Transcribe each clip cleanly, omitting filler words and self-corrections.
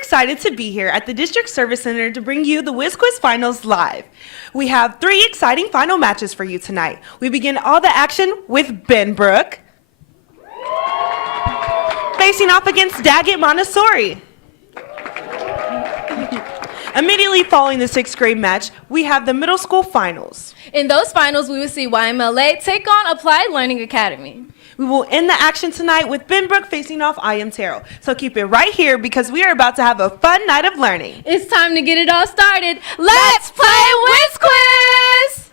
excited to be here at the District Service Center to bring you the Whiz Quiz Finals live. We have 3 exciting final matches for you tonight. We begin all the action with Benbrook facing off against Daggett Montessori. Immediately following the 6th grade match, we have the middle school finals. In those finals, we will see YMLA take on Applied Learning Academy. We will end the action tonight with Benbrook facing off I Am Terrell. So keep it right here because we are about to have a fun night of learning. It's time to get it all started. Let's play Whiz Quiz!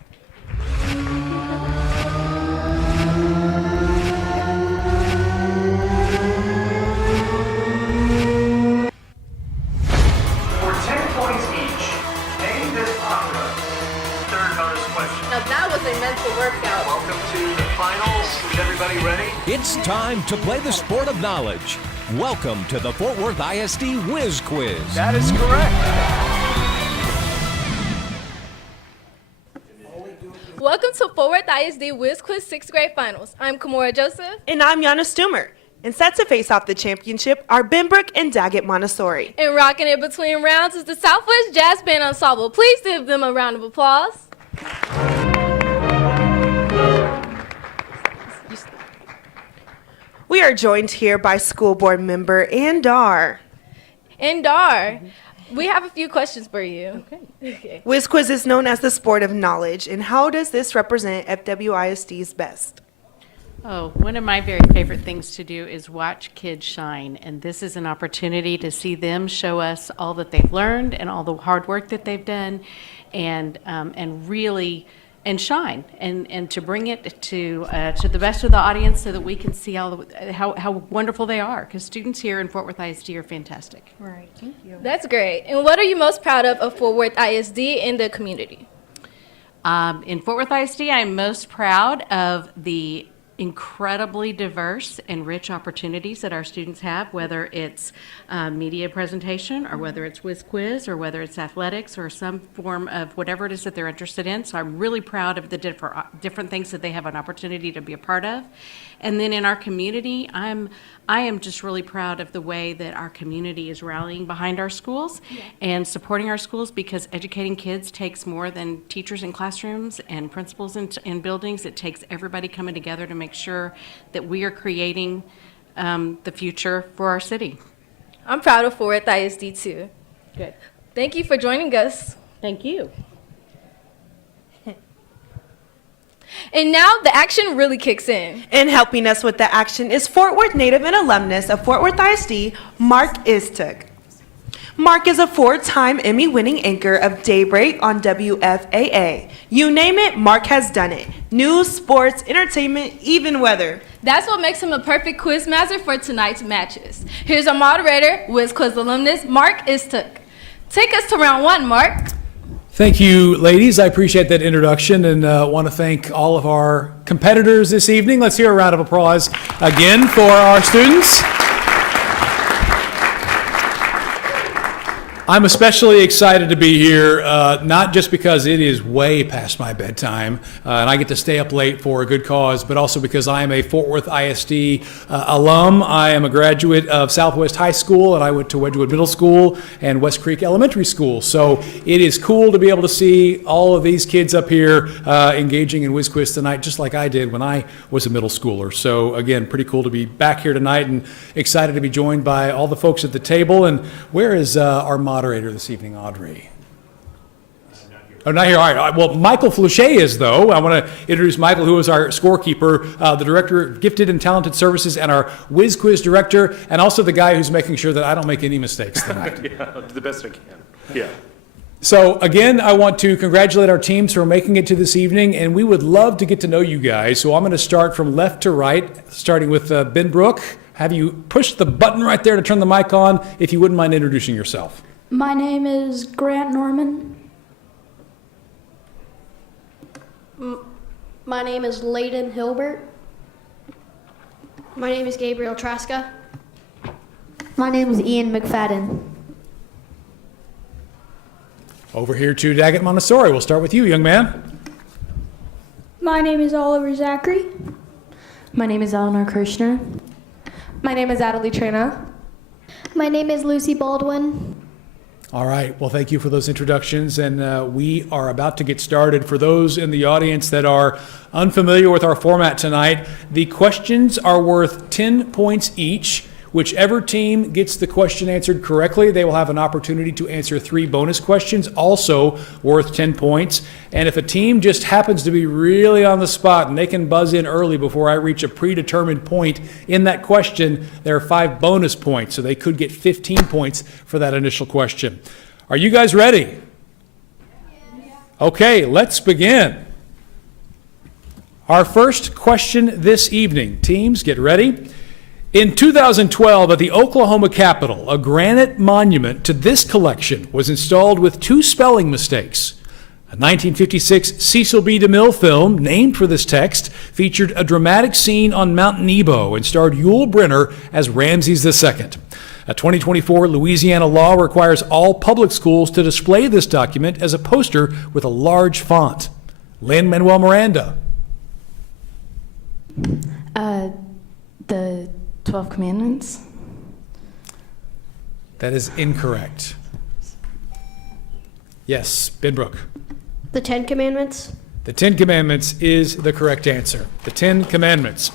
For 10 points each, name this opera. Third bonus question. Now that was a mental workout. Welcome to the finals. Is everybody ready? It's time to play the sport of knowledge. Welcome to the Fort Worth ISD Whiz Quiz. That is correct. Welcome to Fort Worth ISD Whiz Quiz 6th grade finals. I'm Kimora Joseph. And I'm Yana Stumer. And set to face off the championship are Benbrook and Daggett Montessori. And rocking it between rounds is the Southwest Jazz Band Ensemble. Please give them a round of applause. We are joined here by school board member Andar. Dar, we have a few questions for you. Okay. Whiz Quiz is known as the sport of knowledge, and how does this represent FWISD's best? Oh, one of my very favorite things to do is watch kids shine, and this is an opportunity to see them show us all that they've learned and all the hard work that they've done, and really shine, and to bring it to the best of the audience so that we can see how wonderful they are, because students here in Fort Worth ISD are fantastic. Right, thank you. That's great. And what are you most proud of Fort Worth ISD in the community? In Fort Worth ISD, I'm most proud of the incredibly diverse and rich opportunities that our students have, whether it's media presentation or whether it's Whiz Quiz or whether it's athletics or some form of whatever it is that they're interested in. So I'm really proud of the different things that they have an opportunity to be a part of. And then in our community, I am just really proud of the way that our community is rallying behind our schools and supporting our schools, because educating kids takes more than teachers in classrooms and principals in buildings. It takes everybody coming together to make sure that we are creating the future for our city. I'm proud of Fort Worth ISD too. Good. Thank you for joining us. Thank you. And now the action really kicks in. And helping us with the action is Fort Worth native and alumnus of Fort Worth ISD, Mark Istuk. Mark is a 4-time Emmy-winning anchor of Daybreak on WFAA. You name it, Mark has done it. News, sports, entertainment, even weather. That's what makes him a perfect quiz master for tonight's matches. Here's our moderator, Whiz Quiz alumnus, Mark Istuk. Take us to round 1, Mark. Thank you, ladies. I appreciate that introduction and want to thank all of our competitors this evening. Let's hear a round of applause again for our students. I'm especially excited to be here, not just because it is way past my bedtime and I get to stay up late for a good cause, but also because I am a Fort Worth ISD alum. I am a graduate of Southwest High School, and I went to Wedgwood Middle School and West Creek Elementary School. So it is cool to be able to see all of these kids up here engaging in Whiz Quiz tonight, just like I did when I was a middle schooler. So again, pretty cool to be back here tonight and excited to be joined by all the folks at the table. And where is our moderator this evening, Audrey? Oh, not here. All right. Well, Michael Flouchet is, though. I want to introduce Michael, who is our scorekeeper, the director of Gifted and Talented Services, and our Whiz Quiz director, and also the guy who's making sure that I don't make any mistakes tonight. Yeah, I'll do the best I can. Yeah. So again, I want to congratulate our teams for making it to this evening, and we would love to get to know you guys. So I'm going to start from left to right, starting with Benbrook. Have you pushed the button right there to turn the mic on, if you wouldn't mind introducing yourself. My name is Grant Norman. My name is Layden Hilbert. My name is Gabriel Traska. My name is Ian McFadden. Over here to Daggett Montessori. We'll start with you, young man. My name is Oliver Zachary. My name is Eleanor Kirshner. My name is Adelie Trina. My name is Lucy Baldwin. All right. Well, thank you for those introductions. And we are about to get started. For those in the audience that are unfamiliar with our format tonight, the questions are worth 10 points each. Whichever team gets the question answered correctly, they will have an opportunity to answer 3 bonus questions, also worth 10 points. And if a team just happens to be really on the spot and they can buzz in early before I reach a predetermined point in that question, there are 5 bonus points. So they could get 15 points for that initial question. Are you guys ready? Okay, let's begin. Our first question this evening. Teams, get ready. In 2012, at the Oklahoma Capitol, a granite monument to this collection was installed with 2 spelling mistakes. A 1956 Cecil B. DeMille film, named for this text, featured a dramatic scene on Mount Nebo and starred Yul Brynner as Ramses II. A 2024 Louisiana law requires all public schools to display this document as a poster with a large font. Lin-Manuel Miranda. The 12 Commandments? That is incorrect. Yes, Benbrook. The 10 Commandments. The 10 Commandments is the correct answer. The 10 Commandments.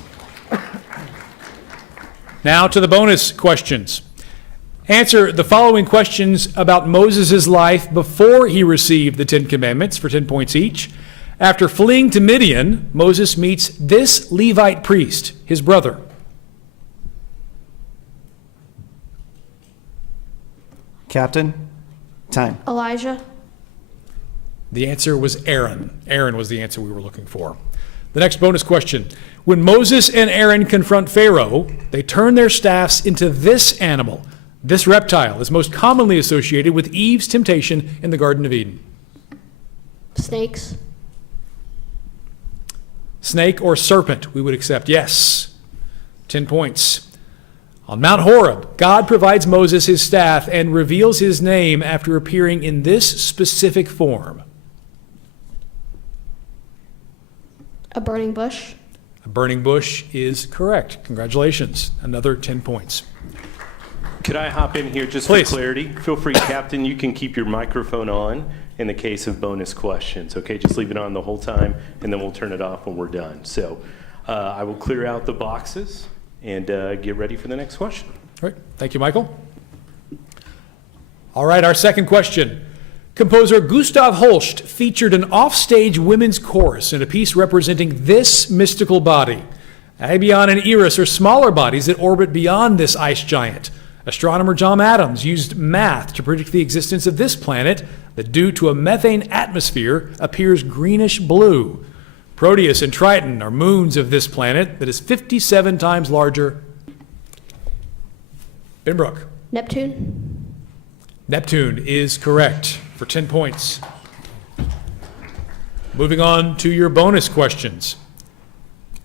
Now to the bonus questions. Answer the following questions about Moses' life before he received the 10 Commandments for 10 points each. After fleeing to Midian, Moses meets this Levite priest, his brother. Captain, time. Elijah. The answer was Aaron. Aaron was the answer we were looking for. The next bonus question. When Moses and Aaron confront Pharaoh, they turn their staffs into this animal. This reptile is most commonly associated with Eve's temptation in the Garden of Eden. Snakes. Snake or serpent, we would accept. Yes. 10 points. On Mount Horeb, God provides Moses his staff and reveals his name after appearing in this specific form. A burning bush. A burning bush is correct. Congratulations. Another 10 points. Could I hop in here just Please. for clarity? Feel free, Captain, you can keep your microphone on in the case of bonus questions, okay? Just leave it on the whole time, and then we'll turn it off when we're done. So I will clear out the boxes and get ready for the next question. All right. Thank you, Michael. All right, our second question. Composer Gustav Holst featured an offstage women's chorus in a piece representing this mystical body. Albion and Eris are smaller bodies that orbit beyond this ice giant. Astronomer John Adams used math to predict the existence of this planet that, due to a methane atmosphere, appears greenish blue. Proteus and Triton are moons of this planet that is 57 times larger. Benbrook. Neptune. Neptune is correct for 10 points. Moving on to your bonus questions.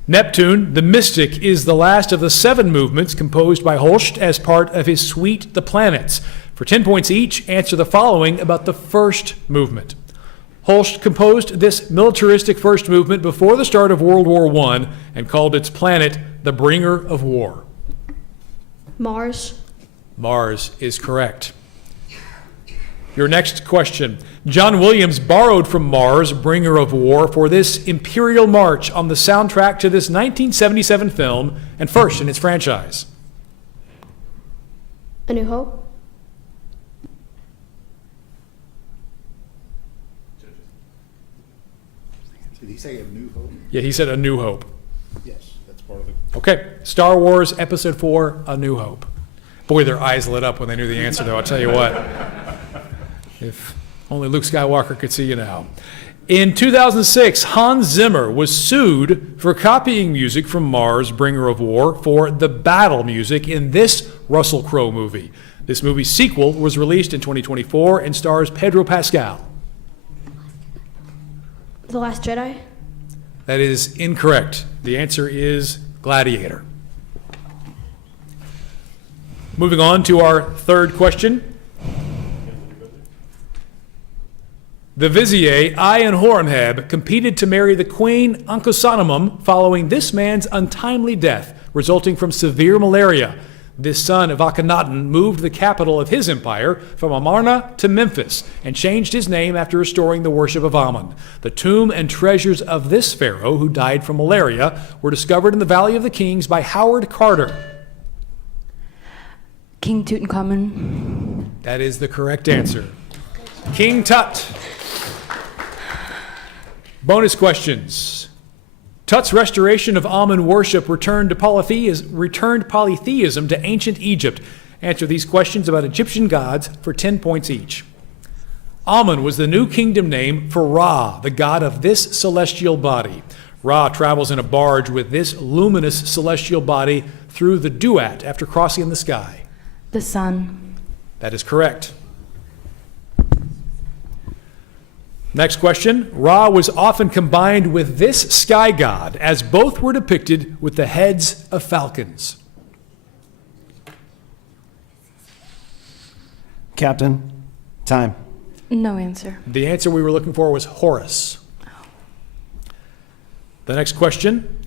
Neptune, the Mystic, is the last of the 7 movements composed by Holst as part of his suite, The Planets. For 10 points each, answer the following about the first movement. Holst composed this militaristic first movement before the start of World War I and called its planet the Bringer of War. Mars. Mars is correct. Your next question. John Williams borrowed from Mars, Bringer of War, for this Imperial March on the soundtrack to this 1977 film and first in its franchise. A New Hope. Did he say A New Hope? Yeah, he said A New Hope. Yes, that's part of it. Okay, Star Wars Episode 4, A New Hope. Boy, their eyes lit up when they knew the answer, though, I'll tell you what. If only Luke Skywalker could see you now. In 2006, Hans Zimmer was sued for copying music from Mars, Bringer of War, for the battle music in this Russell Crowe movie. This movie's sequel was released in 2024 and stars Pedro Pascal. The Last Jedi. That is incorrect. The answer is Gladiator. Moving on to our third question. The Vizier, Eye and Horemheb, competed to marry the Queen Ankhesenamun following this man's untimely death, resulting from severe malaria. This son of Akhenaten moved the capital of his empire from Amarna to Memphis and changed his name after restoring the worship of Ammon. The tomb and treasures of this pharaoh, who died from malaria, were discovered in the Valley of the Kings by Howard Carter. King Tutankhamun. That is the correct answer. King Tut. Bonus questions. Tut's restoration of Amun worship returned polytheism to ancient Egypt. Answer these questions about Egyptian gods for 10 points each. Amun was the new kingdom name for Ra, the god of this celestial body. Ra travels in a barge with this luminous celestial body through the Duat after crossing the sky. The sun. That is correct. Next question. Ra was often combined with this sky god, as both were depicted with the heads of falcons. Captain, time. No answer. The answer we were looking for was Horus. The next question.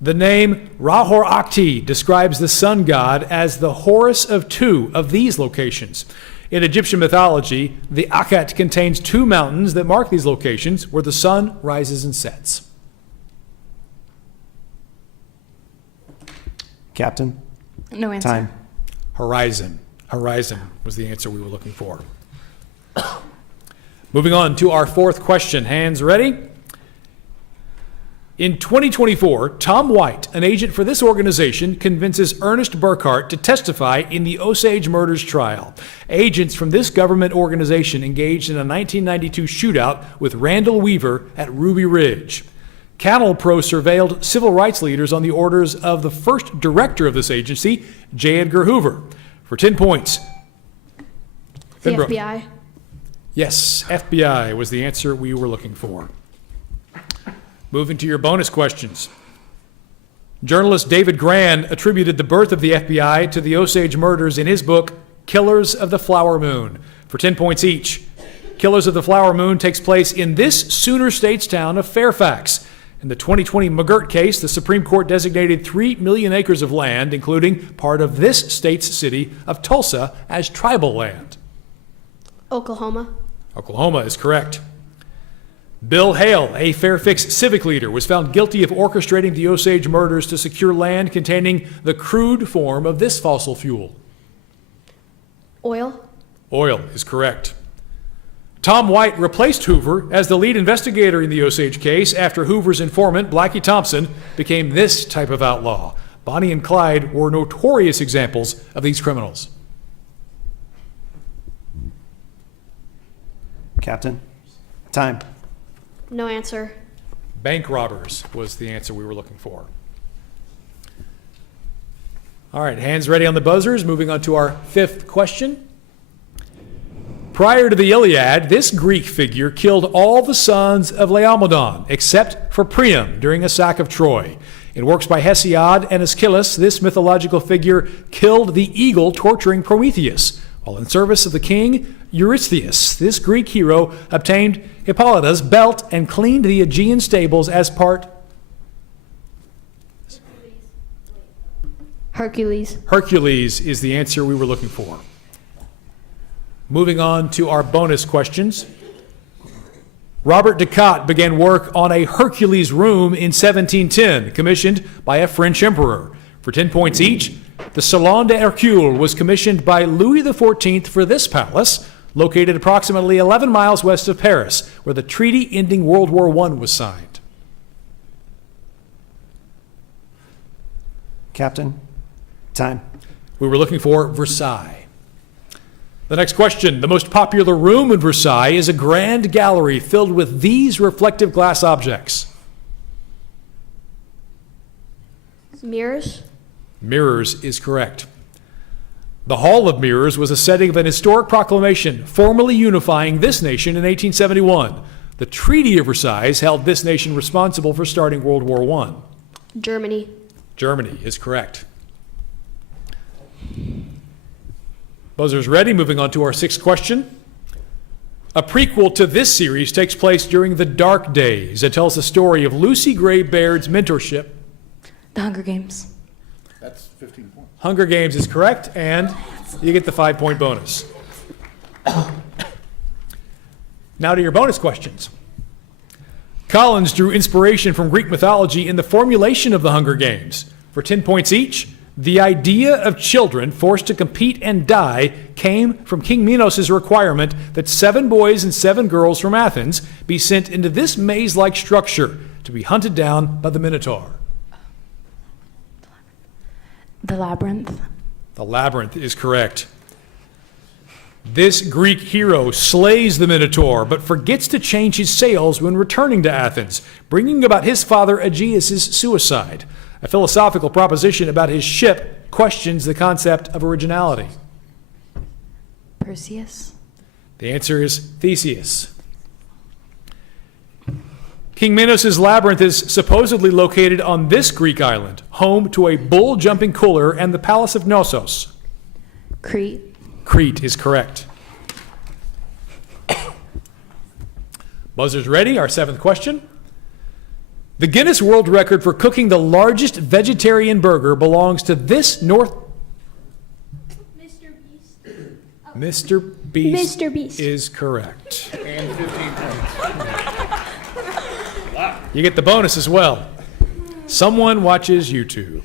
The name Ra-Hor-Akhti describes the sun god as the Horus of two of these locations. In Egyptian mythology, the Akhet contains two mountains that mark these locations where the sun rises and sets. Captain, No answer. time. Horizon. Horizon was the answer we were looking for. Moving on to our fourth question. Hands ready? In 2024, Tom White, an agent for this organization, convinces Ernest Burkhart to testify in the Osage murders trial. Agents from this government organization engaged in a 1992 shootout with Randall Weaver at Ruby Ridge. Cattle Pro surveilled civil rights leaders on the orders of the first director of this agency, J. Edgar Hoover. For 10 points. The Finbrook. FBI. Yes, FBI was the answer we were looking for. Moving to your bonus questions. Journalist David Gran attributed the birth of the FBI to the Osage murders in his book, Killers of the Flower Moon. For 10 points each. Killers of the Flower Moon takes place in this Sooner States town of Fairfax. In the 2020 McGirt case, the Supreme Court designated 3 million acres of land, including part of this state's city of Tulsa, as tribal land. Oklahoma. Oklahoma is correct. Bill Hale, a Fairfax civic leader, was found guilty of orchestrating the Osage murders to secure land containing the crude form of this fossil fuel. Oil. Oil is correct. Tom White replaced Hoover as the lead investigator in the Osage case after Hoover's informant, Blackie Thompson, became this type of outlaw. Bonnie and Clyde were notorious examples of these criminals. Captain, time. No answer. Bank robbers was the answer we were looking for. All right, hands ready on the buzzers. Moving on to our fifth question. Prior to the Iliad, this Greek figure killed all the sons of Laomedon, except for Priam during a sack of Troy. In works by Hesiod and Aeschylus, this mythological figure killed the eagle torturing Prometheus. While in service of the king Eurystheus, this Greek hero obtained Hippolyta's belt and cleaned the Aegean stables as part. Hercules. Hercules is the answer we were looking for. Moving on to our bonus questions. Robert Ducat began work on a Hercules room in 1710, commissioned by a French emperor. For 10 points each, the Salon de Hercule was commissioned by Louis XIV for this palace, located approximately 11 miles west of Paris, where the treaty ending World War I was signed. Captain, time. We were looking for Versailles. The next question. The most popular room in Versailles is a grand gallery filled with these reflective glass objects. Mirrors. Mirrors is correct. The Hall of Mirrors was a setting of an historic proclamation formally unifying this nation in 1871. The Treaty of Versailles held this nation responsible for starting World War I. Germany. Germany is correct. Buzzers ready. Moving on to our sixth question. A prequel to this series takes place during the Dark Days. It tells the story of Lucy Gray Baird's mentorship. The Hunger Games. That's 15 points. Hunger Games is correct, and you get the 5-point bonus. Now to your bonus questions. Collins drew inspiration from Greek mythology in the formulation of the Hunger Games. For 10 points each, the idea of children forced to compete and die came from King Minos' requirement that 7 boys and 7 girls from Athens be sent into this maze-like structure to be hunted down by the Minotaur. The labyrinth. The labyrinth is correct. This Greek hero slays the Minotaur, but forgets to change his sails when returning to Athens, bringing about his father Aegeus' suicide. A philosophical proposition about his ship questions the concept of originality. Perseus. The answer is Theseus. King Minos' labyrinth is supposedly located on this Greek island, home to a bull-jumping cooler and the palace of Knossos. Crete. Crete is correct. Buzzers ready? Our 7th question. The Guinness World Record for cooking the largest vegetarian burger belongs to this Mr. Beast Mr. Beast. is correct. And 15 points. You get the bonus as well. Someone watches YouTube.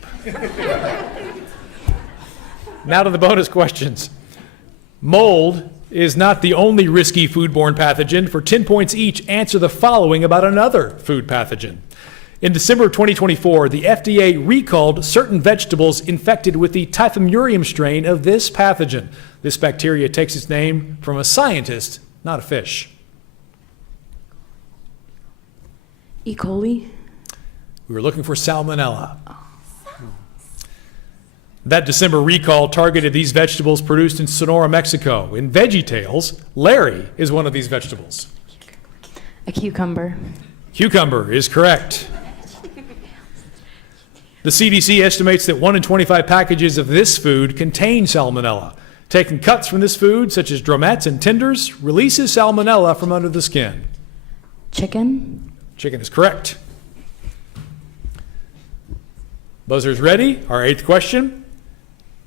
Now to the bonus questions. Mold is not the only risky foodborne pathogen. For 10 points each, answer the following about another food pathogen. In December of 2024, the FDA recalled certain vegetables infected with the Typhimurium strain of this pathogen. This bacteria takes its name from a scientist, not a fish. E. coli. We were looking for salmonella. That December recall targeted these vegetables produced in Sonora, Mexico. In VeggieTales, Larry is one of these vegetables. A cucumber. Cucumber is correct. The CDC estimates that 1 in 25 packages of this food contain salmonella. Taking cuts from this food, such as drumettes and tenders, releases salmonella from under the skin. Chicken. Chicken is correct. Buzzers ready? Our 8th question.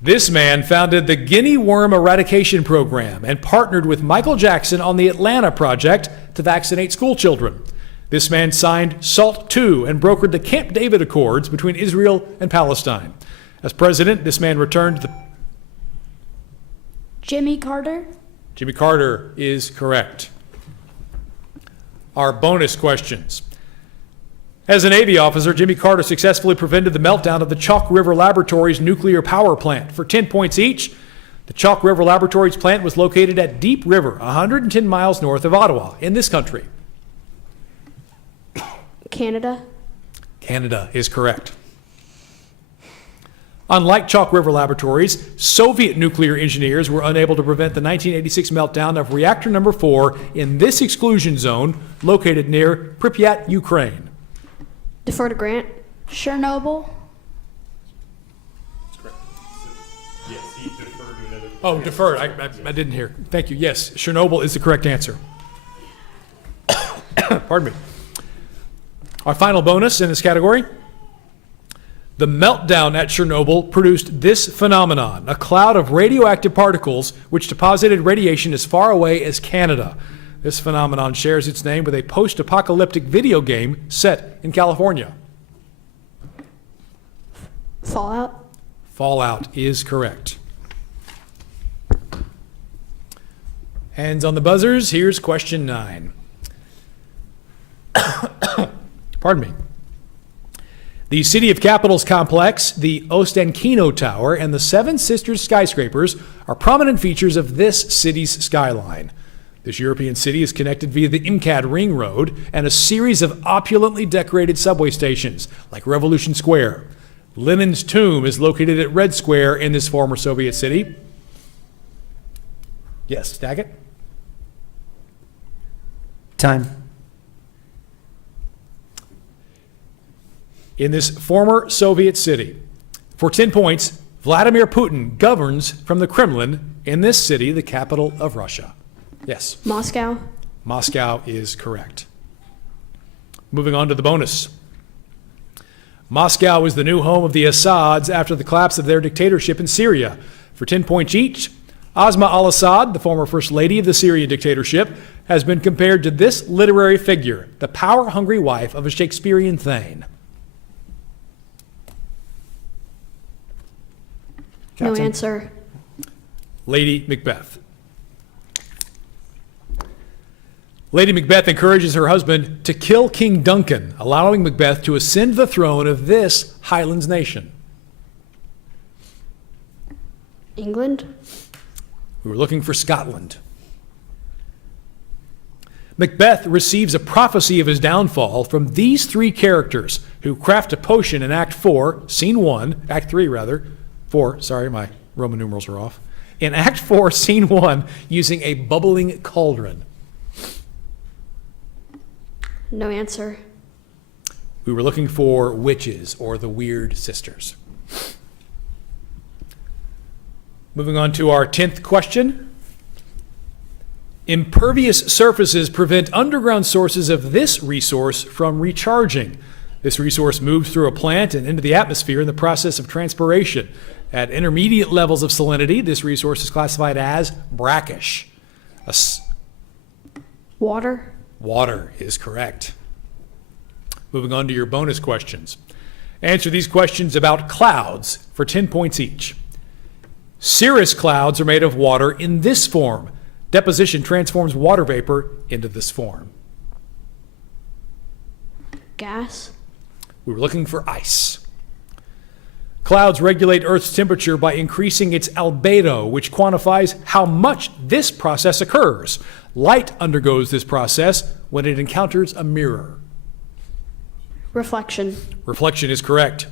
This man founded the guinea worm eradication program and partnered with Michael Jackson on the Atlanta Project to vaccinate school children. This man signed SALT II and brokered the Camp David Accords between Israel and Palestine. As president, this man returned the... Jimmy Carter. Jimmy Carter is correct. Our bonus questions. As a Navy officer, Jimmy Carter successfully prevented the meltdown of the Chalk River Laboratories nuclear power plant. For 10 points each, the Chalk River Laboratories plant was located at Deep River, 110 miles north of Ottawa, in this country. Canada. Canada is correct. Unlike Chalk River Laboratories, Soviet nuclear engineers were unable to prevent the 1986 meltdown of reactor number 4 in this exclusion zone located near Pripyat, Ukraine. Defer to Grant. Chernobyl. Yes, he deferred to another. Oh, deferred. I didn't hear. Thank you. Yes, Chernobyl is the correct answer. Pardon me. Our final bonus in this category. The meltdown at Chernobyl produced this phenomenon, a cloud of radioactive particles which deposited radiation as far away as Canada. This phenomenon shares its name with a post-apocalyptic video game set in California. Fallout. Fallout is correct. Hands on the buzzers. Here's question 9. Pardon me. The City of Capitals complex, the Ostankino Tower, and the Seven Sisters skyscrapers are prominent features of this city's skyline. This European city is connected via the MCAD Ring Road and a series of opulently decorated subway stations, like Revolution Square. Lenin's tomb is located at Red Square in this former Soviet city. Yes, Daggett? Time. In this former Soviet city. For 10 points, Vladimir Putin governs from the Kremlin in this city, the capital of Russia. Yes. Moscow. Moscow is correct. Moving on to the bonus. Moscow is the new home of the Assads after the collapse of their dictatorship in Syria. For 10 points each, Asma al-Assad, the former first lady of the Syrian dictatorship, has been compared to this literary figure, the power-hungry wife of a Shakespearean thane. No Captain. answer. Lady Macbeth. Lady Macbeth encourages her husband to kill King Duncan, allowing Macbeth to ascend the throne of this Highlands nation. England. We were looking for Scotland. Macbeth receives a prophecy of his downfall from these three characters who craft a potion in Act 4, Scene 1, Act 3 rather, 4, sorry, my Roman numerals are off. In Act 4, Scene 1, using a bubbling cauldron. No answer. We were looking for witches or the Weird Sisters. Moving on to our 10th question. Impervious surfaces prevent underground sources of this resource from recharging. This resource moves through a plant and into the atmosphere in the process of transpiration. At intermediate levels of salinity, this resource is classified as brackish. Water. Water is correct. Moving on to your bonus questions. Answer these questions about clouds for 10 points each. Cirrus clouds are made of water in this form. Deposition transforms water vapor into this form. Gas. We were looking for ice. Clouds regulate Earth's temperature by increasing its albedo, which quantifies how much this process occurs. Light undergoes this process when it encounters a mirror. Reflection. Reflection is correct.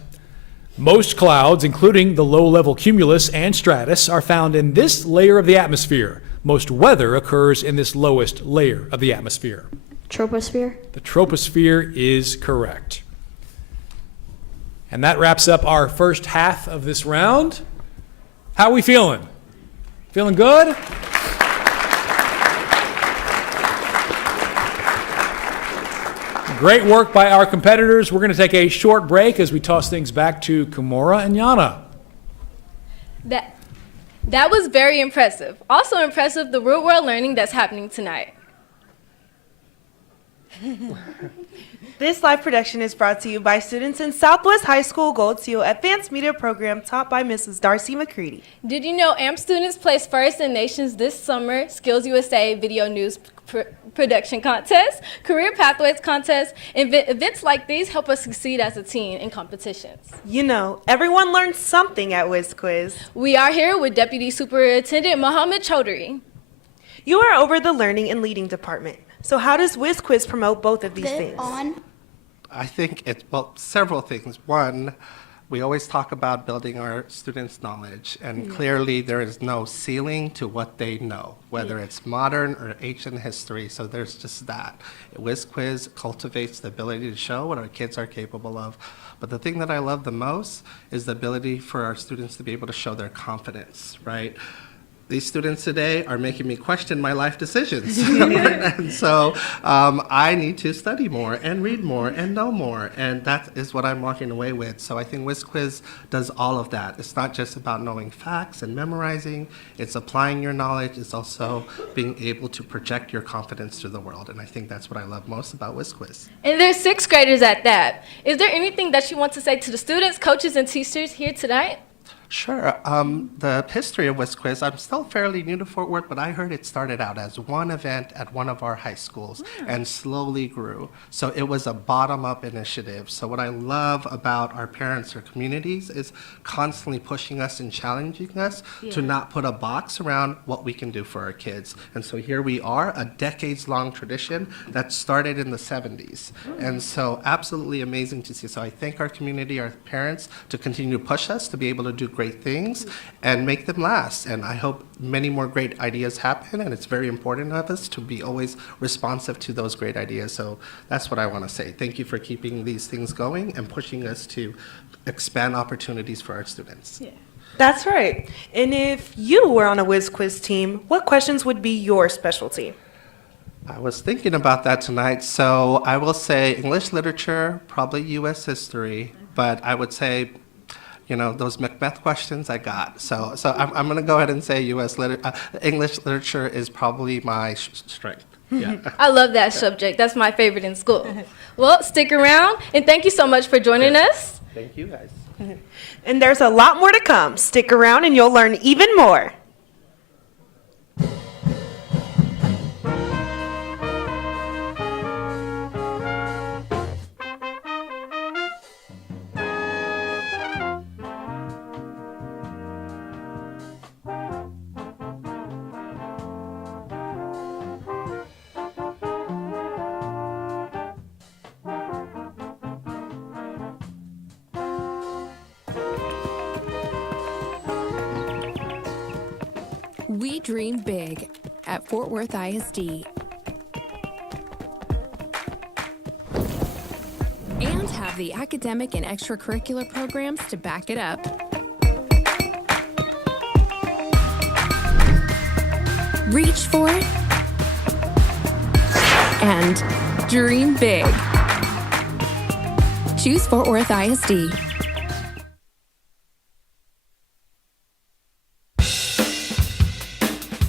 Most clouds, including the low-level cumulus and stratus, are found in this layer of the atmosphere. Most weather occurs in this lowest layer of the atmosphere. Troposphere. The troposphere is correct. And that wraps up our first half of this round. How are we feeling? Feeling good? Great work by our competitors. We're going to take a short break as we toss things back to Kimura and Yana. That was very impressive. Also impressive, the real world learning that's happening tonight. This live production is brought to you by students in Southwest High School Gold Seal Advanced Media Program taught by Mrs. Darcy McCready. Did you know AMP students placed first in nations this summer Skills USA Video News Production Contest, Career Pathways Contest, and events like these help us succeed as a team in competitions. You know, everyone learns something at Whiz Quiz. We are here with Deputy Superintendent Mohammed Chaudhry. You are over the Learning and Leading Department. So how does Whiz Quiz promote both of these things? I think it's, well, several things. One, we always talk about building our students' knowledge, and clearly there is no ceiling to what they know, whether it's modern or ancient history, so there's just that. Whiz Quiz cultivates the ability to show what our kids are capable of. But the thing that I love the most is the ability for our students to be able to show their confidence, right? These students today are making me question my life decisions. And so I need to study more and read more and know more. And that is what I'm walking away with. So I think Whiz Quiz does all of that. It's not just about knowing facts and memorizing. It's applying your knowledge. It's also being able to project your confidence to the world. And I think that's what I love most about Whiz Quiz. And there's sixth graders at that. Is there anything that you want to say to the students, coaches, and teachers here tonight? Sure. The history of Whiz Quiz, I'm still fairly new to Fort Worth, but I heard it started out as one event at one of our high schools and slowly grew. So it was a bottom-up initiative. So what I love about our parents or communities is constantly pushing us and challenging us to not put a box around what we can do for our kids. And so here we are, a decades-long tradition that started in the 70s. And so absolutely amazing to see. So I thank our community, our parents, to continue to push us to be able to do great things and make them last. And I hope many more great ideas happen, and it's very important of us to be always responsive to those great ideas. So that's what I want to say. Thank you for keeping these things going and pushing us to expand opportunities for our students. Yeah. That's right. And if you were on a Whiz Quiz team, what questions would be your specialty? I was thinking about that tonight. So I will say English literature, probably U.S. history, but I would say, those Macbeth questions I got. So I'm going to go ahead and say English literature is probably my strength. Yeah. I love that subject. That's my favorite in school. Well, stick around, and thank you so much for joining us. Thank you, guys. And there's a lot more to come. Stick around and you'll learn even more. We dream big at Fort Worth ISD and have the academic and extracurricular programs to back it up. Reach for it and dream big. Choose Fort Worth ISD.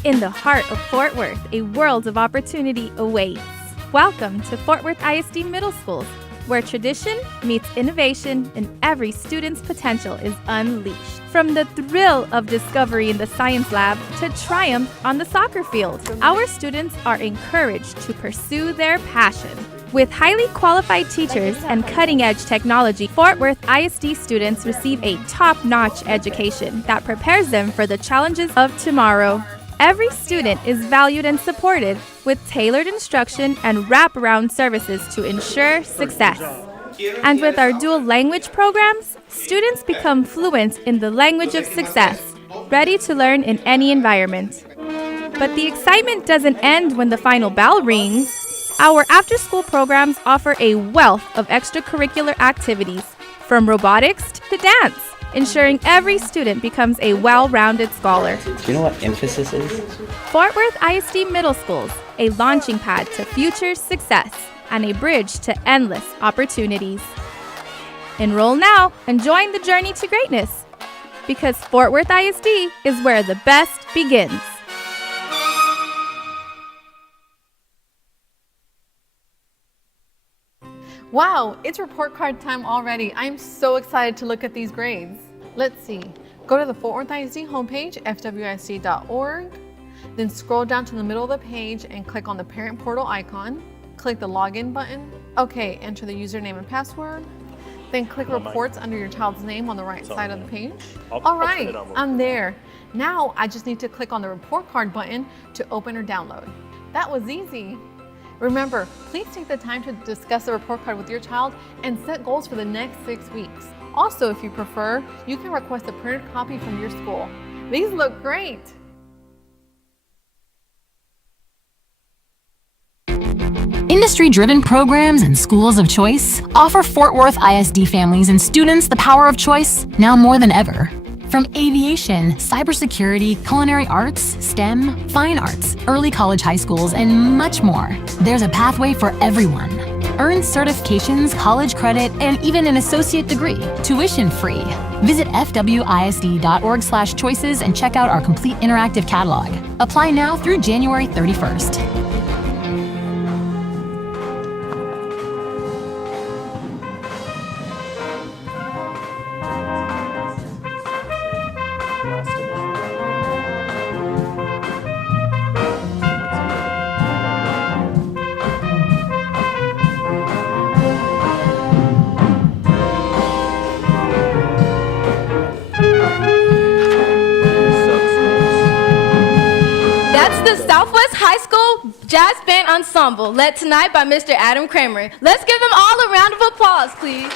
In the heart of Fort Worth, a world of opportunity awaits. Welcome to Fort Worth ISD Middle Schools, where tradition meets innovation and every student's potential is unleashed. From the thrill of discovery in the science lab to triumph on the soccer field, our students are encouraged to pursue their passion. With highly qualified teachers and cutting-edge technology, Fort Worth ISD students receive a top-notch education that prepares them for the challenges of tomorrow. Every student is valued and supported with tailored instruction and wraparound services to ensure success. And with our dual language programs, students become fluent in the language of success, ready to learn in any environment. But the excitement doesn't end when the final bell rings. Our after-school programs offer a wealth of extracurricular activities, from robotics to dance, ensuring every student becomes a well-rounded scholar. Do you know what emphasis is? Fort Worth ISD Middle Schools, a launching pad to future success and a bridge to endless opportunities. Enroll now and join the journey to greatness, because Fort Worth ISD is where the best begins. Wow, it's report card time already. I'm so excited to look at these grades. Let's see. Go to the Fort Worth ISD homepage, fwisd.org. Then scroll down to the middle of the page and click on the parent portal icon. Click the login button. Okay, enter the username and password. Then click reports under your child's name on the right side of the page. All right, I'm there. Now I just need to click on the report card button to open or download. That was easy. Remember, please take the time to discuss the report card with your child and set goals for the next 6 weeks. Also, if you prefer, you can request a printed copy from your school. These look great. Industry-driven programs and schools of choice offer Fort Worth ISD families and students the power of choice now more than ever. From aviation, cybersecurity, culinary arts, STEM, fine arts, early college high schools, and much more, there's a pathway for everyone. Earn certifications, college credit, and even an associate degree, tuition-free. Visit fwisd.org/choices and check out our complete interactive catalog. Apply now through January 31st. Jazz Band Ensemble, led tonight by Mr. Adam Kramer. Let's give them all a round of applause, please.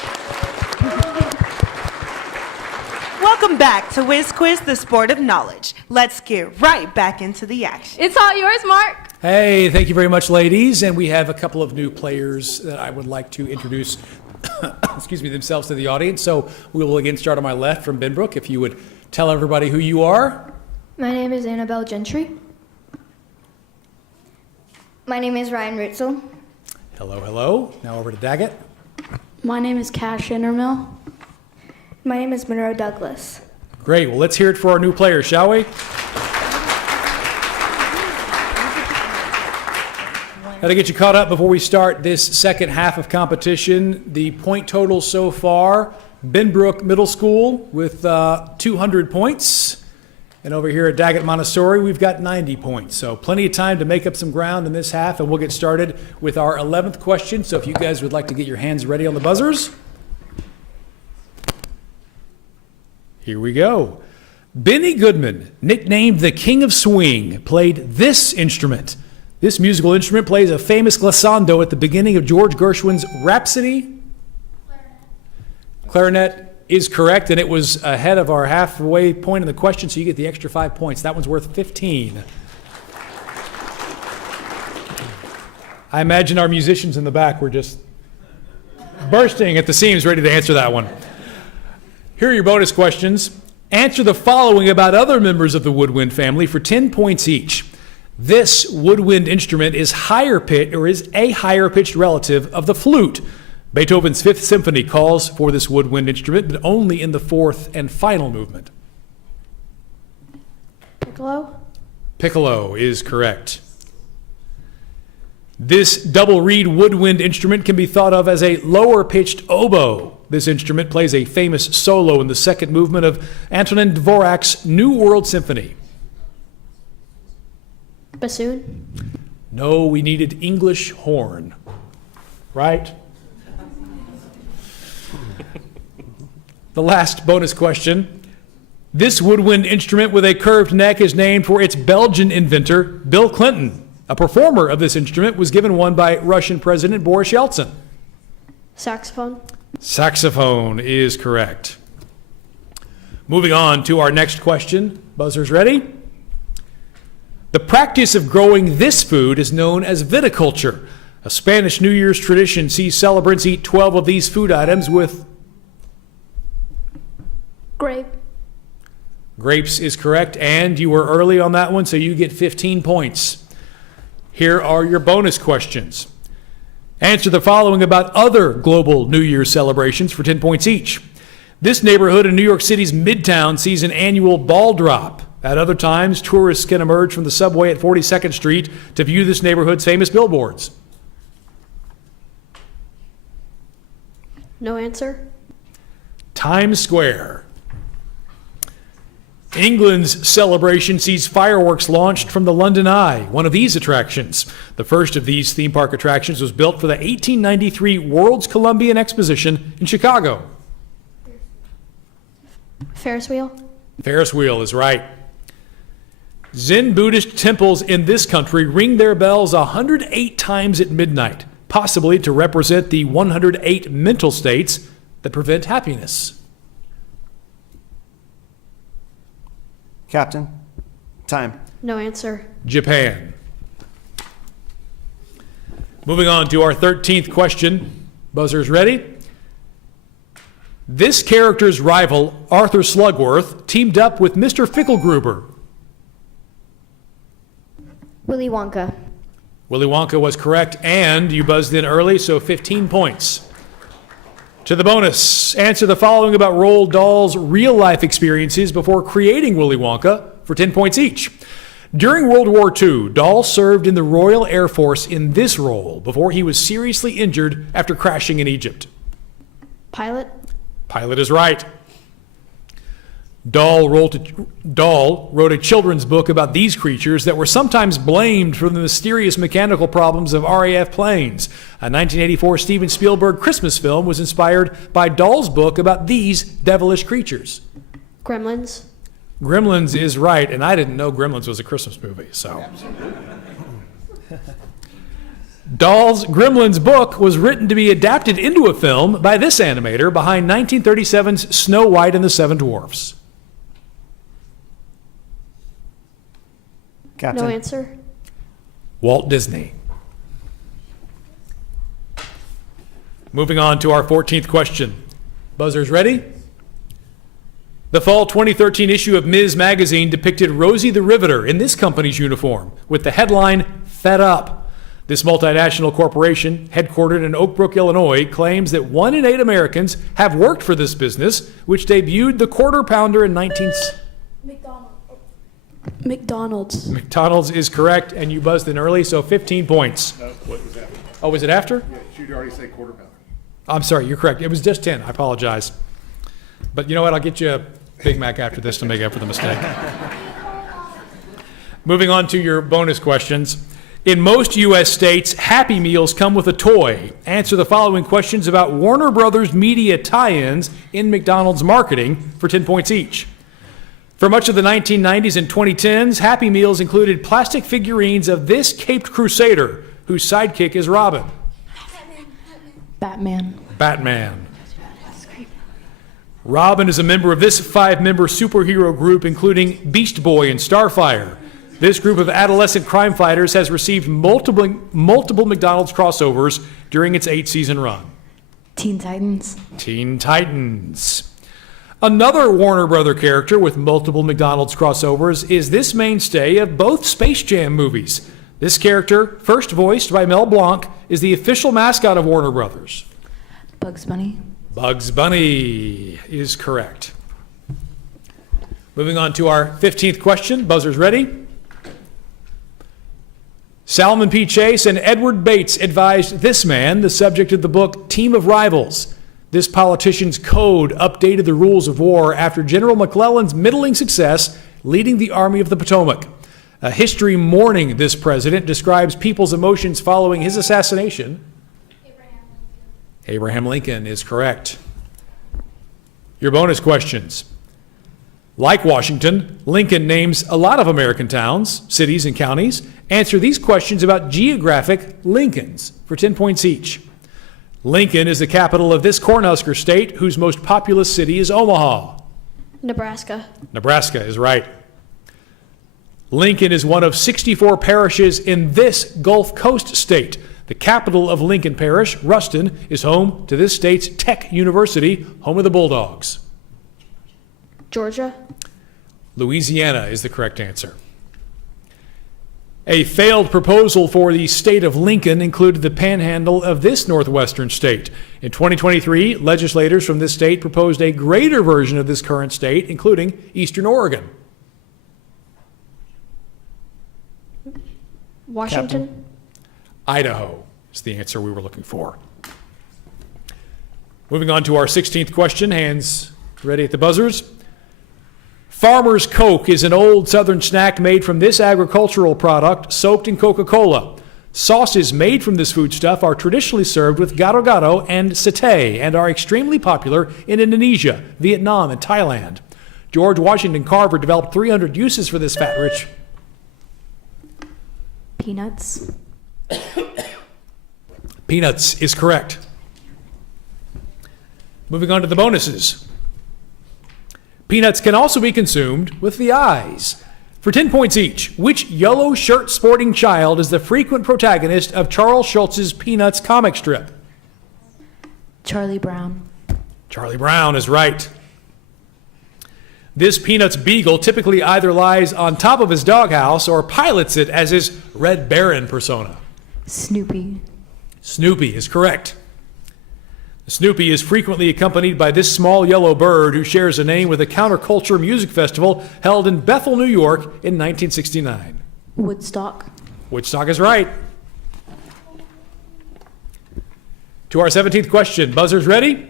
Welcome back to Whiz Quiz, the sport of knowledge. Let's get right back into the action. It's all yours, Mark. Hey, thank you very much, ladies. And we have a couple of new players that I would like to introduce themselves to the audience. So we will again start on my left from Benbrook. If you would tell everybody who you are. My name is Annabelle Gentry. My name is Ryan Ritzel. Hello, hello. Now over to Daggett. My name is Cash Innermill. My name is Monroe Douglas. Great. Well, let's hear it for our new players, shall we? Now, to get you caught up before we start this second half of competition, the point total so far, Benbrook Middle School with 200 points. And over here at Daggett Montessori, we've got 90 points. So plenty of time to make up some ground in this half, and we'll get started with our 11th question. So if you guys would like to get your hands ready on the buzzers. Here we go. Benny Goodman, nicknamed the King of Swing, played this instrument. This musical instrument plays a famous glissando at the beginning of George Gershwin's Rhapsody. Clarinet is correct, and it was ahead of our halfway point in the question, so you get the extra 5 points. That one's worth 15. I imagine our musicians in the back were just bursting at the seams, ready to answer that one. Here are your bonus questions. Answer the following about other members of the woodwind family for 10 points each. This woodwind instrument is a higher pitched relative of the flute. Beethoven's Fifth Symphony calls for this woodwind instrument, but only in the fourth and final movement. Piccolo. Piccolo is correct. This double reed woodwind instrument can be thought of as a lower pitched oboe. This instrument plays a famous solo in the second movement of Antonin Dvorak's New World Symphony. Bassoon. No, we needed English horn. Right? The last bonus question. This woodwind instrument with a curved neck is named for its Belgian inventor, Bill Clinton. A performer of this instrument was given one by Russian President Boris Yeltsin. Saxophone. Saxophone is correct. Moving on to our next question. Buzzers ready? The practice of growing this food is known as viticulture. A Spanish New Year's tradition sees celebrants eat 12 of these food items with... Grape. Grapes is correct, and you were early on that one, so you get 15 points. Here are your bonus questions. Answer the following about other global New Year's celebrations for 10 points each. This neighborhood in New York City's Midtown sees an annual ball drop. At other times, tourists can emerge from the subway at 42nd Street to view this neighborhood's famous billboards. No answer. Times Square. England's celebration sees fireworks launched from the London Eye, one of these attractions. The first of these theme park attractions was built for the 1893 World's Columbian Exposition in Chicago. Ferris wheel. Ferris wheel is right. Zen Buddhist temples in this country ring their bells 108 times at midnight, possibly to represent the 108 mental states that prevent happiness. Captain, time. No answer. Japan. Moving on to our 13th question. Buzzers ready? This character's rival, Arthur Slugworth, teamed up with Mr. Fickelgruber. Willy Wonka. Willy Wonka was correct, and you buzzed in early, so 15 points. To the bonus, answer the following about Roald Dahl's real-life experiences before creating Willy Wonka for 10 points each. During World War II, Dahl served in the Royal Air Force in this role before he was seriously injured after crashing in Egypt. Pilot. Pilot is right. Dahl wrote a children's book about these creatures that were sometimes blamed for the mysterious mechanical problems of RAF planes. A 1984 Steven Spielberg Christmas film was inspired by Dahl's book about these devilish creatures. Gremlins. Gremlins is right, and I didn't know Gremlins was a Christmas movie, so. Dahl's Gremlins book was written to be adapted into a film by this animator behind 1937's Snow White and the Seven Dwarfs. Captain. No answer. Walt Disney. Moving on to our 14th question. Buzzers ready? The fall 2013 issue of Ms. Magazine depicted Rosie the Riveter in this company's uniform with the headline, Fed Up. This multinational corporation, headquartered in Oak Brook, Illinois, claims that 1 in 8 Americans have worked for this business, which debuted the Quarter Pounder in McDonald's. McDonald's is correct, and you buzzed in early, so 15 points. No, what was after? Oh, was it after? Yeah, you'd already say quarter pounder. I'm sorry, you're correct. It was just 10. I apologize. But you know what? I'll get you a Big Mac after this to make up for the mistake. Moving on to your bonus questions. In most U.S. states, Happy Meals come with a toy. Answer the following questions about Warner Brothers media tie-ins in McDonald's marketing for 10 points each. For much of the 1990s and 2010s, Happy Meals included plastic figurines of this caped crusader, whose sidekick is Robin. Batman. Robin is a member of this 5-member superhero group, including Beast Boy and Starfire. This group of adolescent crime fighters has received multiple McDonald's crossovers during its 8-season run. Teen Titans. Another Warner Brother character with multiple McDonald's crossovers is this mainstay of both Space Jam movies. This character, first voiced by Mel Blanc, is the official mascot of Warner Brothers. Bugs Bunny. Bugs Bunny is correct. Moving on to our 15th question. Buzzers ready? Salmon P. Chase and Edward Bates advised this man, the subject of the book Team of Rivals. This politician's code updated the rules of war after General McClellan's middling success leading the Army of the Potomac. A history mourning this president describes people's emotions following his assassination. Abraham Lincoln is correct. Your bonus questions. Like Washington, Lincoln names a lot of American towns, cities, and counties. Answer these questions about geographic Lincolns for 10 points each. Lincoln is the capital of this Cornhusker state, whose most populous city is Omaha. Nebraska. Nebraska is right. Lincoln is one of 64 parishes in this Gulf Coast state. The capital of Lincoln Parish, Ruston, is home to this state's Tech University, home of the Bulldogs. Georgia. Louisiana is the correct answer. A failed proposal for the state of Lincoln included the panhandle of this northwestern state. In 2023, legislators from this state proposed a greater version of this current state, including Eastern Oregon. Washington. Captain. Idaho is the answer we were looking for. Moving on to our 16th question. Hands ready at the buzzers. Farmer's Coke is an old southern snack made from this agricultural product soaked in Coca-Cola. Sauces made from this foodstuff are traditionally served with gado-gado and satay and are extremely popular in Indonesia, Vietnam, and Thailand. George Washington Carver developed 300 uses for this fat-rich. Peanuts. Peanuts is correct. Moving on to the bonuses. Peanuts can also be consumed with the eyes. For 10 points each, which yellow shirt sporting child is the frequent protagonist of Charles Schulz's Peanuts comic strip? Charlie Brown. Charlie Brown is right. This Peanuts beagle typically either lies on top of his doghouse or pilots it as his Red Baron persona. Snoopy. Snoopy is correct. Snoopy is frequently accompanied by this small yellow bird who shares a name with a counterculture music festival held in Bethel, New York in 1969. Woodstock. Woodstock is right. To our 17th question. Buzzers ready?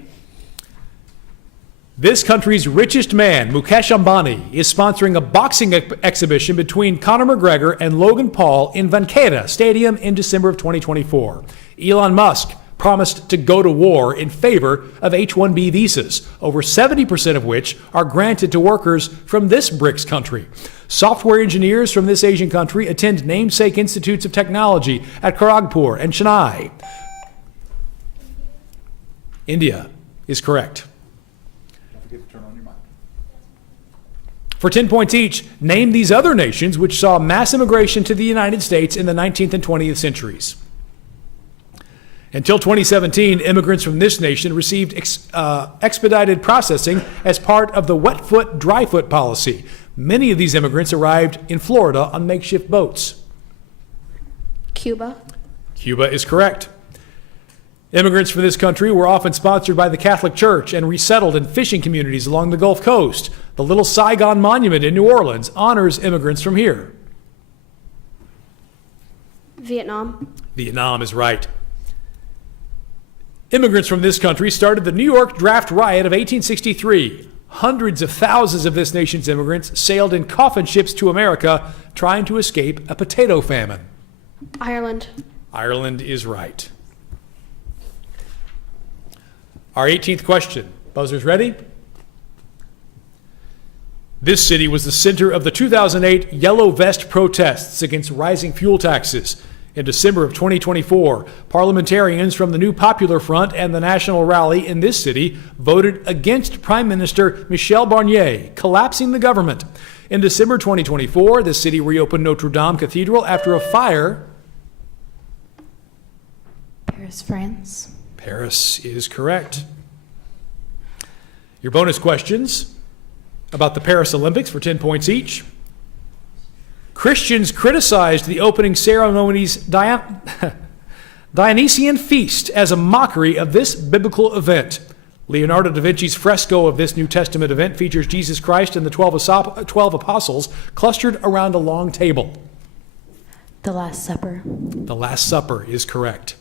This country's richest man, Mukesh Ambani, is sponsoring a boxing exhibition between Conor McGregor and Logan Paul in Wankhede Stadium in December of 2024. Elon Musk promised to go to war in favor of H-1B visas, over 70% of which are granted to workers from this BRICS country. Software engineers from this Asian country attend namesake institutes of technology at Kharagpur and Chennai. India is correct. Don't forget to turn on your mic. For 10 points each, name these other nations which saw mass immigration to the United States in the 19th and 20th centuries. Until 2017, immigrants from this nation received expedited processing as part of the wet foot, dry foot policy. Many of these immigrants arrived in Florida on makeshift boats. Cuba. Cuba is correct. Immigrants from this country were often sponsored by the Catholic Church and resettled in fishing communities along the Gulf Coast. The Little Saigon Monument in New Orleans honors immigrants from here. Vietnam. Vietnam is right. Immigrants from this country started the New York Draft Riot of 1863. Hundreds of thousands of this nation's immigrants sailed in coffin ships to America, trying to escape a potato famine. Ireland. Ireland is right. Our 18th question. Buzzers ready? This city was the center of the 2008 Yellow Vest protests against rising fuel taxes. In December of 2024, parliamentarians from the New Popular Front and the National Rally in this city voted against Prime Minister Michel Barnier, collapsing the government. In December 2024, the city reopened Notre Dame Cathedral after a fire. Paris, France. Paris is correct. Your bonus questions about the Paris Olympics for 10 points each. Christians criticized the opening ceremony's Dionysian feast as a mockery of this biblical event. Leonardo da Vinci's fresco of this New Testament event features Jesus Christ and the 12 apostles clustered around a long table. The Last Supper. The Last Supper is correct.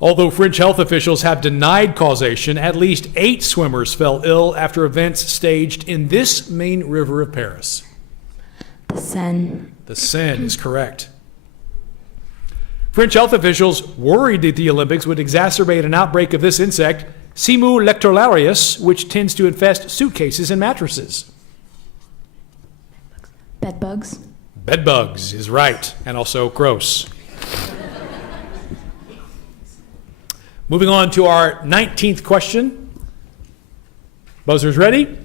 Although French health officials have denied causation, at least 8 swimmers fell ill after events staged in this main river of Paris. The Seine. The Seine is correct. French health officials worried that the Olympics would exacerbate an outbreak of this insect, Simu lectularius, which tends to infest suitcases and mattresses. Bedbugs. Bedbugs is right, and also gross. Moving on to our 19th question. Buzzers ready?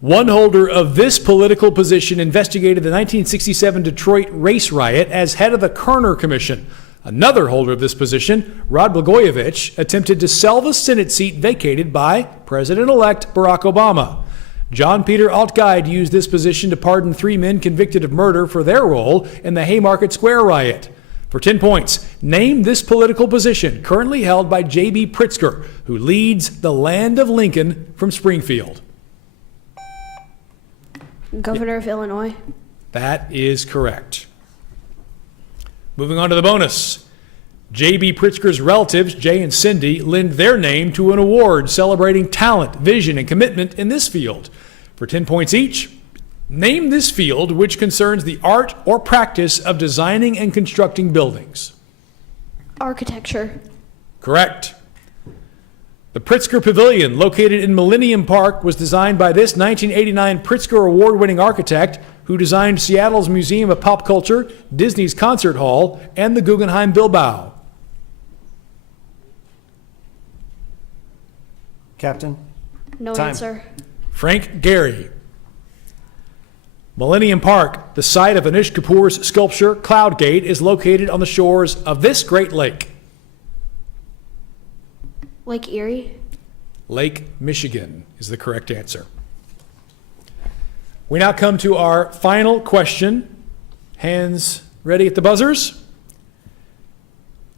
One holder of this political position investigated the 1967 Detroit race riot as head of the Kerner Commission. Another holder of this position, Rod Blagojevich, attempted to sell the Senate seat vacated by President-elect Barack Obama. John Peter Altgeid used this position to pardon 3 men convicted of murder for their role in the Haymarket Square riot. For 10 points, name this political position currently held by J.B. Pritzker, who leads the Land of Lincoln from Springfield. Governor of Illinois. That is correct. Moving on to the bonus. J.B. Pritzker's relatives, Jay and Cindy, lend their name to an award celebrating talent, vision, and commitment in this field. For 10 points each, name this field which concerns the art or practice of designing and constructing buildings. Architecture. Correct. The Pritzker Pavilion, located in Millennium Park, was designed by this 1989 Pritzker Award-winning architect who designed Seattle's Museum of Pop Culture, Disney's Concert Hall, and the Guggenheim Bilbao. Captain? No Time. answer. Frank Gehry. Millennium Park, the site of Anish Kapoor's sculpture Cloud Gate, is located on the shores of this Great Lake. Lake Erie. Lake Michigan is the correct answer. We now come to our final question. Hands ready at the buzzers?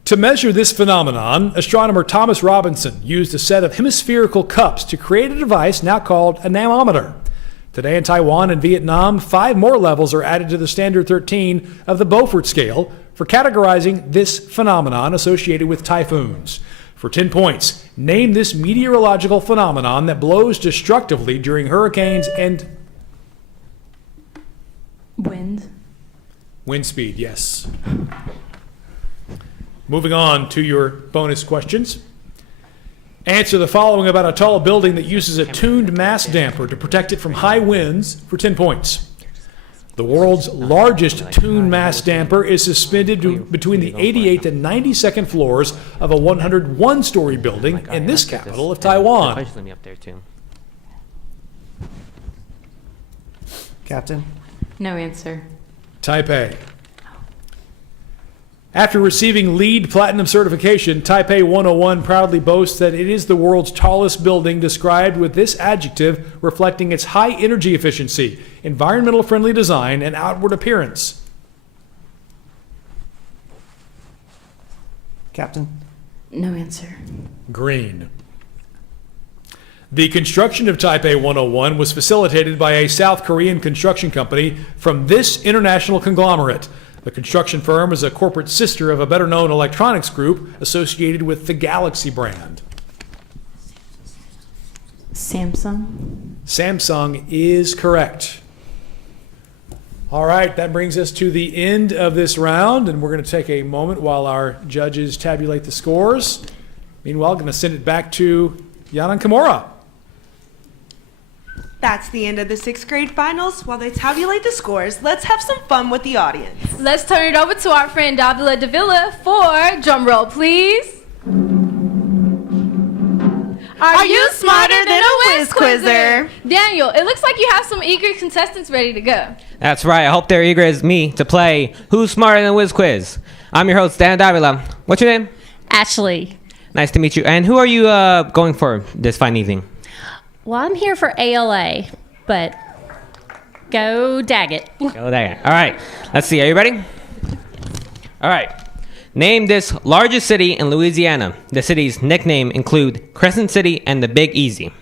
To measure this phenomenon, astronomer Thomas Robinson used a set of hemispherical cups to create a device now called a anemometer. Today in Taiwan and Vietnam, 5 more levels are added to the standard 13 of the Beaufort scale for categorizing this phenomenon associated with typhoons. For 10 points, name this meteorological phenomenon that blows destructively during hurricanes and Wind. wind speed, yes. Moving on to your bonus questions. Answer the following about a tall building that uses a tuned mass damper to protect it from high winds for 10 points. The world's largest tuned mass damper is suspended between the 88th and 92nd floors of a 101-story building in this capital of Taiwan. Let me up there too. Captain? No answer. Taipei. After receiving LEED Platinum certification, Taipei 101 proudly boasts that it is the world's tallest building, described with this adjective reflecting its high energy efficiency, environmental friendly design, and outward appearance. Captain? No answer. Green. The construction of Taipei 101 was facilitated by a South Korean construction company from this international conglomerate. The construction firm is a corporate sister of a better-known electronics group associated with the Galaxy brand. Samsung. Samsung is correct. All right, that brings us to the end of this round, and we're going to take a moment while our judges tabulate the scores. Meanwhile, I'm going to send it back to Yana and Kimura. That's the end of the 6th grade finals. While they tabulate the scores, let's have some fun with the audience. Let's turn it over to our friend Davila Davila for drum roll, please. Are you smarter than a Whiz quizzer? Daniel, it looks like you have some eager contestants ready to go. That's right. I hope they're eager as me to play Who's Smarter Than Whiz Quiz. I'm your host, Dan Davila. What's your name? Ashley. Nice to meet you. And who are you going for this fine evening? Well, I'm here for ALA, but go Daggett. Go Daggett. All right. Let's see. Are you ready? All right. Name this largest city in Louisiana. The city's nickname include Crescent City and the Big Easy.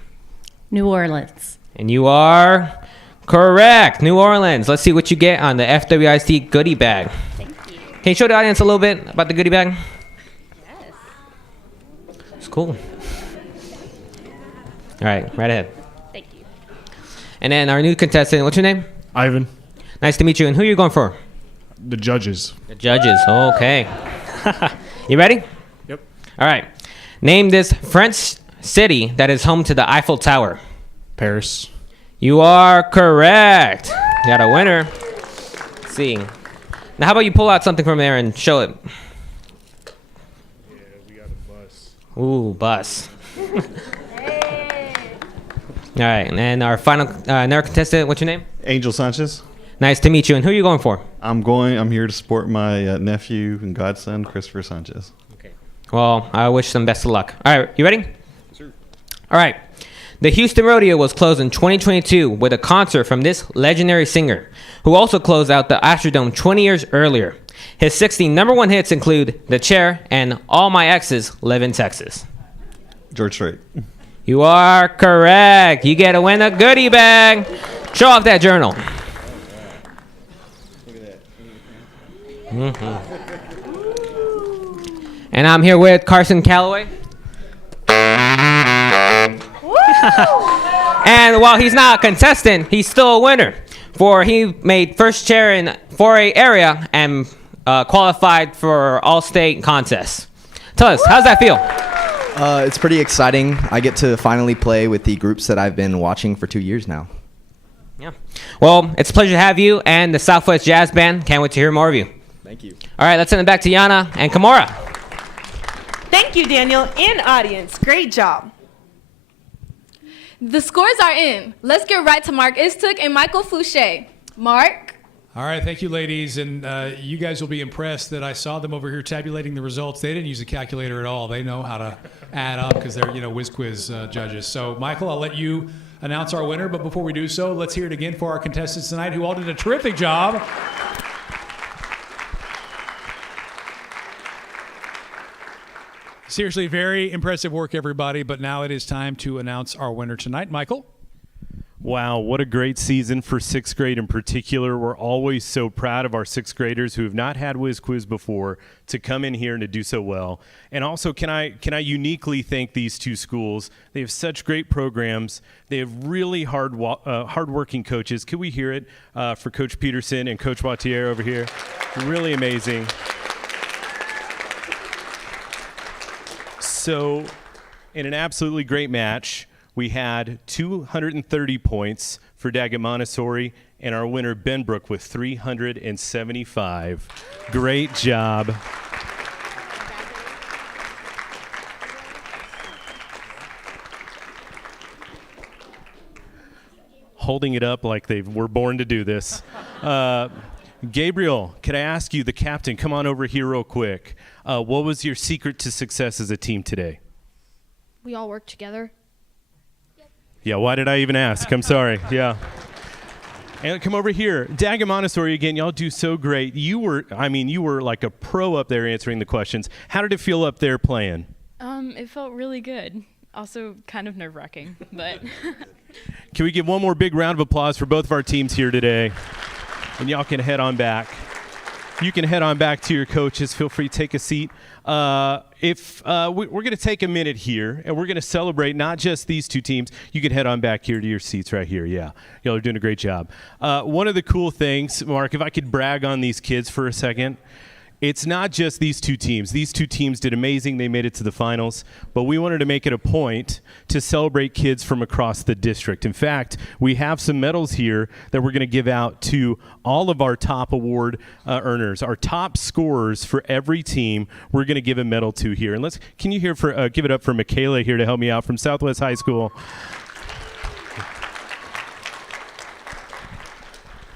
New Orleans. And you are correct. New Orleans. Let's see what you get on the FWIC goodie bag. Thank you. Can you show the audience a little bit about the goodie bag? Yes. It's cool. All right, right ahead. Thank you. And then our new contestant, what's your name? Ivan. Nice to meet you. And who are you going for? The judges. The judges. Okay. You ready? Yep. All right. Name this French city that is home to the Eiffel Tower. Paris. You are correct. You got a winner. Let's see. Now, how about you pull out something from there and show it? Yeah, we got a bus. Ooh, bus. All right. And then our final another contestant, what's your name? Angel Sanchez. Nice to meet you. And who are you going for? I'm here to support my nephew and godson, Christopher Sanchez. Okay. Well, I wish them best of luck. All right, you ready? Sure. All right. The Houston Rodeo was closed in 2022 with a concert from this legendary singer, who also closed out the Astrodome 20 years earlier. His 60 #1 hits include The Chair and All My Exes Live in Texas. George Strait. You are correct. You get to win a goodie bag. Show off that journal. Mm-hmm. And I'm here with Carson Calloway. And while he's not a contestant, he's still a winner. For he made first chair in 4A area and qualified for all-state contests. Tell us, how's that feel? It's pretty exciting. I get to finally play with the groups that I've been watching for 2 years now. Yeah. Well, it's a pleasure to have you and the Southwest Jazz Band. Can't wait to hear more of you. Thank you. All right, let's send it back to Yana and Kimura. Thank you, Daniel, and audience. Great job. The scores are in. Let's get right to Mark Istook and Michael Fouché. Mark? All right, thank you, ladies. And you guys will be impressed that I saw them over here tabulating the results. They didn't use a calculator at all. They know how to add up because they're, Whiz Quiz judges. So, Michael, I'll let you announce our winner. But before we do so, let's hear it again for our contestants tonight who all did a terrific job. Seriously, very impressive work, everybody. But now it is time to announce our winner tonight. Michael? Wow, what a great season for 6th grade in particular. We're always so proud of our 6th graders who have not had Whiz Quiz before to come in here and to do so well. And also, can I uniquely thank these two schools? They have such great programs. They have really hardworking coaches. Could we hear it for Coach Peterson and Coach Wattier over here? Really amazing. So, in an absolutely great match, we had 230 points for Daggett Montessori, and our winner, Benbrook, with 375. Great job. Holding it up like they were born to do this. Gabriel, could I ask you, the captain, come on over here real quick. What was your secret to success as a team today? We all work together. Yeah, why did I even ask? I'm sorry. Yeah. And come over here. Daggett Montessori, again, y'all do so great. You were like a pro up there answering the questions. How did it feel up there playing? It felt really good. Also kind of nerve-wracking, but. Can we give one more big round of applause for both of our teams here today? And y'all can head on back. You can head on back to your coaches. Feel free to take a seat. We're going to take a minute here, and we're going to celebrate not just these two teams. You can head on back here to your seats right here. Yeah, y'all are doing a great job. One of the cool things, Mark, if I could brag on these kids for a second, it's not just these two teams. These two teams did amazing. They made it to the finals. But we wanted to make it a point to celebrate kids from across the district. In fact, we have some medals here that we're going to give out to all of our top award earners, our top scorers for every team. We're going to give a medal to here. And can you give it up for Michaela here to help me out from Southwest High School.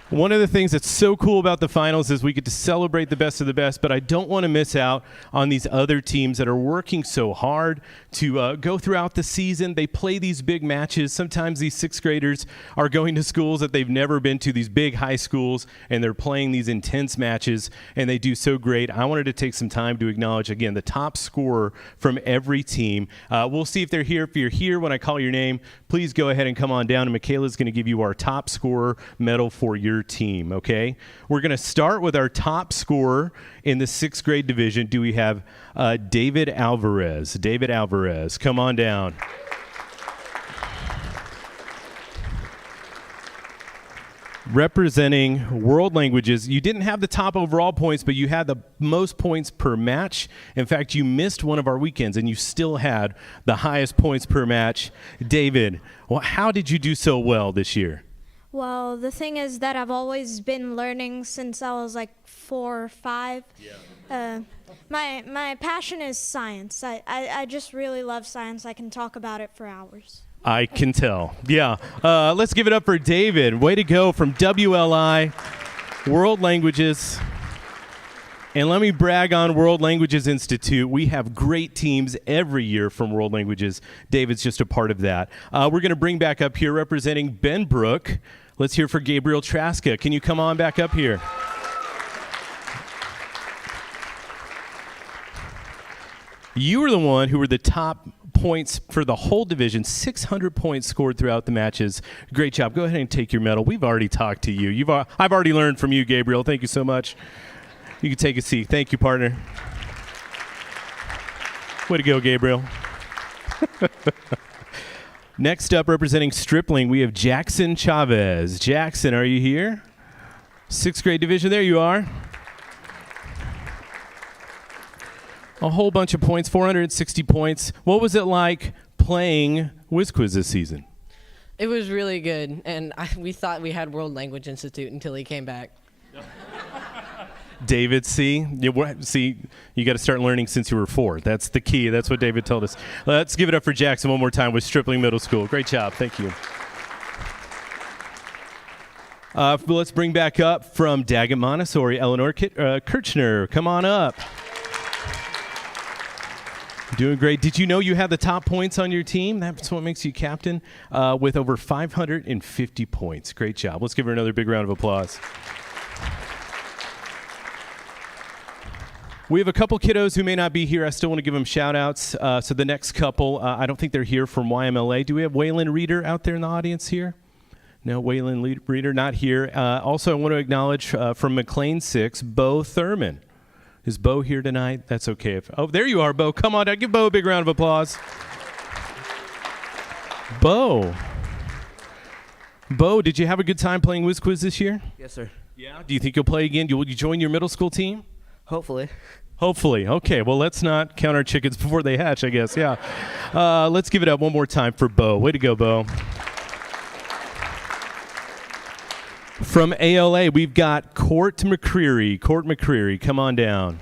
One of the things that's so cool about the finals is we get to celebrate the best of the best, but I don't want to miss out on these other teams that are working so hard to go throughout the season. They play these big matches. Sometimes these sixth graders are going to schools that they've never been to, these big high schools, and they're playing these intense matches, and they do so great. I wanted to take some time to acknowledge, again, the top scorer from every team. We'll see if they're here. If you're here when I call your name, please go ahead and come on down, and Michaela's going to give you our top scorer medal for your team, okay? We're going to start with our top scorer in the sixth grade division. Do we have David Alvarez? David Alvarez, come on down. Representing world languages, you didn't have the top overall points, but you had the most points per match. In fact, you missed one of our weekends, and you still had the highest points per match. David, how did you do so well this year? Well, the thing is that I've always been learning since I was like 4 or 5. Yeah. My passion is science. I just really love science. I can talk about it for hours. I can tell. Yeah. Let's give it up for David. Way to go from WLI, World Languages. And let me brag on World Languages Institute. We have great teams every year from World Languages. David's just a part of that. We're going to bring back up here representing Benbrook. Let's hear for Gabriel Traska. Can you come on back up here? You were the one who were the top points for the whole division, 600 points scored throughout the matches. Great job. Go ahead and take your medal. We've already talked to you. I've already learned from you, Gabriel. Thank you so much. You can take a seat. Thank you, partner. Way to go, Gabriel. Next up, representing Stripling, we have Jackson Chavez. Jackson, are you here? Sixth grade division. There you are. A whole bunch of points, 460 points. What was it like playing Whiz Quiz this season? It was really good, and we thought we had World Language Institute until he came back. David, you got to start learning since you were 4. That's the key. That's what David told us. Let's give it up for Jackson one more time with Stripling Middle School. Great job. Thank you. Let's bring back up from Daggett Montessori, Eleanor Kirchner. Come on up. Doing great. Did you know you had the top points on your team? That's what makes you captain with over 550 points. Great job. Let's give her another big round of applause. We have a couple kiddos who may not be here. I still want to give them shout-outs. So the next couple, I don't think they're here from YMLA. Do we have Waylon Reeder out there in the audience here? No, Waylon Reeder not here. Also, I want to acknowledge from McLean 6, Bo Thurman. Is Bo here tonight? That's okay. There you are, Bo. Come on down. Give Bo a big round of applause. Bo, did you have a good time playing Whiz Quiz this year? Yes, sir. Yeah? Do you think you'll play again? Will you join your middle school team? Hopefully. Hopefully. Okay, well, let's not count our chickens before they hatch, I guess. Yeah. Let's give it up one more time for Bo. Way to go, Bo. From ALA, we've got Court McCreary. Court McCreary, come on down.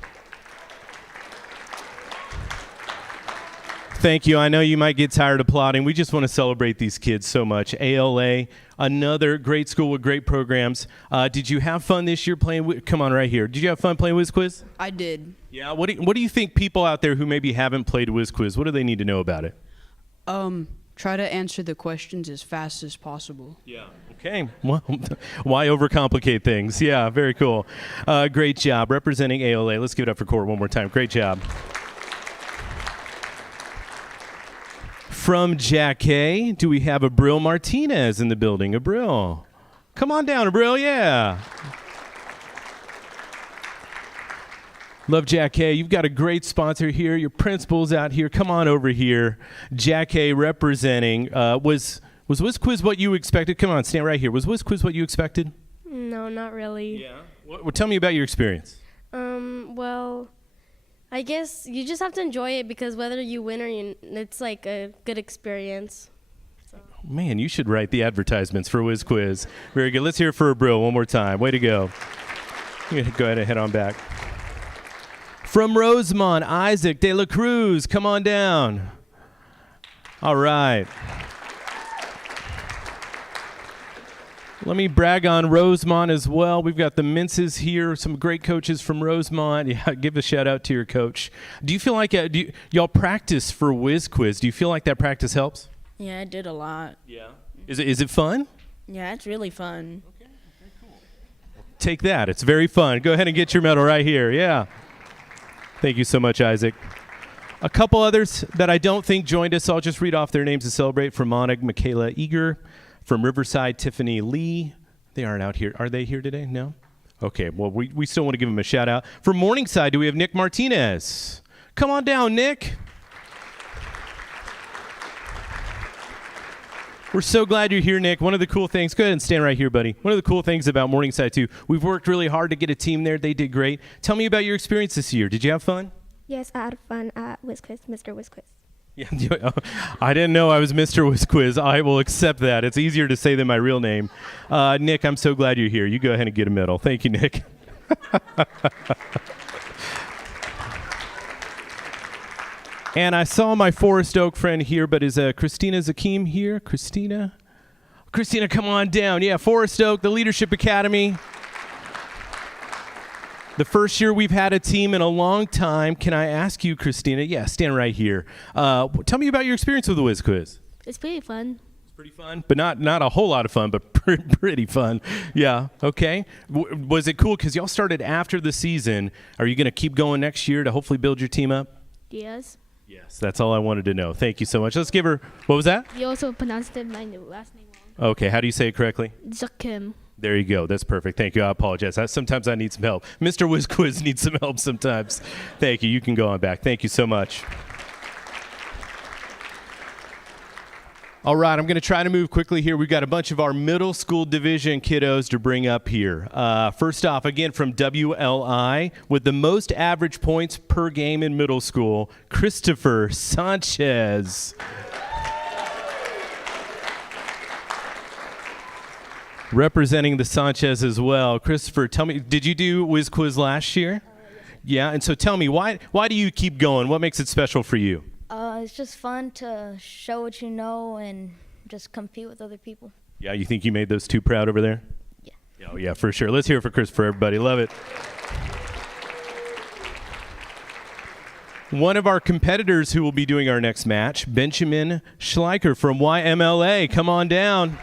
Thank you. I know you might get tired of applauding. We just want to celebrate these kids so much. ALA, another great school with great programs. Did you have fun this year playing? Come on, right here. Did you have fun playing Whiz Quiz? I did. Yeah. What do you think people out there who maybe haven't played Whiz Quiz, what do they need to know about it? try to answer the questions as fast as possible. Yeah. Okay. Well, why overcomplicate things? Yeah, very cool. Great job representing ALA. Let's give it up for Court one more time. Great job. From Jack A, do we have Abril Martinez in the building? Abril. Come on down, Abril. Yeah. Love Jack A. You've got a great sponsor here. Your principal's out here. Come on over here. Jack A representing. Was Whiz Quiz what you expected? Come on, stand right here. Was Whiz Quiz what you expected? No, not really. Yeah. Well, tell me about your experience. Well, I guess you just have to enjoy it because whether you win or it's like a good experience. So. Man, you should write the advertisements for Whiz Quiz. Very good. Let's hear it for Abril one more time. Way to go. Go ahead and head on back. From Rosemont, Isaac De La Cruz, come on down. All right. Let me brag on Rosemont as well. We've got the Minces here, some great coaches from Rosemont. Yeah, give a shout out to your coach. Do you feel like y'all practice for Whiz Quiz? Do you feel like that practice helps? Yeah, I did a lot. Yeah. Is it fun? Yeah, it's really fun. Okay, very cool. Take that. It's very fun. Go ahead and get your medal right here. Yeah. Thank you so much, Isaac. A couple others that I don't think joined us. I'll just read off their names to celebrate. From Monig, Michaela Eager. From Riverside, Tiffany Lee. They aren't out here. Are they here today? No? Okay, well, we still want to give them a shout out. From Morningside, do we have Nick Martinez? Come on down, Nick. We're so glad you're here, Nick. One of the cool things, go ahead and stand right here, buddy. One of the cool things about Morningside, too, we've worked really hard to get a team there. They did great. Tell me about your experience this year. Did you have fun? Yes, I had fun at Whiz Quiz, Mr. Whiz Quiz. Yeah, I didn't know I was Mr. Whiz Quiz. I will accept that. It's easier to say than my real name. Nick, I'm so glad you're here. You go ahead and get a medal. Thank you, Nick. And I saw my Forest Oak friend here, but is Christina Zakim here? Christina, come on down. Yeah, Forest Oak, the Leadership Academy. The first year we've had a team in a long time. Can I ask you, Christina? Yeah, stand right here. Tell me about your experience with the Whiz Quiz. It's pretty fun. It's pretty fun, but not a whole lot of fun, but pretty fun. Yeah, okay. Was it cool? Because y'all started after the season. Are you going to keep going next year to hopefully build your team up? Yes. Yes, that's all I wanted to know. Thank you so much. Let's give her, what was that? You also pronounced my last name wrong. Okay, how do you say it correctly? Zakim. There you go. That's perfect. Thank you. I apologize. Sometimes I need some help. Mr. Whiz Quiz needs some help sometimes. Thank you. You can go on back. Thank you so much. All right, I'm going to try to move quickly here. We've got a bunch of our middle school division kiddos to bring up here. First off, again, from WLI, with the most average points per game in middle school, Christopher Sanchez. Representing the Sanchez as well. Christopher, tell me, did you do Whiz Quiz last year? Yeah, and so tell me, why do you keep going? What makes it special for you? It's just fun to show what you know and just compete with other people. Yeah, you think you made those two proud over there? Yeah. Oh, yeah, for sure. Let's hear it for Christopher, everybody. Love it. One of our competitors who will be doing our next match, Benjamin Schleicher from YMLA. Come on down.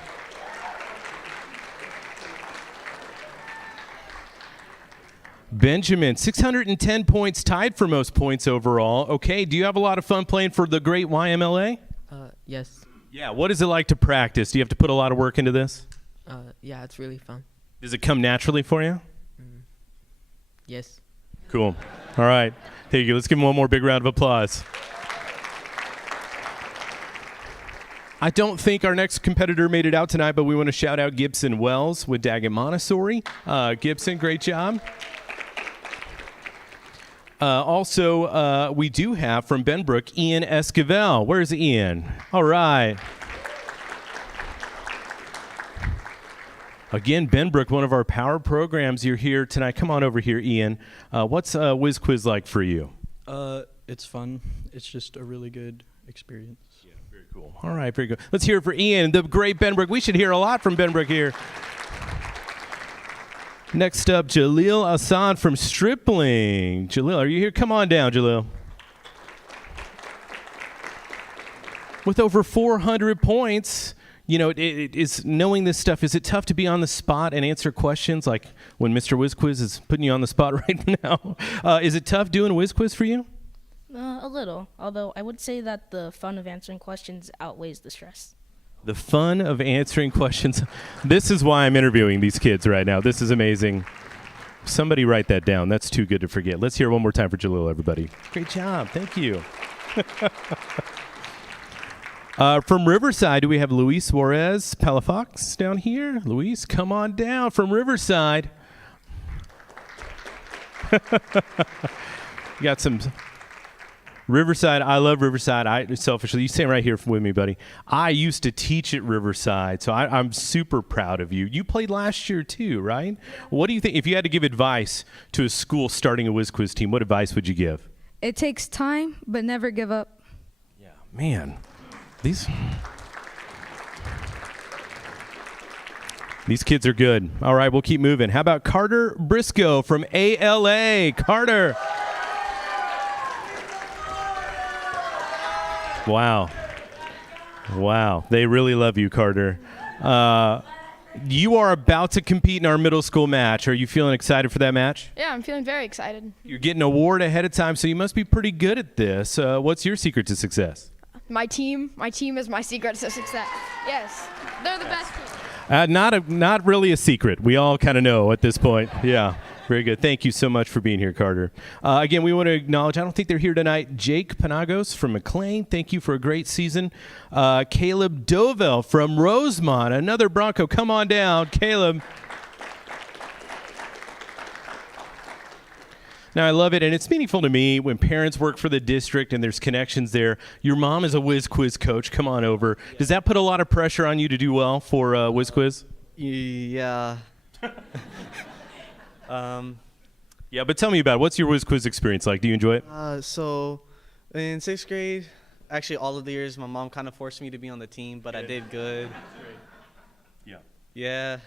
Benjamin, 610 points, tied for most points overall. Okay, do you have a lot of fun playing for the great YMLA? Yes. Yeah, what is it like to practice? Do you have to put a lot of work into this? Yeah, it's really fun. Does it come naturally for you? Yes. Cool. All right. Thank you. Let's give him one more big round of applause. I don't think our next competitor made it out tonight, but we want to shout out Gibson Wells with Daggett Montessori. Gibson, great job. Also, we do have from Benbrook, Ian Esquivel. Where's Ian? All right. Again, Benbrook, one of our power programs. You're here tonight. Come on over here, Ian. What's Whiz Quiz like for you? It's fun. It's just a really good experience. Yeah, very cool. All right, very good. Let's hear it for Ian, the great Benbrook. We should hear a lot from Benbrook here. Next up, Jalil Hassan from Stripling. Jalil, are you here? Come on down, Jalil. with over 400 points. You know, it is knowing this stuff. Is it tough to be on the spot and answer questions like when Mr. Whiz Quiz is putting you on the spot right now? Is it tough doing Whiz Quiz for you? A little, although I would say that the fun of answering questions outweighs the stress. The fun of answering questions. This is why I'm interviewing these kids right now. This is amazing. Somebody write that down. That's too good to forget. Let's hear it one more time for Jalil, everybody. Great job. Thank you. From Riverside, do we have Luis Suarez Palafox down here? Luis, come on down from Riverside. You got some Riverside. I love Riverside. I selfishly, you stand right here with me, buddy. I used to teach at Riverside, so I'm super proud of you. You played last year too, right? What do you think? If you had to give advice to a school starting a Whiz Quiz team, what advice would you give? It takes time, but never give up. Yeah, man. These kids are good. All right, we'll keep moving. How about Carter Briscoe from ALA? Carter. Wow. They really love you, Carter. You are about to compete in our middle school match. Are you feeling excited for that match? Yeah, I'm feeling very excited. You're getting an award ahead of time, so you must be pretty good at this. What's your secret to success? My team is my secret to success. Yes, they're the best team. Not really a secret. We all kind of know at this point. Yeah, very good. Thank you so much for being here, Carter. Again, we want to acknowledge, I don't think they're here tonight, Jake Panagos from McLean. Thank you for a great season. Caleb Dovell from Rosemont, another Bronco. Come on down, Caleb. Now, I love it, and it's meaningful to me when parents work for the district and there's connections there. Your mom is a Whiz Quiz coach. Come on over. Does that put a lot of pressure on you to do well for Whiz Quiz? Yeah. Yeah, but tell me about it. What's your Whiz Quiz experience like? Do you enjoy it? So in 6th grade, actually all of the years, my mom kind of forced me to be on the team, but I did good. Yeah. Yeah.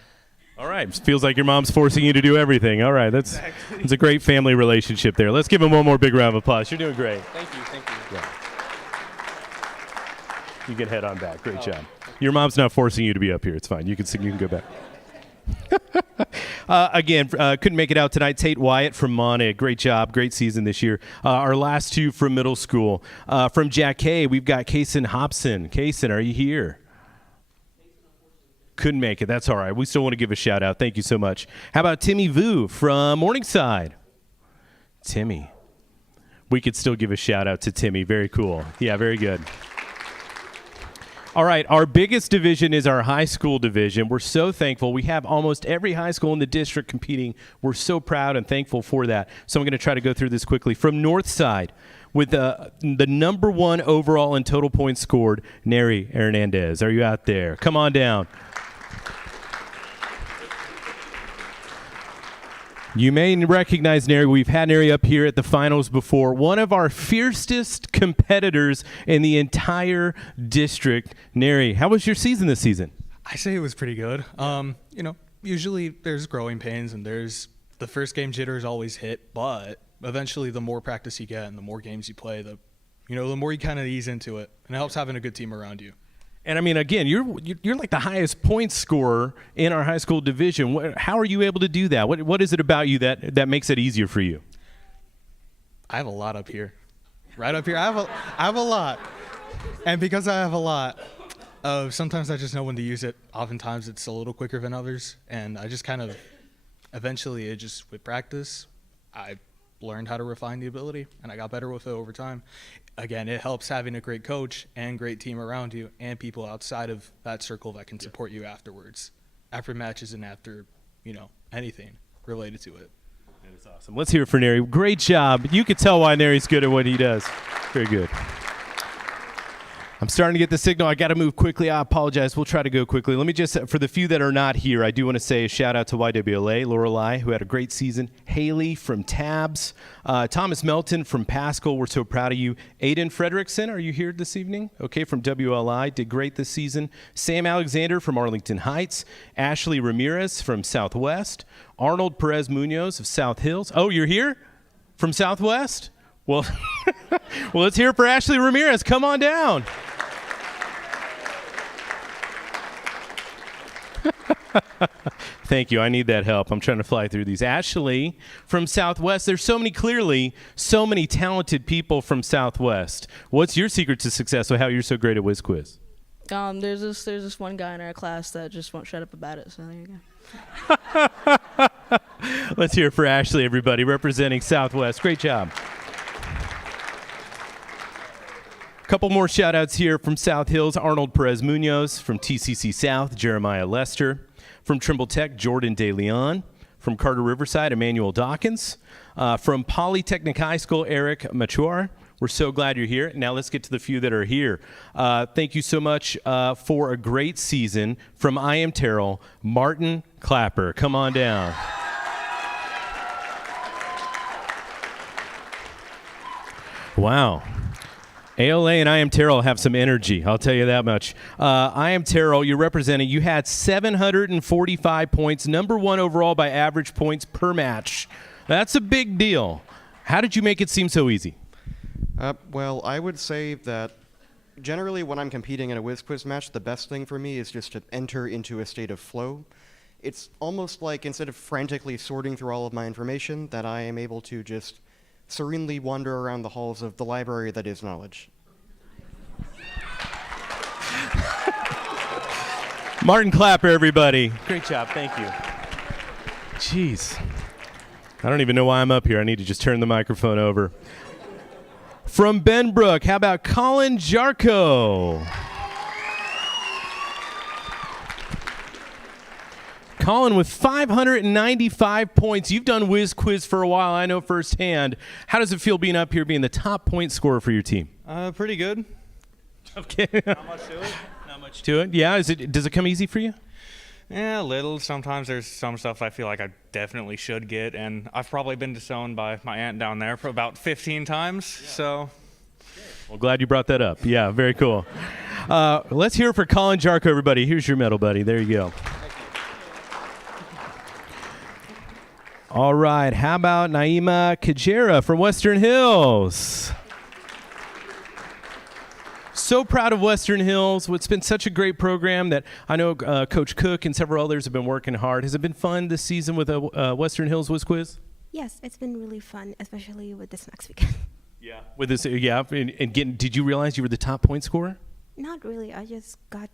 All right. Feels like your mom's forcing you to do everything. All right. It's a great family relationship there. Let's give him one more big round of applause. You're doing great. Thank you. Yeah. You can head on back. Great job. Your mom's not forcing you to be up here. It's fine. You can sing. You can go back. Again, couldn't make it out tonight. Tate Wyatt from Monet. Great job. Great season this year. Our last two from middle school. From Jack K, we've got Kaysen Hobson. Kaysen, are you here? Couldn't make it. That's all right. We still want to give a shout out. Thank you so much. How about Timmy Vu from Morningside? Timmy. We could still give a shout out to Timmy. Very cool. Yeah, very good. All right, our biggest division is our high school division. We're so thankful. We have almost every high school in the district competing. We're so proud and thankful for that. So I'm going to try to go through this quickly. From Northside, with the number one overall in total points scored, Neri Hernandez. Are you out there? Come on down. You may recognize Neri. We've had Neri up here at the finals before. One of our fiercest competitors in the entire district. Neri, how was your season this season? I say it was pretty good. Usually there's growing pains and there's the first game jitters always hit, but eventually the more practice you get and the more games you play, the more you kind of ease into it, and it helps having a good team around you. And I mean, again, you're like the highest points scorer in our high school division. How are you able to do that? What is it about you that makes it easier for you? I have a lot up here. Right up here, I have a lot. And because I have a lot, sometimes I just know when to use it. Oftentimes it's a little quicker than others. And I just kind of, eventually, with practice, I learned how to refine the ability, and I got better with it over time. Again, it helps having a great coach and great team around you and people outside of that circle that can support you afterwards, after matches and after, anything related to it. That is awesome. Let's hear it for Neri. Great job. You can tell why Neri's good at what he does. Very good. I'm starting to get the signal. I got to move quickly. I apologize. We'll try to go quickly. Let me just, for the few that are not here, I do want to say a shout out to YWLA, Lorelei, who had a great season. Haley from Tabs. Thomas Melton from Pascal. We're so proud of you. Aiden Frederickson, are you here this evening? Okay, from WLI. Did great this season. Sam Alexander from Arlington Heights. Ashley Ramirez from Southwest. Arnold Perez Munoz of South Hills. Oh, you're here? From Southwest? Well, let's hear it for Ashley Ramirez. Come on down. Thank you. I need that help. I'm trying to fly through these. Ashley from Southwest. There's so many talented people from Southwest. What's your secret to success or how you're so great at Whiz Quiz? There's this one guy in our class that just won't shut up about it. So there you go. Let's hear it for Ashley, everybody, representing Southwest. Great job. Couple more shout-outs here from South Hills. Arnold Perez Munoz. From TCC South, Jeremiah Lester. From Trimble Tech, Jordan De Leon. From Carter Riverside, Emmanuel Dawkins. From Polytechnic High School, Eric Machuar. We're so glad you're here. Now let's get to the few that are here. Thank you so much for a great season. From I Am Terrell, Martin Clapper. Come on down. Wow. ALA and I Am Terrell have some energy, I'll tell you that much. I Am Terrell, you're representing. You had 745 points, number 1 overall by average points per match. That's a big deal. How did you make it seem so easy? Well, I would say that generally when I'm competing in a Whiz Quiz match, the best thing for me is just to enter into a state of flow. It's almost like instead of frantically sorting through all of my information, that I am able to just serenely wander around the halls of the library that is knowledge. Martin Clapper, everybody. Great job. Thank you. Jeez. I don't even know why I'm up here. I need to just turn the microphone over. From Benbrook, how about Colin Jarko? Colin with 595 points. You've done Whiz Quiz for a while, I know firsthand. How does it feel being up here, being the top point scorer for your team? Pretty good. Okay. Not much to it. Not much to it. Yeah. Does it come easy for you? Yeah, a little. Sometimes there's some stuff I feel like I definitely should get, and I've probably been disowned by my aunt down there for about 15 times. Yeah. So. Well, glad you brought that up. Yeah, very cool. Let's hear it for Colin Jarko, everybody. Here's your medal, buddy. There you go. All right, how about Naima Kajera from Western Hills? So proud of Western Hills. It's been such a great program that I know Coach Cook and several others have been working hard. Has it been fun this season with Western Hills Whiz Quiz? Yes, it's been really fun, especially with this next weekend. Yeah. With this, yeah, and did you realize you were the top point scorer? Not really. I just got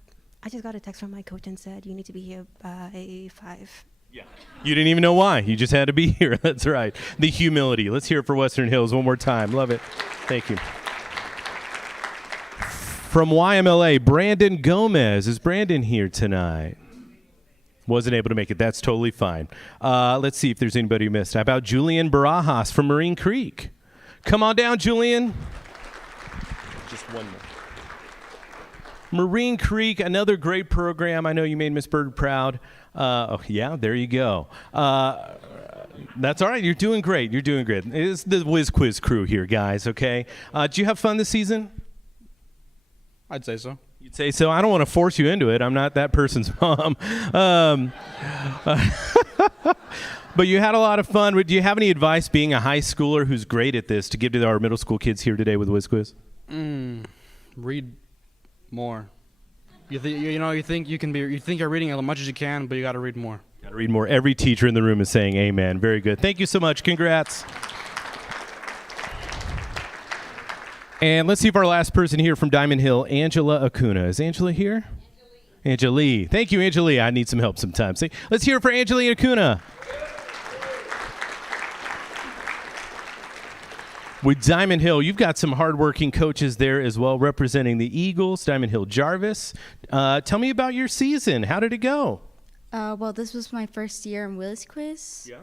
a text from my coach and said you need to be here by 5. Yeah. You didn't even know why. You just had to be here. That's right. The humility. Let's hear it for Western Hills one more time. Love it. Thank you. From YMLA, Brandon Gomez. Is Brandon here tonight? Wasn't able to make it. That's totally fine. Let's see if there's anybody who missed. How about Julian Barajas from Marine Creek? Come on down, Julian. Just one more. Marine Creek, another great program. I know you made Miss Bird proud. Yeah, there you go. That's all right. You're doing great. You're doing great. It's the Whiz Quiz crew here, guys, okay? Did you have fun this season? I'd say so. You'd say so? I don't want to force you into it. I'm not that person's mom. But you had a lot of fun. Do you have any advice, being a high schooler who's great at this, to give to our middle school kids here today with Whiz Quiz? Read more. You think you're reading as much as you can, but you got to read more. Got to read more. Every teacher in the room is saying amen. Very good. Thank you so much. Congrats. And let's see if our last person here from Diamond Hill, Angela Acuna. Is Angela here? Angelie. Thank you, Angelie. I need some help sometimes. Let's hear it for Angelie Acuna. With Diamond Hill, you've got some hardworking coaches there as well, representing the Eagles. Diamond Hill Jarvis. Tell me about your season. How did it go? Well, this was my first year in Whiz Quiz. Yeah.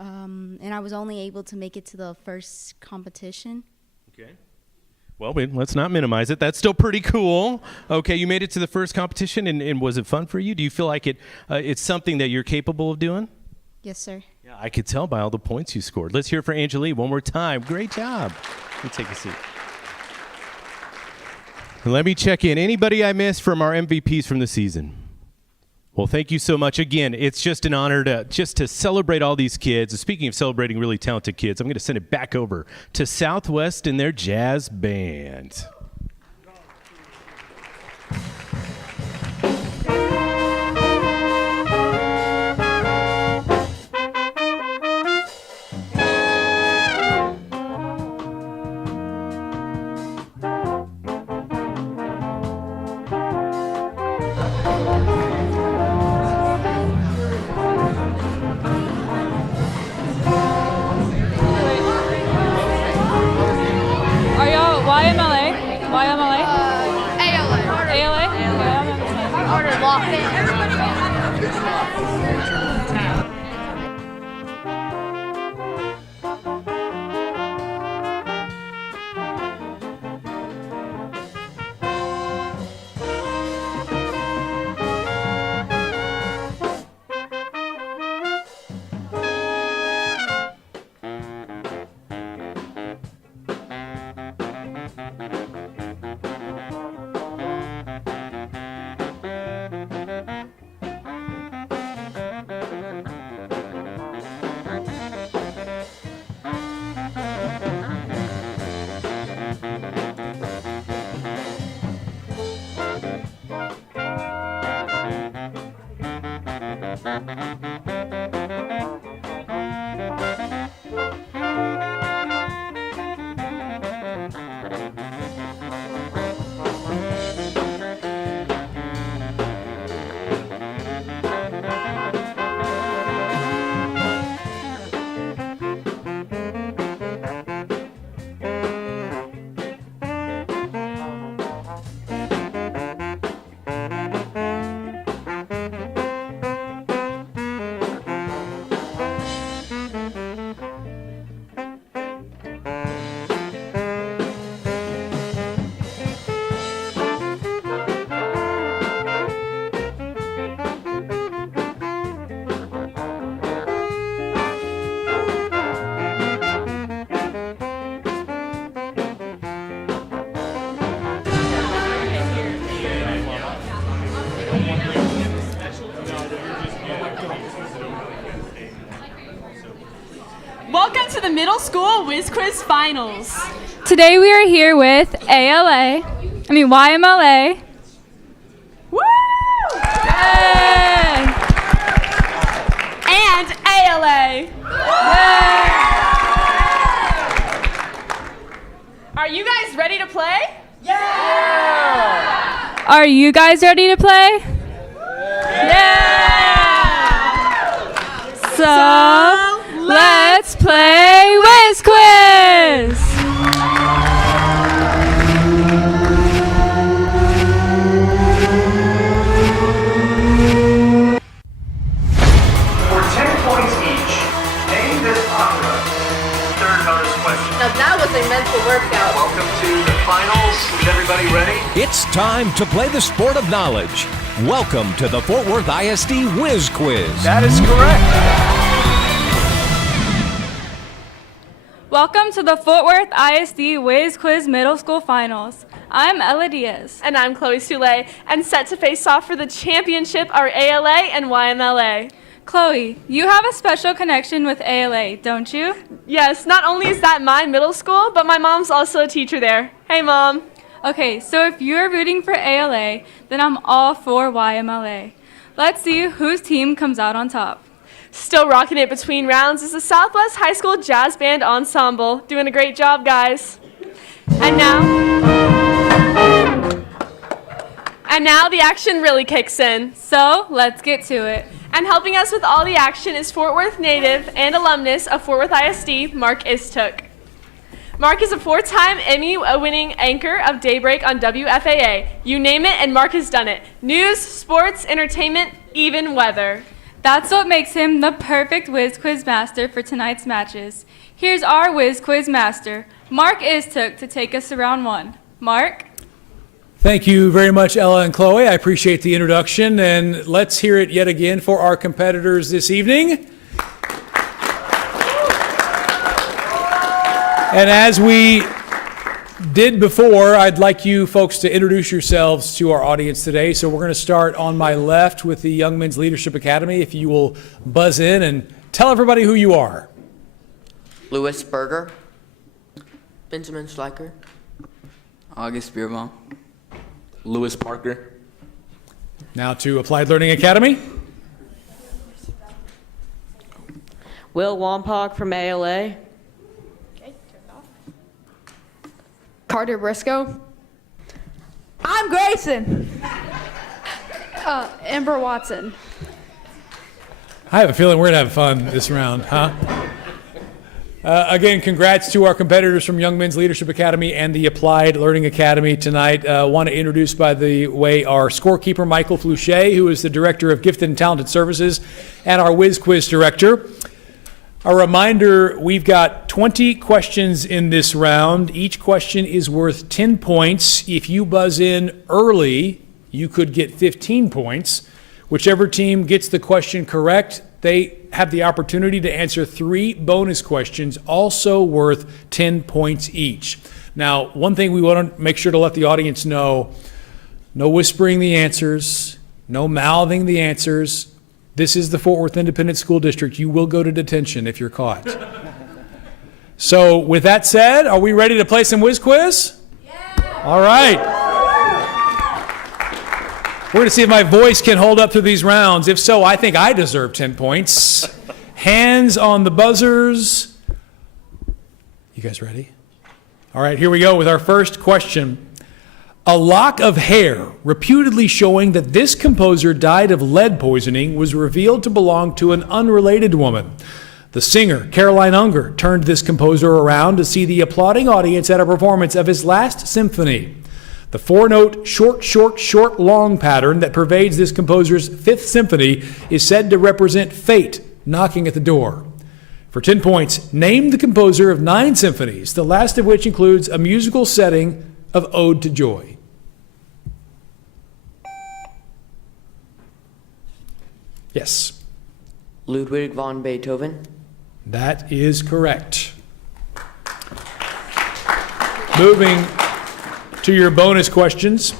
And I was only able to make it to the first competition. Okay. Well, let's not minimize it. That's still pretty cool. Okay, you made it to the first competition, and was it fun for you? Do you feel like it's something that you're capable of doing? Yes, sir. Yeah, I could tell by all the points you scored. Let's hear it for Angelie one more time. Great job. Let me take a seat. And let me check in. Anybody I missed from our MVPs from the season? Well, thank you so much. Again, it's just an honor to celebrate all these kids. Speaking of celebrating really talented kids, I'm going to send it back over to Southwest and their jazz band. Welcome to the Middle School Whiz Quiz Finals. Today we are here with YMLA. Woo! Yay! And ALA. Yay! Are you guys ready to play? Yeah! Are you guys ready to play? Yeah! So let's play Whiz Quiz! For 10 points each, name this opera. Third bonus question. Now that was a mental workout. Welcome to the finals. Is everybody ready? It's time to play the sport of knowledge. Welcome to the Fort Worth ISD Whiz Quiz. That is correct. Welcome to the Fort Worth ISD Whiz Quiz Middle School Finals. I'm Ella Diaz. And I'm Chloe Soule, and set to face off for the championship are ALA and YMLA. Chloe, you have a special connection with ALA, don't you? Yes, not only is that my middle school, but my mom's also a teacher there. Hey, Mom. Okay, so if you're rooting for ALA, then I'm all for YMLA. Let's see whose team comes out on top. Still rocking it between rounds is the Southwest High School Jazz Band Ensemble. Doing a great job, guys. And now the action really kicks in. So let's get to it. And helping us with all the action is Fort Worth native and alumnus of Fort Worth ISD, Mark Istook. Mark is a 4-time Emmy-winning anchor of Daybreak on WFAA. You name it, and Mark has done it. News, sports, entertainment, even weather. That's what makes him the perfect Whiz Quiz Master for tonight's matches. Here's our Whiz Quiz Master, Mark Istook, to take us to round one. Mark? Thank you very much, Ella and Chloe. I appreciate the introduction, and let's hear it yet again for our competitors this evening. And as we did before, I'd like you folks to introduce yourselves to our audience today. So we're going to start on my left with the Young Men's Leadership Academy. If you will buzz in and tell everybody who you are. Louis Berger. Benjamin Schleicher. August Bierbaum. Louis Parker. Now to Applied Learning Academy. Will Wompock from ALA. Carter Briscoe. I'm Grayson. Amber Watson. I have a feeling we're going to have fun this round, huh? Again, congrats to our competitors from Young Men's Leadership Academy and the Applied Learning Academy tonight. Want to introduce, by the way, our scorekeeper, Michael Flouchet, who is the Director of Gifted and Talented Services, and our Whiz Quiz Director. A reminder, we've got 20 questions in this round. Each question is worth 10 points. If you buzz in early, you could get 15 points. Whichever team gets the question correct, they have the opportunity to answer 3 bonus questions, also worth 10 points each. Now, one thing we want to make sure to let the audience know, no whispering the answers, no mouthing the answers. This is the Fort Worth Independent School District. You will go to detention if you're caught. So with that said, are we ready to play some Whiz Quiz? Yeah. All right. We're going to see if my voice can hold up through these rounds. If so, I think I deserve 10 points. Hands on the buzzers. You guys ready? All right, here we go with our first question. A lock of hair, reputedly showing that this composer died of lead poisoning, was revealed to belong to an unrelated woman. The singer, Caroline Unger, turned this composer around to see the applauding audience at a performance of his last symphony. The four-note short, short, short, long pattern that pervades this composer's Fifth Symphony is said to represent fate knocking at the door. For 10 points, name the composer of 9 symphonies, the last of which includes a musical setting of Ode to Joy. Yes. Ludwig von Beethoven. That is correct. Moving to your bonus questions.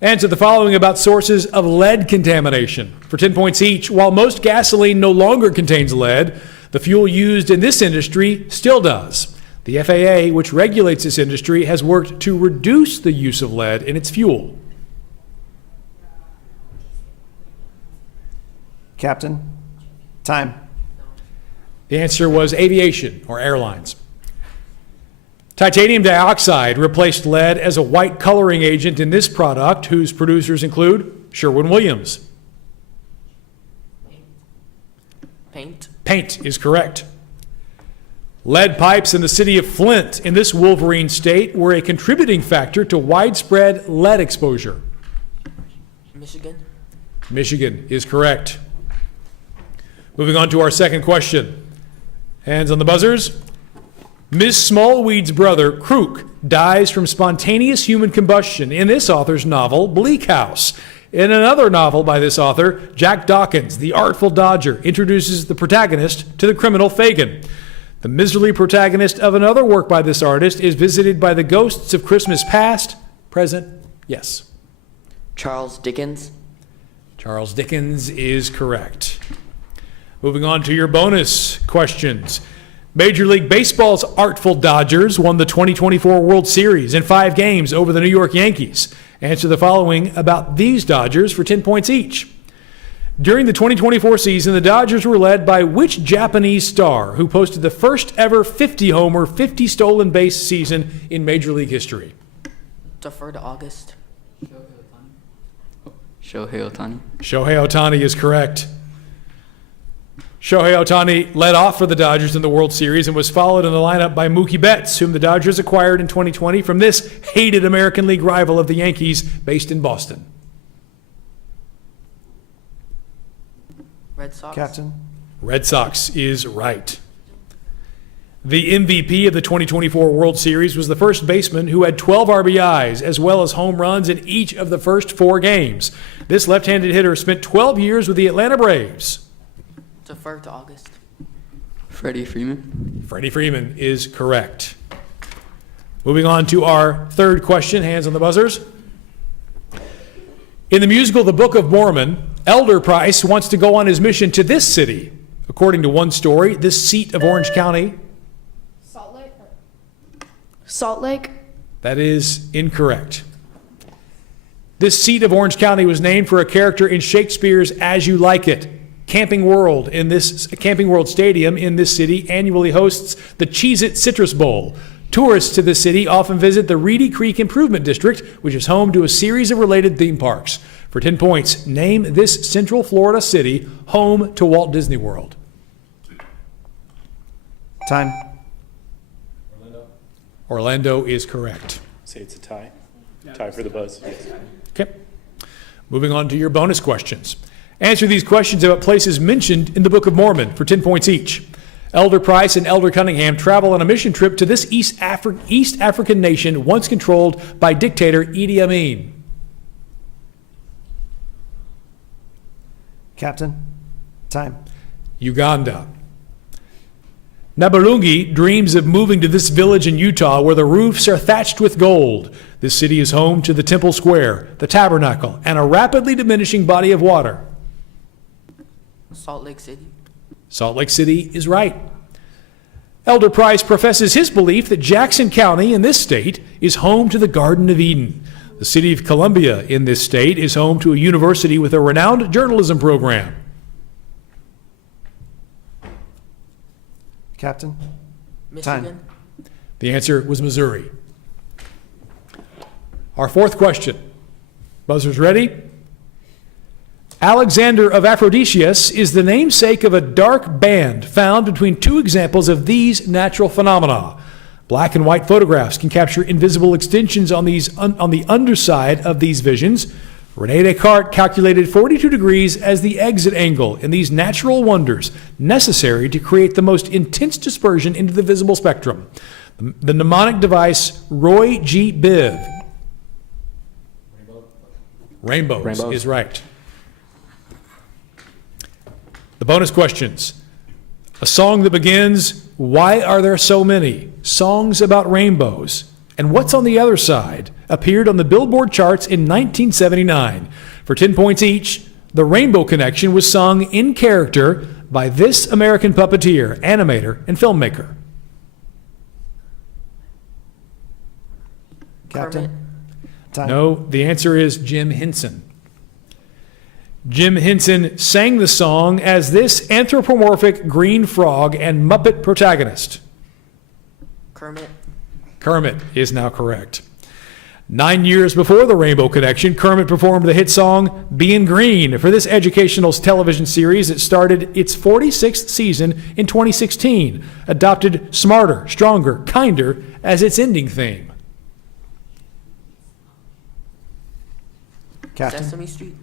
Answer the following about sources of lead contamination. For 10 points each, while most gasoline no longer contains lead, the fuel used in this industry still does. The FAA, which regulates this industry, has worked to reduce the use of lead in its fuel. Captain, time. The answer was aviation or airlines. Titanium dioxide replaced lead as a white coloring agent in this product, whose producers include Sherwin-Williams. Paint. Paint is correct. Lead pipes in the city of Flint in this Wolverine state were a contributing factor to widespread lead exposure. Michigan. Michigan is correct. Moving on to our second question. Hands on the buzzers. Ms. Smallweed's brother, Crook, dies from spontaneous human combustion in this author's novel, Bleak House. In another novel by this author, Jack Dawkins, the artful dodger, introduces the protagonist to the criminal Fagin. The miserly protagonist of another work by this artist is visited by the ghosts of Christmas past, present, yes. Charles Dickens. Charles Dickens is correct. Moving on to your bonus questions. Major League Baseball's Artful Dodgers won the 2024 World Series in 5 games over the New York Yankees. Answer the following about these Dodgers for 10 points each. During the 2024 season, the Dodgers were led by which Japanese star who posted the first ever 50-homer, 50 stolen base season in Major League history? Defer to August. Shohei Ohtani. Shohei Ohtani is correct. Shohei Ohtani led off for the Dodgers in the World Series and was followed in the lineup by Mookie Betts, whom the Dodgers acquired in 2020 from this hated American League rival of the Yankees based in Boston. Red Sox. Captain. Red Sox is right. The MVP of the 2024 World Series was the first baseman who had 12 RBIs as well as home runs in each of the first 4 games. This left-handed hitter spent 12 years with the Atlanta Braves. Defer to August. Freddie Freeman. Freddie Freeman is correct. Moving on to our third question, hands on the buzzers. In the musical The Book of Mormon, Elder Price wants to go on his mission to this city. According to one story, this seat of Orange County. Salt Lake? Salt Lake? That is incorrect. This seat of Orange County was named for a character in Shakespeare's As You Like It. Camping World Stadium in this city annually hosts the Cheez-It Citrus Bowl. Tourists to this city often visit the Reedy Creek Improvement District, which is home to a series of related theme parks. For 10 points, name this Central Florida city home to Walt Disney World. Time. Orlando is correct. Say it's a tie. Tie for the buzz. Okay. Moving on to your bonus questions. Answer these questions about places mentioned in the Book of Mormon for 10 points each. Elder Price and Elder Cunningham travel on a mission trip to this East African nation once controlled by dictator Idi Amin. Captain, time. Uganda. Nabarungi dreams of moving to this village in Utah where the roofs are thatched with gold. This city is home to the Temple Square, the Tabernacle, and a rapidly diminishing body of water. Salt Lake City. Salt Lake City is right. Elder Price professes his belief that Jackson County in this state is home to the Garden of Eden. The city of Columbia in this state is home to a university with a renowned journalism program. Captain? Michigan. Time. The answer was Missouri. Our fourth question. Buzzers ready? Alexander of Aphrodisias is the namesake of a dark band found between two examples of these natural phenomena. Black and white photographs can capture invisible extensions on the underside of these visions. René Descartes calculated 42 degrees as the exit angle in these natural wonders necessary to create the most intense dispersion into the visible spectrum. The mnemonic device Roy G. Biv. Rainbows is right. The bonus questions. A song that begins, "Why are there so many?" Songs about rainbows. And What's on the Other Side appeared on the Billboard charts in 1979. For 10 points each, The Rainbow Connection was sung in character by this American puppeteer, animator, and filmmaker. Captain? Time. No, the answer is Jim Henson. Jim Henson sang the song as this anthropomorphic green frog and Muppet protagonist. Kermit. Kermit is now correct. 9 years before The Rainbow Connection, Kermit performed the hit song Bein' Green for this educational television series that started its 46th season in 2016, adopted Smarter, Stronger, Kinder as its ending theme. Captain? Sesame Street.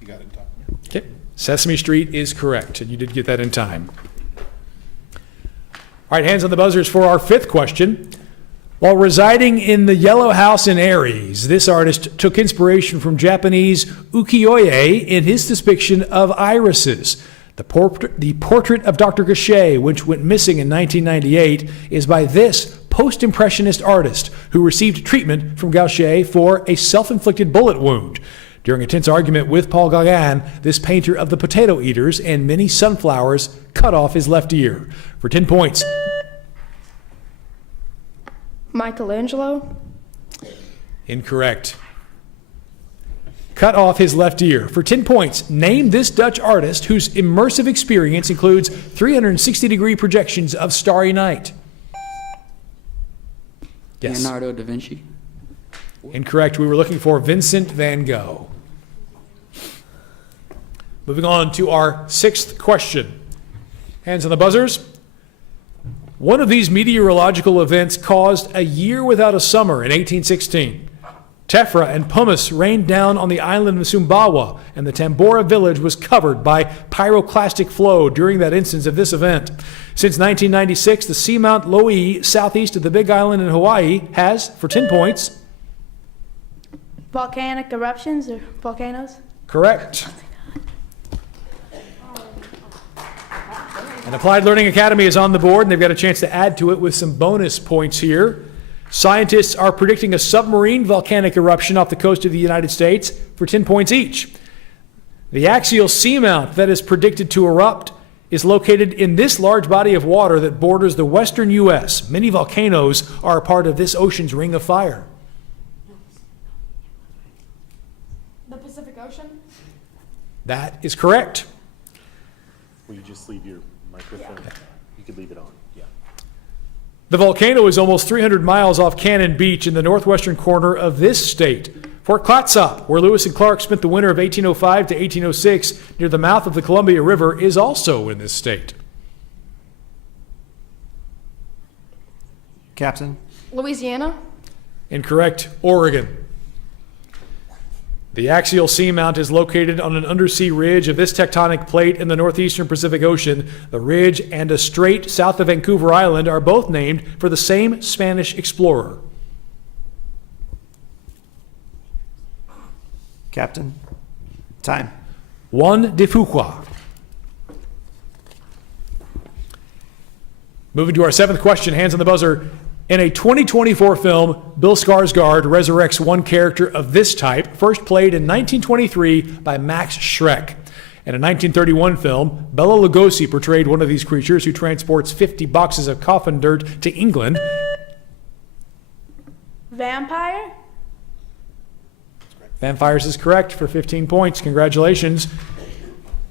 You got it, Tom. Okay. Sesame Street is correct, and you did get that in time. All right, hands on the buzzers for our fifth question. While residing in the Yellow House in Aries, this artist took inspiration from Japanese ukiyo-e in his depiction of irises. The portrait of Dr. Gachet, which went missing in 1998, is by this post-impressionist artist who received treatment from Gachet for a self-inflicted bullet wound. During a tense argument with Paul Gauguin, this painter of the potato eaters and many sunflowers cut off his left ear. For 10 points. Michelangelo. Incorrect. Cut off his left ear. For 10 points, name this Dutch artist whose immersive experience includes 360-degree projections of starry night. Yes. Leonardo da Vinci. Incorrect. We were looking for Vincent van Gogh. Moving on to our sixth question. Hands on the buzzers. One of these meteorological events caused a year without a summer in 1816. Tephra and pumice rained down on the island of Sumbawa, and the Tambora village was covered by pyroclastic flow during that instance of this event. Since 1996, the seamount Loei, southeast of the Big Island in Hawaii, has, for 10 points... Volcanic eruptions or volcanoes? Correct. And Applied Learning Academy is on the board, and they've got a chance to add to it with some bonus points here. Scientists are predicting a submarine volcanic eruption off the coast of the United States for 10 points each. The axial seamount that is predicted to erupt is located in this large body of water that borders the western U.S. Many volcanoes are a part of this ocean's ring of fire. The Pacific Ocean? That is correct. Will you just leave your microphone? Yeah. You could leave it on. Yeah. The volcano is almost 300 miles off Cannon Beach in the northwestern corner of this state. Fort Clatsop, where Lewis and Clark spent the winter of 1805 to 1806 near the mouth of the Columbia River, is also in this state. Captain? Louisiana? Incorrect. Oregon. The axial seamount is located on an undersea ridge of this tectonic plate in the northeastern Pacific Ocean. The ridge and a strait south of Vancouver Island are both named for the same Spanish explorer. Captain? Time. Juan de Fuqua. Moving to our seventh question, hands on the buzzer. In a 2024 film, Bill Skarsgård resurrects one character of this type, first played in 1923 by Max Schreck. In a 1931 film, Bela Lugosi portrayed one of these creatures who transports 50 boxes of coffin dirt to England. Vampire? Vampires is correct for 15 points. Congratulations.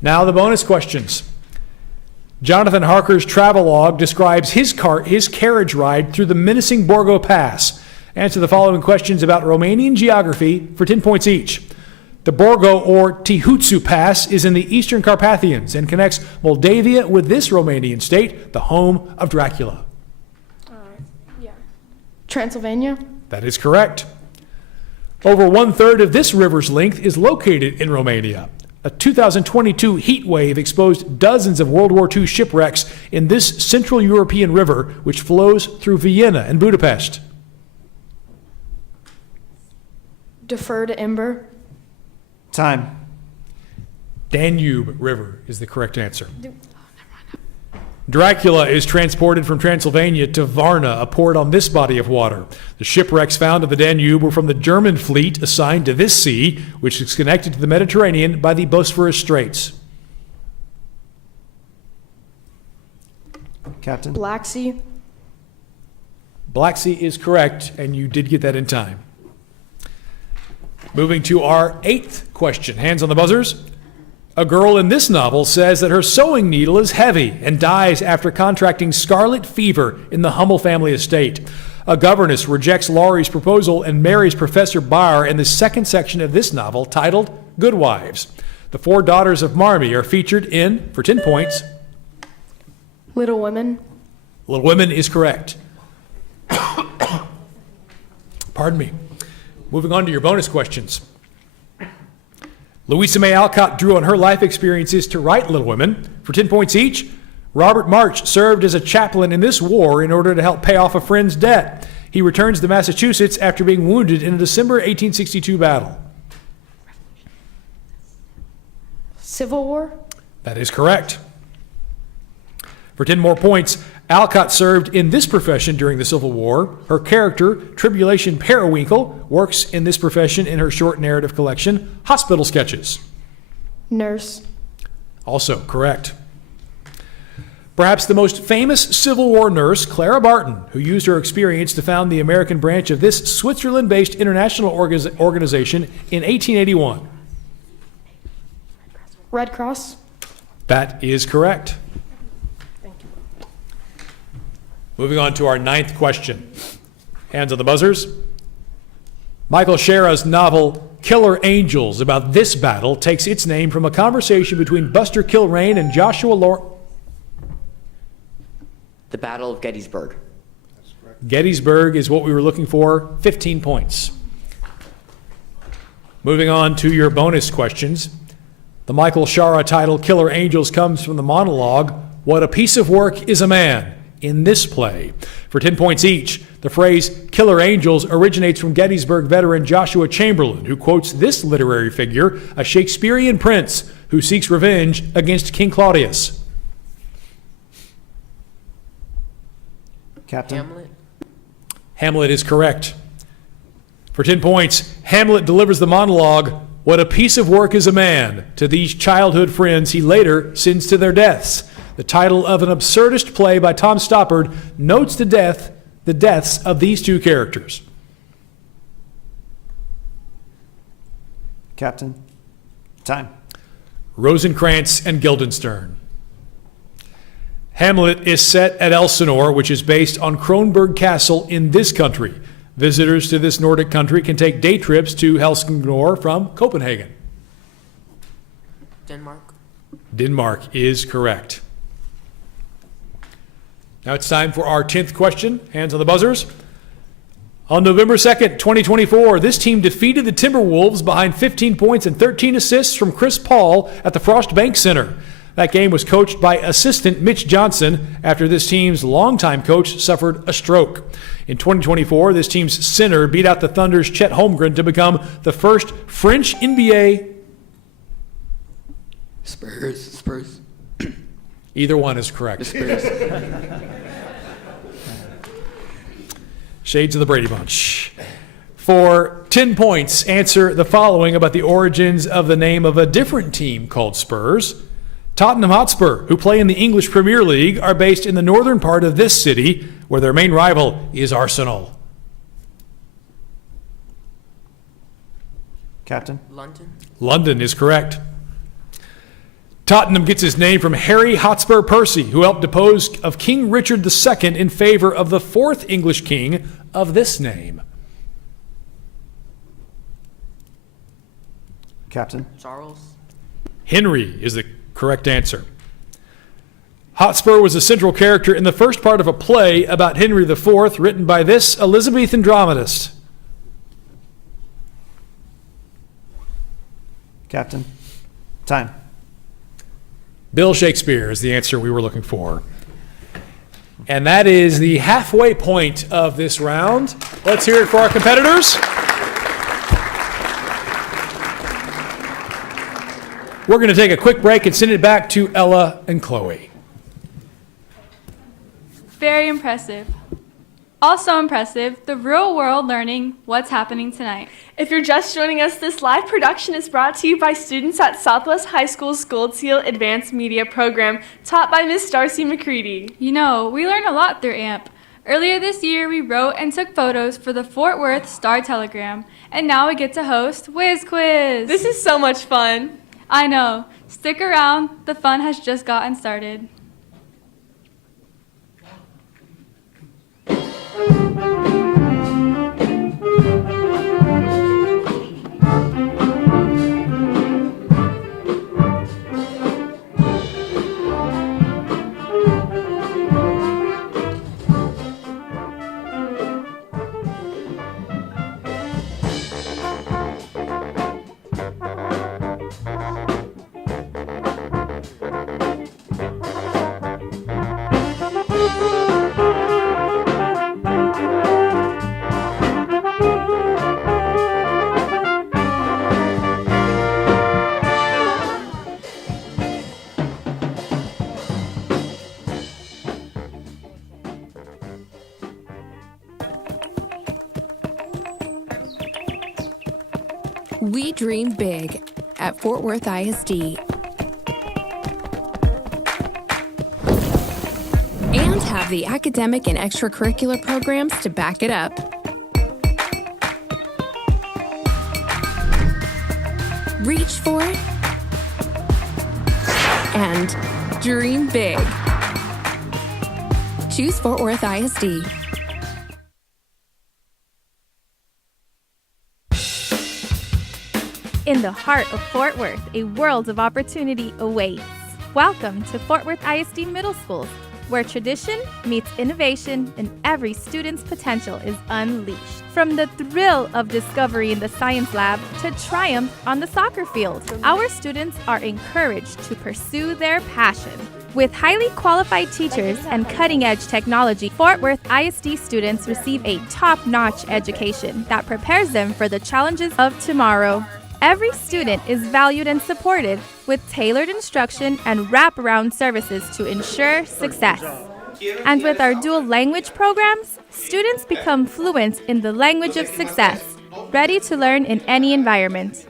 Now the bonus questions. Jonathan Harker's travelogue describes his carriage ride through the menacing Borgo Pass. Answer the following questions about Romanian geography for 10 points each. The Borgo or Tihutsu Pass is in the Eastern Carpathians and connects Moldavia with this Romanian state, the home of Dracula. Transylvania. That is correct. Over 1/3 of this river's length is located in Romania. A 2022 heat wave exposed dozens of World War II shipwrecks in this Central European river, which flows through Vienna and Budapest. Defer to Ember. Time. Danube River is the correct answer. Dracula is transported from Transylvania to Varna, a port on this body of water. The shipwrecks found in the Danube were from the German fleet assigned to this sea, which is connected to the Mediterranean by the Bosphorus Straits. Captain. Black Sea. Black Sea is correct, and you did get that in time. Moving to our 8th question. Hands on the buzzers. A girl in this novel says that her sewing needle is heavy and dies after contracting scarlet fever in the Hummel family estate. A governess rejects Laurie's proposal and marries Professor Barr in the second section of this novel titled Good Wives. The 4 daughters of Marmee are featured in, for 10 points, Little Women. Little Women is correct. Pardon me. Moving on to your bonus questions. Louisa May Alcott drew on her life experiences to write Little Women. For 10 points each, Robert March served as a chaplain in this war in order to help pay off a friend's debt. He returns to Massachusetts after being wounded in a December 1862 battle. Civil War. That is correct. For 10 more points, Alcott served in this profession during the Civil War. Her character, Tribulation Periwinkle, works in this profession in her short narrative collection, Hospital Sketches. Nurse. Also correct. Perhaps the most famous Civil War nurse, Clara Barton, who used her experience to found the American branch of this Switzerland-based international organization in 1881. Red Cross. That is correct. Moving on to our 9th question. Hands on the buzzers. Michael Shara's novel Killer Angels about this battle takes its name from a conversation between Buster Kilrain and Joshua The Battle of Gettysburg. Gettysburg is what we were looking for. 15 points. Moving on to your bonus questions. The Michael Shara title Killer Angels comes from the monologue, What a Piece of Work is a Man, in this play. For 10 points each, the phrase Killer Angels originates from Gettysburg veteran Joshua Chamberlain, who quotes this literary figure, a Shakespearean prince who seeks revenge against King Claudius. Captain. Hamlet. Hamlet is correct. For 10 points, Hamlet delivers the monologue, What a Piece of Work is a Man, to these childhood friends he later sends to their deaths. The title of an absurdist play by Tom Stoppard notes the deaths of these 2 characters. Captain. Time. Rosencrantz and Guildenstern. Hamlet is set at Elsinore, which is based on Kronborg Castle in this country. Visitors to this Nordic country can take day trips to Helsingør from Copenhagen. Denmark. Denmark is correct. Now it's time for our 10th question. Hands on the buzzers. On November 2nd, 2024, this team defeated the Timberwolves behind 15 points and 13 assists from Chris Paul at the Frost Bank Center. That game was coached by assistant Mitch Johnson after this team's longtime coach suffered a stroke. In 2024, this team's center beat out the Thunder's Chet Holmgren to become the first French NBA. Spurs. Either one is correct. Shades of the Brady Bunch. For 10 points, answer the following about the origins of the name of a different team called Spurs. Tottenham Hotspur, who play in the English Premier League, are based in the northern part of this city, where their main rival is Arsenal. Captain. London. London is correct. Tottenham gets its name from Harry Hotspur Percy, who helped depose of King Richard II in favor of the fourth English king of this name. Captain. Charles. Henry is the correct answer. Hotspur was a central character in the first part of a play about Henry IV written by this Elizabethan dramatist. Captain. Time. Bill Shakespeare is the answer we were looking for. And that is the halfway point of this round. Let's hear it for our competitors. We're going to take a quick break and send it back to Ella and Chloe. Very impressive. Also impressive, the real world learning what's happening tonight. If you're just joining us, this live production is brought to you by students at Southwest High School's Gold Seal Advanced Media Program, taught by Miss Darcy McCready. You know, we learn a lot through AMP. Earlier this year, we wrote and took photos for the Fort Worth Star-Telegram, and now we get to host Whiz Quiz. This is so much fun. I know. Stick around, the fun has just gotten started. We dream big at Fort Worth ISD and have the academic and extracurricular programs to back it up. Reach for it and dream big. Choose Fort Worth ISD. In the heart of Fort Worth, a world of opportunity awaits. Welcome to Fort Worth ISD Middle Schools, where tradition meets innovation and every student's potential is unleashed. From the thrill of discovery in the science lab to triumph on the soccer field, our students are encouraged to pursue their passion. With highly qualified teachers and cutting-edge technology, Fort Worth ISD students receive a top-notch education that prepares them for the challenges of tomorrow. Every student is valued and supported with tailored instruction and wraparound services to ensure success. And with our dual language programs, students become fluent in the language of success, ready to learn in any environment.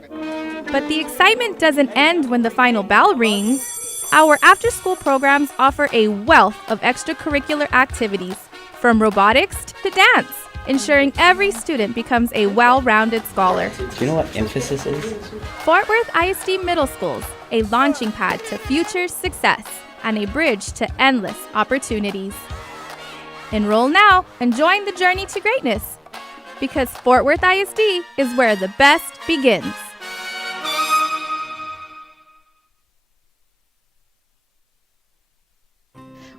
But the excitement doesn't end when the final bell rings. Our after-school programs offer a wealth of extracurricular activities, from robotics to dance, ensuring every student becomes a well-rounded scholar. Do you know what emphasis is? Fort Worth ISD Middle Schools, a launching pad to future success and a bridge to endless opportunities. Enroll now and join the journey to greatness, because Fort Worth ISD is where the best begins.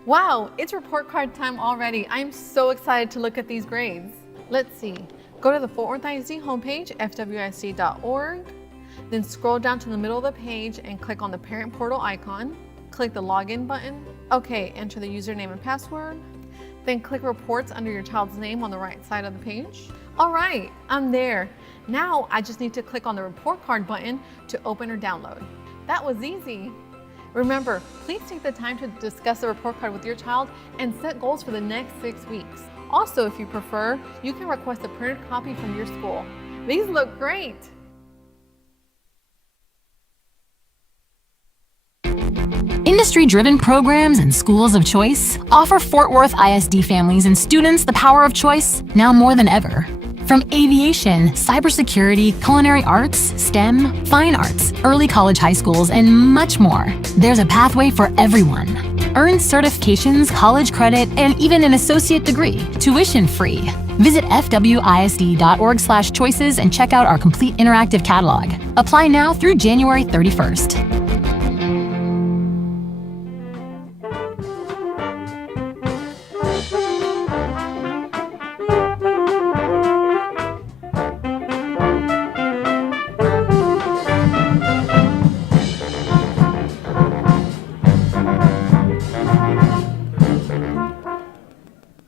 Wow, it's report card time already. I'm so excited to look at these grades. Let's see. Go to the Fort Worth ISD homepage, fwisd.org. Then scroll down to the middle of the page and click on the parent portal icon. Click the login button. Okay, enter the username and password. Then click reports under your child's name on the right side of the page. All right, I'm there. Now I just need to click on the report card button to open or download. That was easy. Remember, please take the time to discuss the report card with your child and set goals for the next 6 weeks. Also, if you prefer, you can request a printed copy from your school. These look great. Industry-driven programs and schools of choice offer Fort Worth ISD families and students the power of choice now more than ever. From aviation, cybersecurity, culinary arts, STEM, fine arts, early college high schools, and much more. There's a pathway for everyone. Earn certifications, college credit, and even an associate degree, tuition free. Visit fwisd.org/choices and check out our complete interactive catalog. Apply now through January 31st.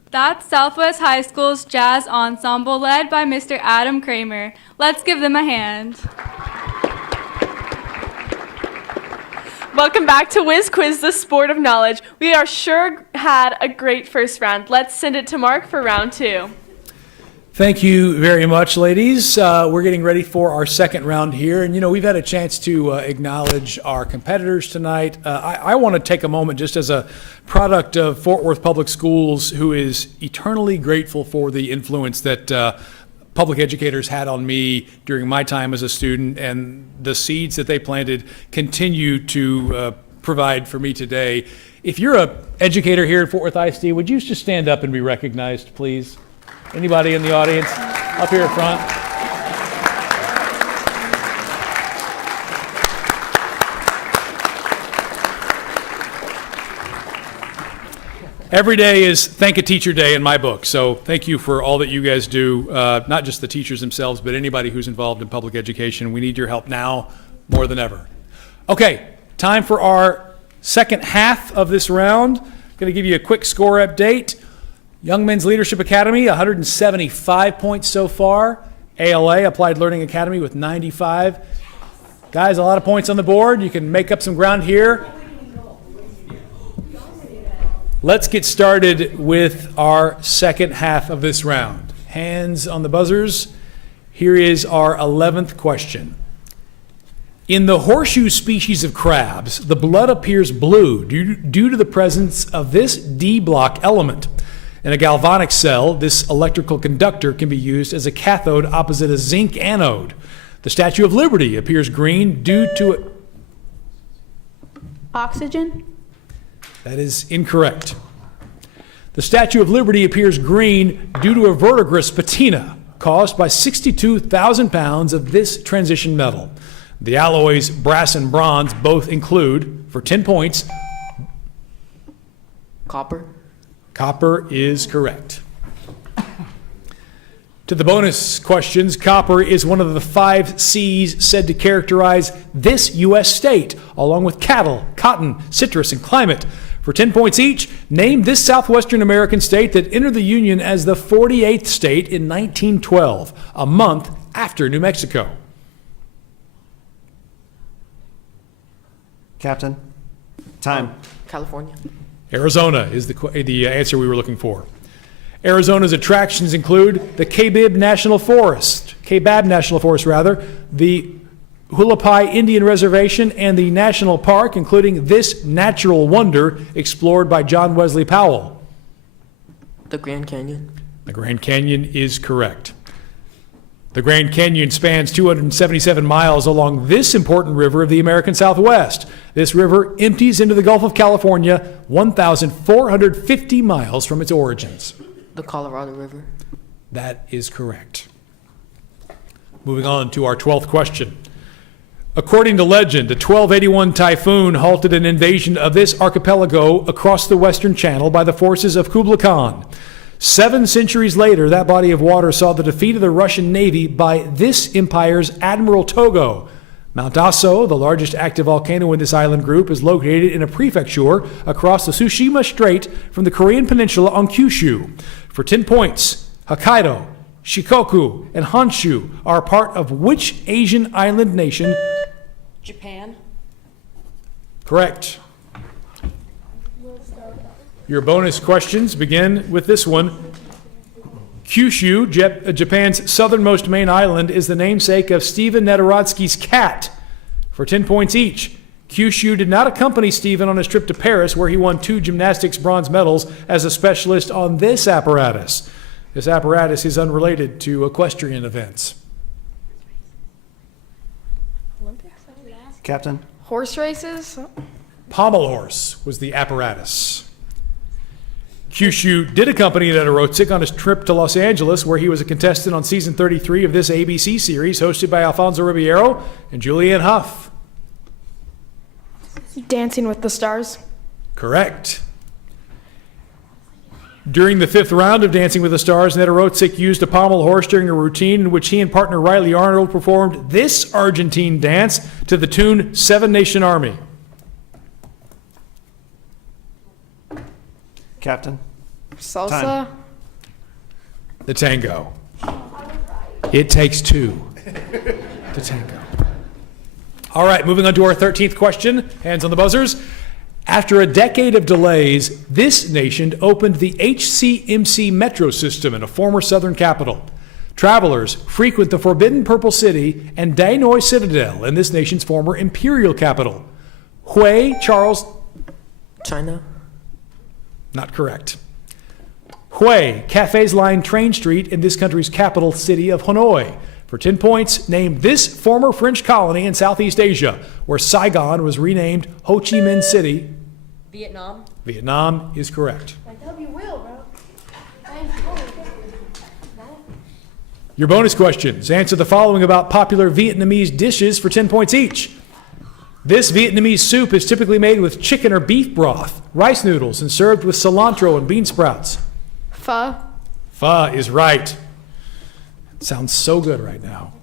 That's Southwest High School's Jazz Ensemble led by Mr. Adam Kramer. Let's give them a hand. Welcome back to Whiz Quiz, the sport of knowledge. We are sure had a great first round. Let's send it to Mark for round 2. Thank you very much, ladies. We're getting ready for our second round here. And, we've had a chance to acknowledge our competitors tonight. I want to take a moment just as a product of Fort Worth Public Schools, who is eternally grateful for the influence that public educators had on me during my time as a student, and the seeds that they planted continue to provide for me today. If you're an educator here at Fort Worth ISD, would you just stand up and be recognized, please? Anybody in the audience up here at front? Every day is Thank a Teacher Day in my book, so thank you for all that you guys do, not just the teachers themselves, but anybody who's involved in public education. We need your help now more than ever. Okay, time for our second half of this round. Going to give you a quick score update. Young Men's Leadership Academy, 175 points so far. ALA, Applied Learning Academy, with 95. Guys, a lot of points on the board. You can make up some ground here. Let's get started with our second half of this round. Hands on the buzzers. Here is our 11th question. In the horseshoe species of crabs, the blood appears blue due to the presence of this D block element. In a galvanic cell, this electrical conductor can be used as a cathode opposite a zinc anode. The Statue of Liberty appears green due to oxygen. That is incorrect. The Statue of Liberty appears green due to a verdigris patina caused by 62,000 pounds of this transition metal. The alloys brass and bronze both include, for 10 points, Copper. Copper is correct. To the bonus questions, copper is one of the 5 C's said to characterize this U.S. state, along with cattle, cotton, citrus, and climate. For 10 points each, name this southwestern American state that entered the Union as the 48th state in 1912, a month after New Mexico. Captain, time. California. Arizona is the answer we were looking for. Arizona's attractions include the Kabab National Forest, the Hualapai Indian Reservation, and the National Park, including this natural wonder explored by John Wesley Powell. The Grand Canyon. The Grand Canyon is correct. The Grand Canyon spans 277 miles along this important river of the American Southwest. This river empties into the Gulf of California 1,450 miles from its origins. The Colorado River. That is correct. Moving on to our 12th question. According to legend, a 1281 typhoon halted an invasion of this archipelago across the Western Channel by the forces of Kublai Khan. 7 centuries later, that body of water saw the defeat of the Russian Navy by this empire's Admiral Togo. Mount Aso, the largest active volcano in this island group, is located in a prefecture across the Tsushima Strait from the Korean peninsula on Kyushu. For 10 points, Hokkaido, Shikoku, and Honshu are part of which Asian island nation? Japan. Correct. Your bonus questions begin with this one. Kyushu, Japan's southernmost main island, is the namesake of Stephen Netorodsky's cat. For 10 points each, Kyushu did not accompany Stephen on his trip to Paris, where he won 2 gymnastics bronze medals as a specialist on this apparatus. This apparatus is unrelated to equestrian events. Captain. Horse races? Pommel horse was the apparatus. Kyushu did accompany Nedorosik on his trip to Los Angeles, where he was a contestant on season 33 of this ABC series, hosted by Alfonso Ribeiro and Julianne Hough. Dancing with the Stars? Correct. During the 5th round of Dancing with the Stars, Nedorosik used a pommel horse during a routine in which he and partner Riley Arnold performed this Argentine dance to the tune Seven Nation Army. Captain. Salsa? Time. The tango. It takes two to tango. All right, moving on to our 13th question. Hands on the buzzers. After a decade of delays, this nation opened the HCMC metro system in a former southern capital. Travelers frequent the Forbidden Purple City and Danoi Citadel in this nation's former imperial capital. Hui Charles... China? Not correct. Hui, cafes line Train Street in this country's capital city of Hanoi. For 10 points, name this former French colony in Southeast Asia, where Saigon was renamed Ho Chi Minh City. Vietnam. Vietnam is correct. You will, bro. Your bonus questions. Answer the following about popular Vietnamese dishes for 10 points each. This Vietnamese soup is typically made with chicken or beef broth, rice noodles, and served with cilantro and bean sprouts. Pho? Pho is right. It sounds so good right now.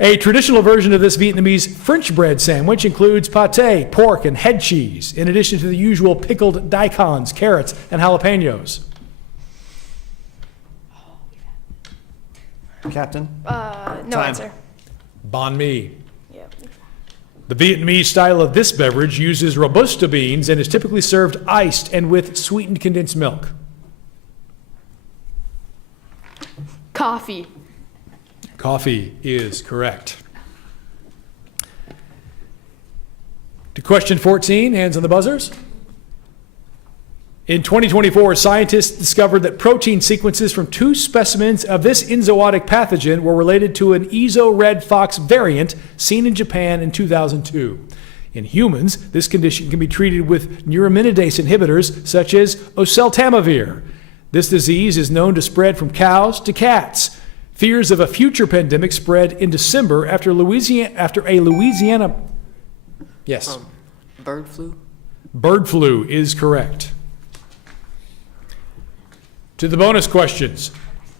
A traditional version of this Vietnamese French bread sandwich includes pâté, pork, and head cheese, in addition to the usual pickled daikons, carrots, and jalapenos. Captain. No Time. answer. Banh mi. Yeah. The Vietnamese style of this beverage uses Robusta beans and is typically served iced and with sweetened condensed milk. Coffee. Coffee is correct. To question 14, hands on the buzzers. In 2024, scientists discovered that protein sequences from 2 specimens of this enzootic pathogen were related to an red fox variant seen in Japan in 2002. In humans, this condition can be treated with neuraminidase inhibitors such as oseltamivir. This disease is known to spread from cows to cats. Fears of a future pandemic spread in December after a Louisiana. Yes. Bird flu? Bird flu is correct. To the bonus questions.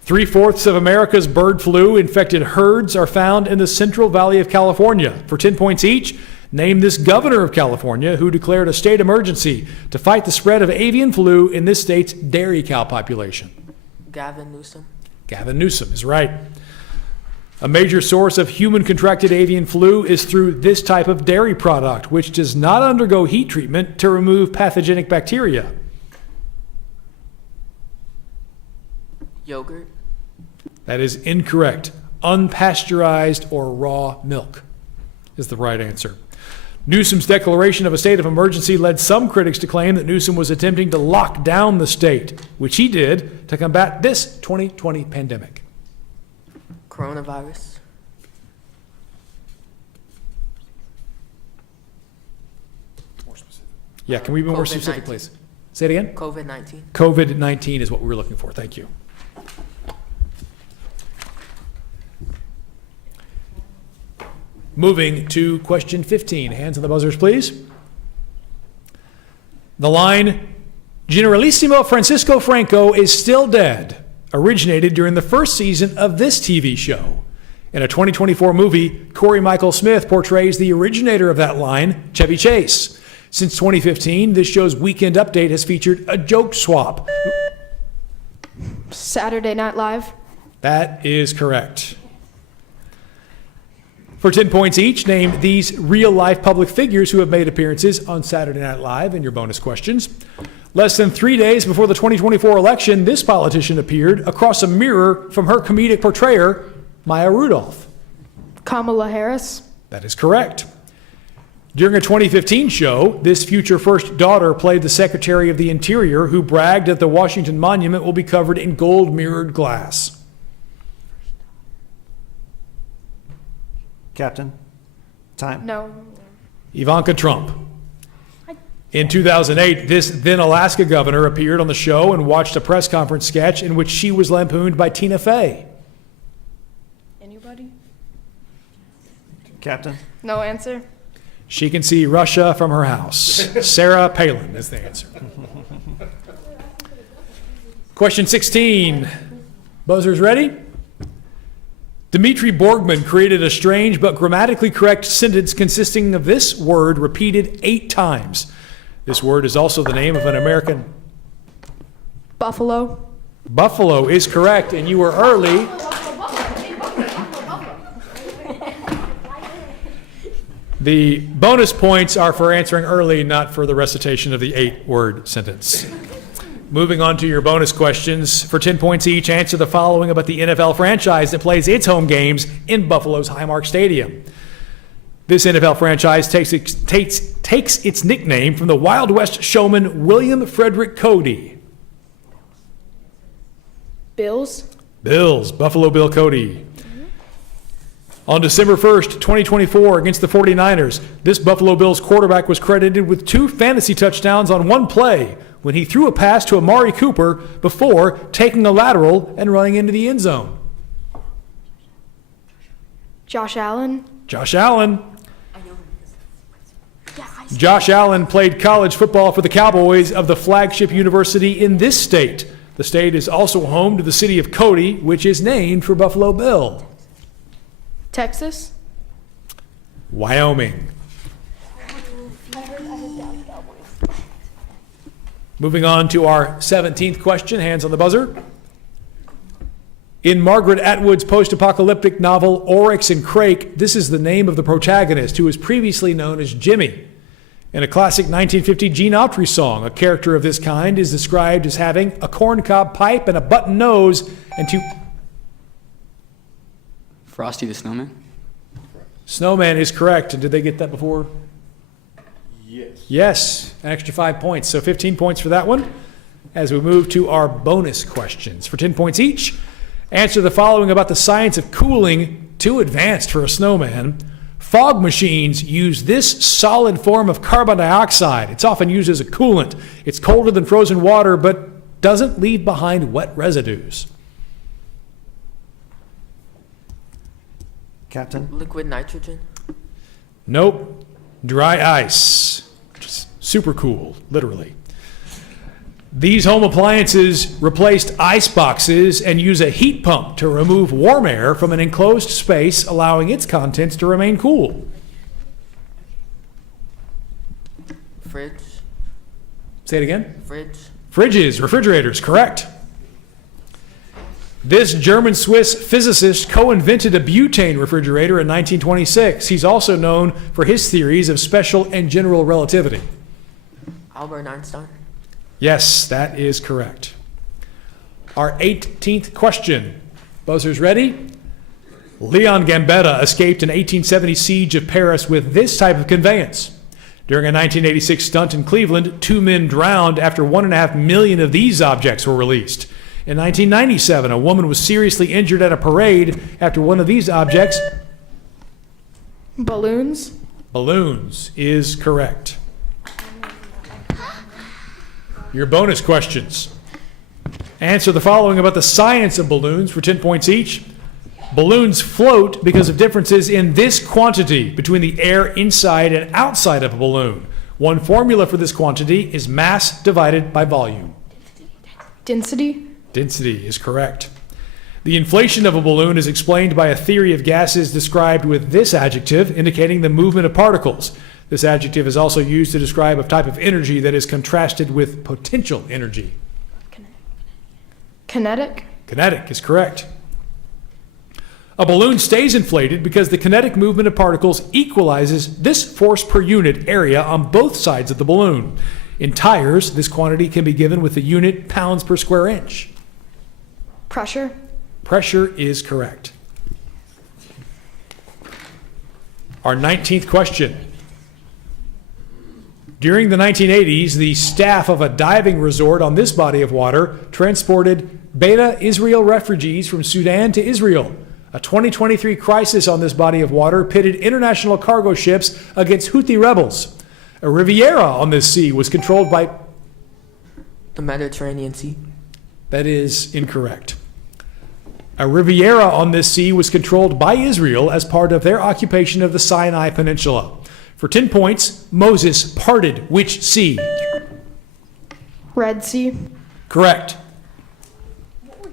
3/4 of America's bird flu infected herds are found in the Central Valley of California. For 10 points each, name this governor of California who declared a state emergency to fight the spread of avian flu in this state's dairy cow population. Gavin Newsom? Gavin Newsom is right. A major source of human-contracted avian flu is through this type of dairy product, which does not undergo heat treatment to remove pathogenic bacteria. Yogurt? That is incorrect. Unpasteurized or raw milk is the right answer. Newsom's declaration of a state of emergency led some critics to claim that Newsom was attempting to lock down the state, which he did to combat this 2020 pandemic. Coronavirus? Yeah, can we be more specific, please? Say it again? COVID-19. COVID-19 is what we were looking for. Thank you. Moving to question 15. Hands on the buzzers, please. The line, Generalissimo Francisco Franco is still dead, originated during the first season of this TV show. In a 2024 movie, Corey Michael Smith portrays the originator of that line, Chevy Chase. Since 2015, this show's Weekend Update has featured a joke swap. Saturday Night Live? That is correct. For 10 points each, name these real-life public figures who have made appearances on Saturday Night Live in your bonus questions. Less than 3 days before the 2024 election, this politician appeared across a mirror from her comedic portrayer, Maya Rudolph. Kamala Harris? That is correct. During a 2015 show, this future first daughter played the Secretary of the Interior who bragged that the Washington Monument will be covered in gold mirrored glass. Captain, time. No. Ivanka Trump. In 2008, this then Alaska governor appeared on the show and watched a press conference sketch in which she was lampooned by Tina Fey. Anybody? Captain. No answer. She can see Russia from her house. Sarah Palin is the answer. Question 16. Buzzers ready? Dmitri Borgman created a strange but grammatically correct sentence consisting of this word repeated 8 times. This word is also the name of an American. Buffalo. Buffalo is correct, and you were early. The bonus points are for answering early, not for the recitation of the 8-word sentence. Moving on to your bonus questions. For 10 points each, answer the following about the NFL franchise that plays its home games in Buffalo's Highmark Stadium. This NFL franchise takes its nickname from the Wild West showman William Frederick Cody. Bills. Bills, Buffalo Bill Cody. On December 1st, 2024, against the 49ers, this Buffalo Bills quarterback was credited with 2 fantasy touchdowns on one play when he threw a pass to Amari Cooper before taking a lateral and running into the end zone. Josh Allen. Josh Allen. Josh Allen played college football for the Cowboys of the flagship university in this state. The state is also home to the city of Cody, which is named for Buffalo Bill. Texas. Wyoming. Moving on to our 17th question, hands on the buzzer. In Margaret Atwood's post-apocalyptic novel Oryx and Crake, this is the name of the protagonist, who was previously known as Jimmy. In a classic 1950 Gene Autry song, a character of this kind is described as having a corncob pipe and a button nose and 2... Frosty the Snowman? Snowman is correct. And did they get that before? Yes. Yes, an extra 5 points. So 15 points for that one. As we move to our bonus questions. For 10 points each, answer the following about the science of cooling, too advanced for a snowman. Fog machines use this solid form of carbon dioxide. It's often used as a coolant. It's colder than frozen water, but doesn't leave behind wet residues. Captain? Liquid nitrogen? Nope. Dry ice. Just super cool, literally. These home appliances replaced ice boxes and use a heat pump to remove warm air from an enclosed space, allowing its contents to remain cool. Fridge? Say it again. Fridge? Fridges, refrigerators, correct. This German-Swiss physicist co-invented a butane refrigerator in 1926. He's also known for his theories of special and general relativity. Albert Einstein? Yes, that is correct. Our 18th question. Buzzers ready? Leon Gambetta escaped an 1870 siege of Paris with this type of conveyance. During a 1986 stunt in Cleveland, 2 men drowned after 1.5 million of these objects were released. In 1997, a woman was seriously injured at a parade after one of these objects. Balloons. Balloons is correct. Your bonus questions. Answer the following about the science of balloons for 10 points each. Balloons float because of differences in this quantity between the air inside and outside of a balloon. One formula for this quantity is mass divided by volume. Density. Density is correct. The inflation of a balloon is explained by a theory of gases described with this adjective, indicating the movement of particles. This adjective is also used to describe a type of energy that is contrasted with potential energy. Kinetic. Kinetic is correct. A balloon stays inflated because the kinetic movement of particles equalizes this force per unit area on both sides of the balloon. In tires, this quantity can be given with the unit pounds per square inch. Pressure. Pressure is correct. Our 19th question. During the 1980s, the staff of a diving resort on this body of water transported Beta Israel refugees from Sudan to Israel. A 2023 crisis on this body of water pitted international cargo ships against Houthi rebels. A Riviera on this sea was controlled by... The Mediterranean Sea. That is incorrect. A Riviera on this sea was controlled by Israel as part of their occupation of the Sinai Peninsula. For 10 points, Moses parted which sea? Red Sea. Correct.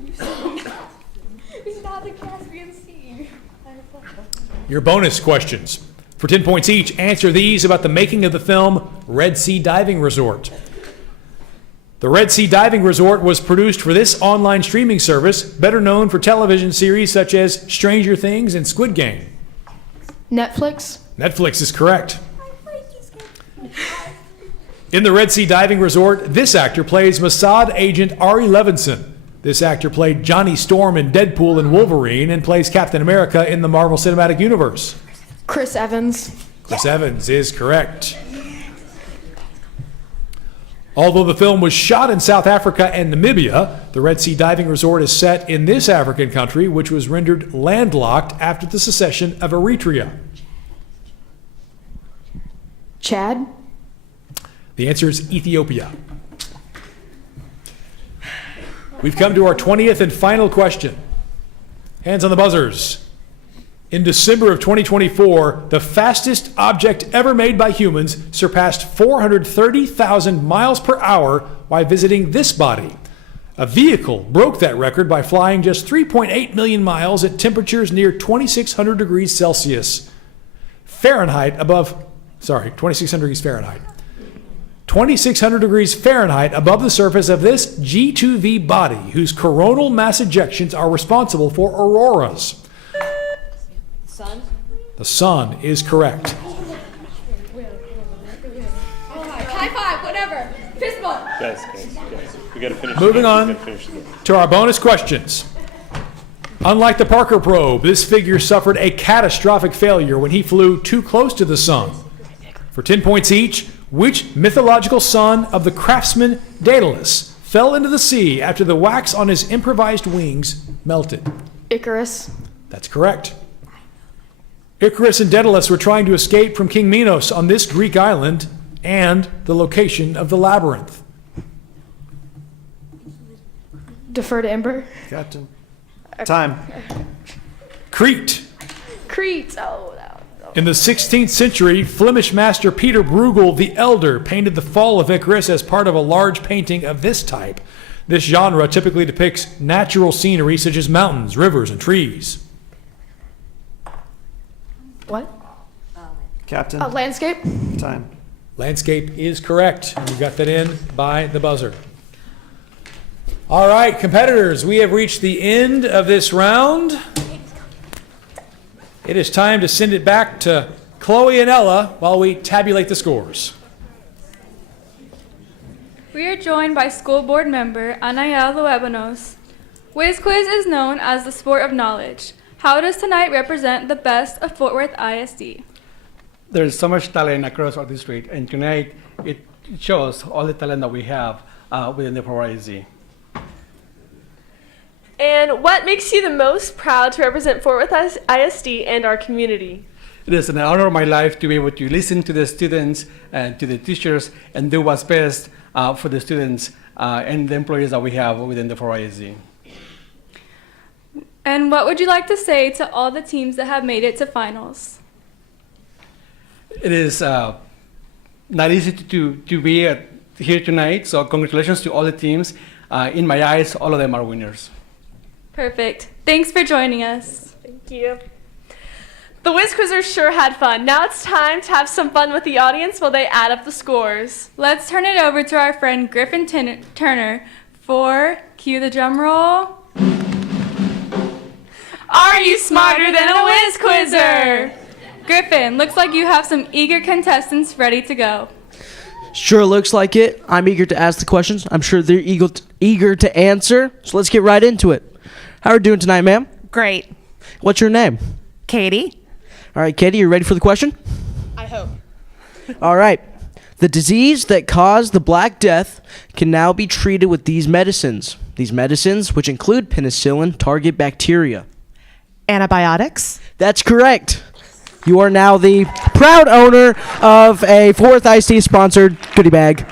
It's not the Caspian Sea. Your bonus questions. For 10 points each, answer these about the making of the film Red Sea Diving Resort. The Red Sea Diving Resort was produced for this online streaming service, better known for television series such as Stranger Things and Squid Game. Netflix. Netflix is correct. In the Red Sea Diving Resort, this actor plays Mossad agent Ari Levinson. This actor played Johnny Storm in Deadpool and Wolverine and plays Captain America in the Marvel Cinematic Universe. Chris Evans. Chris Evans is correct. Although the film was shot in South Africa and Namibia, the Red Sea Diving Resort is set in this African country, which was rendered landlocked after the secession of Eritrea. Chad. The answer is Ethiopia. We've come to our 20th and final question. Hands on the buzzers. In December of 2024, the fastest object ever made by humans surpassed 430,000 miles per hour while visiting this body. A vehicle broke that record by flying just 3.8 million miles at temperatures near 2,600 degrees Celsius. 2,600 degrees Fahrenheit. 2,600 degrees Fahrenheit above the surface of this G2V body, whose coronal mass ejections are responsible for auroras. Sun? The sun is correct. High five, whatever. Fist bump. Guys, we gotta finish. Moving on to our bonus questions. Unlike the Parker probe, this figure suffered a catastrophic failure when he flew too close to the sun. For 10 points each, which mythological son of the craftsman Daedalus fell into the sea after the wax on his improvised wings melted? Icarus. That's correct. Icarus and Daedalus were trying to escape from King Minos on this Greek island and the location of the labyrinth. Defer to Ember. Captain. Time. Crete. Crete. Oh, that one. In the 16th century, Flemish master Peter Bruegel the Elder painted the fall of Icarus as part of a large painting of this type. This genre typically depicts natural scenery such as mountains, rivers, and trees. What? Captain. Landscape. Time. Landscape is correct. You got that in by the buzzer. All right, competitors, we have reached the end of this round. It is time to send it back to Chloe and Ella while we tabulate the scores. We are joined by school board member Anaya Luebanos. Whiz Quiz is known as the sport of knowledge. How does tonight represent the best of Fort Worth ISD? There's so much talent across our district, and tonight it shows all the talent that we have within the Fort Worth ISD. And what makes you the most proud to represent Fort Worth ISD and our community? It is an honor of my life to be able to listen to the students and to the teachers and do what's best for the students and the employees that we have within the Fort Worth ISD. And what would you like to say to all the teams that have made it to finals? It is not easy to be here tonight, so congratulations to all the teams. In my eyes, all of them are winners. Perfect. Thanks for joining us. Thank you. The Whiz Quizzers sure had fun. Now it's time to have some fun with the audience while they add up the scores. Let's turn it over to our friend Griffin Turner for cue the drum roll. Are you smarter than a Whiz Quizzer? Griffin, looks like you have some eager contestants ready to go. Sure looks like it. I'm eager to ask the questions. I'm sure they're eager to answer. So let's get right into it. How are you doing tonight, ma'am? Great. What's your name? Katie. All right, Katie, you ready for the question? I hope. All right. The disease that caused the Black Death can now be treated with these medicines. These medicines, which include penicillin, target bacteria. Antibiotics. That's correct. You are now the proud owner of a Fort Worth ISD sponsored goodie bag.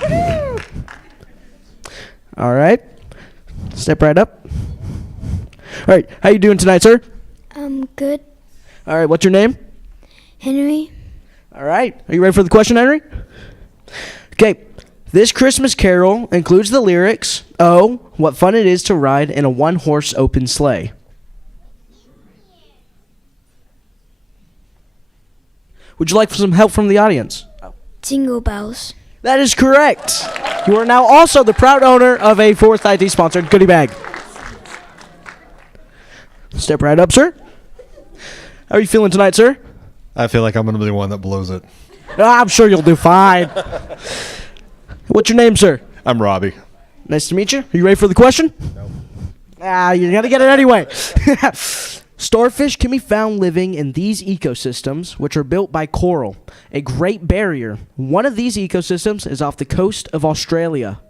All right. Step right up. All right. How you doing tonight, sir? Good. All right. What's your name? Henry. All right. Are you ready for the question, Henry? Okay. This Christmas carol includes the lyrics, "Oh, what fun it is to ride in a one-horse open sleigh." Would you like some help from the audience? Jingle bells. That is correct. You are now also the proud owner of a Fort Worth ISD sponsored goodie bag. Step right up, sir. How are you feeling tonight, sir? I feel like I'm going to be the one that blows it. I'm sure you'll do fine. What's your name, sir? I'm Robbie. Nice to meet you. Are you ready for the question? No. You're going to get it anyway. Starfish can be found living in these ecosystems, which are built by coral, a great barrier. One of these ecosystems is off the coast of Australia.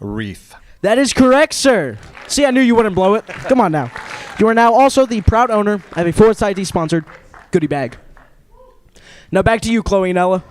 A reef. That is correct, sir. See, I knew you wouldn't blow it. Come on now. You are now also the proud owner of a Fort Worth ID sponsored goodie bag. Now back to you, Chloe and Ella.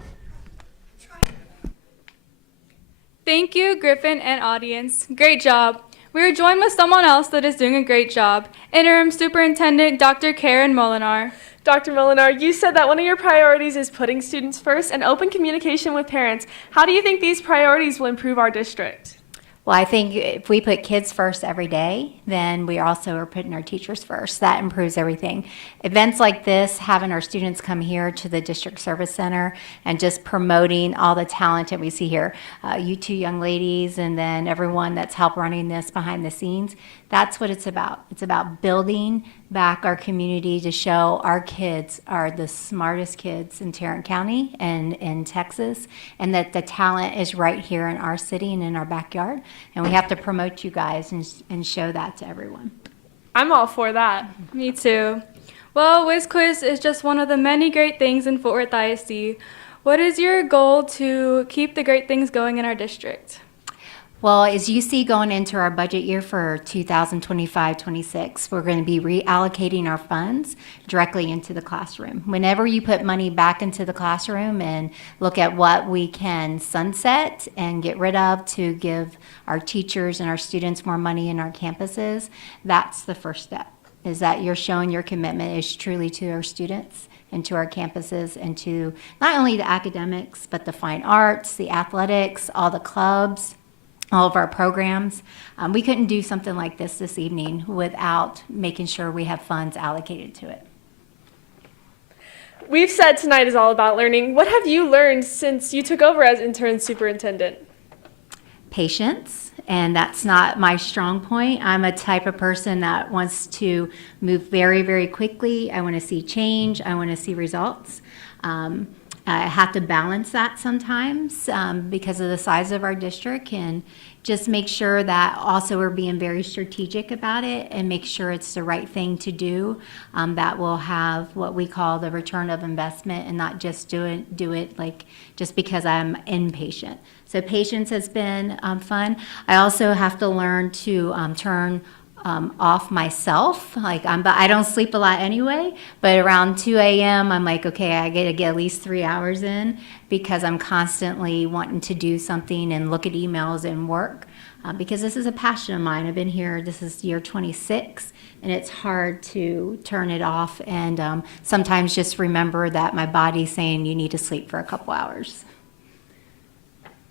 Thank you, Griffin and audience. Great job. We are joined with someone else that is doing a great job, Interim Superintendent Dr. Karen Molinar. Dr. Molinar, you said that one of your priorities is putting students first and open communication with parents. How do you think these priorities will improve our district? Well, I think if we put kids first every day, then we also are putting our teachers first. That improves everything. Events like this, having our students come here to the District Service Center and just promoting all the talent that we see here. You two young ladies and then everyone that's helped running this behind the scenes, that's what it's about. It's about building back our community to show our kids are the smartest kids in Tarrant County and in Texas, and that the talent is right here in our city and in our backyard. And we have to promote you guys and show that to everyone. I'm all for that. Me too. Well, Whiz Quiz is just one of the many great things in Fort Worth ISD. What is your goal to keep the great things going in our district? Well, as you see going into our budget year for 2025-26, we're going to be reallocating our funds directly into the classroom. Whenever you put money back into the classroom and look at what we can sunset and get rid of to give our teachers and our students more money in our campuses, that's the first step, is that you're showing your commitment is truly to our students and to our campuses and to not only the academics, but the fine arts, the athletics, all the clubs, all of our programs. We couldn't do something like this evening without making sure we have funds allocated to it. We've said tonight is all about learning. What have you learned since you took over as interim superintendent? Patience, and that's not my strong point. I'm a type of person that wants to move very, very quickly. I want to see change. I want to see results. I have to balance that sometimes because of the size of our district, and just make sure that also we're being very strategic about it and make sure it's the right thing to do that will have what we call the return of investment and not just do it like just because I'm impatient. So patience has been fun. I also have to learn to turn off myself. Like I don't sleep a lot anyway, but around 2 a.m. I'm like, okay, I gotta get at least 3 hours in because I'm constantly wanting to do something and look at emails and work because this is a passion of mine. I've been here, this is year 26, and it's hard to turn it off and sometimes just remember that my body's saying you need to sleep for a couple hours.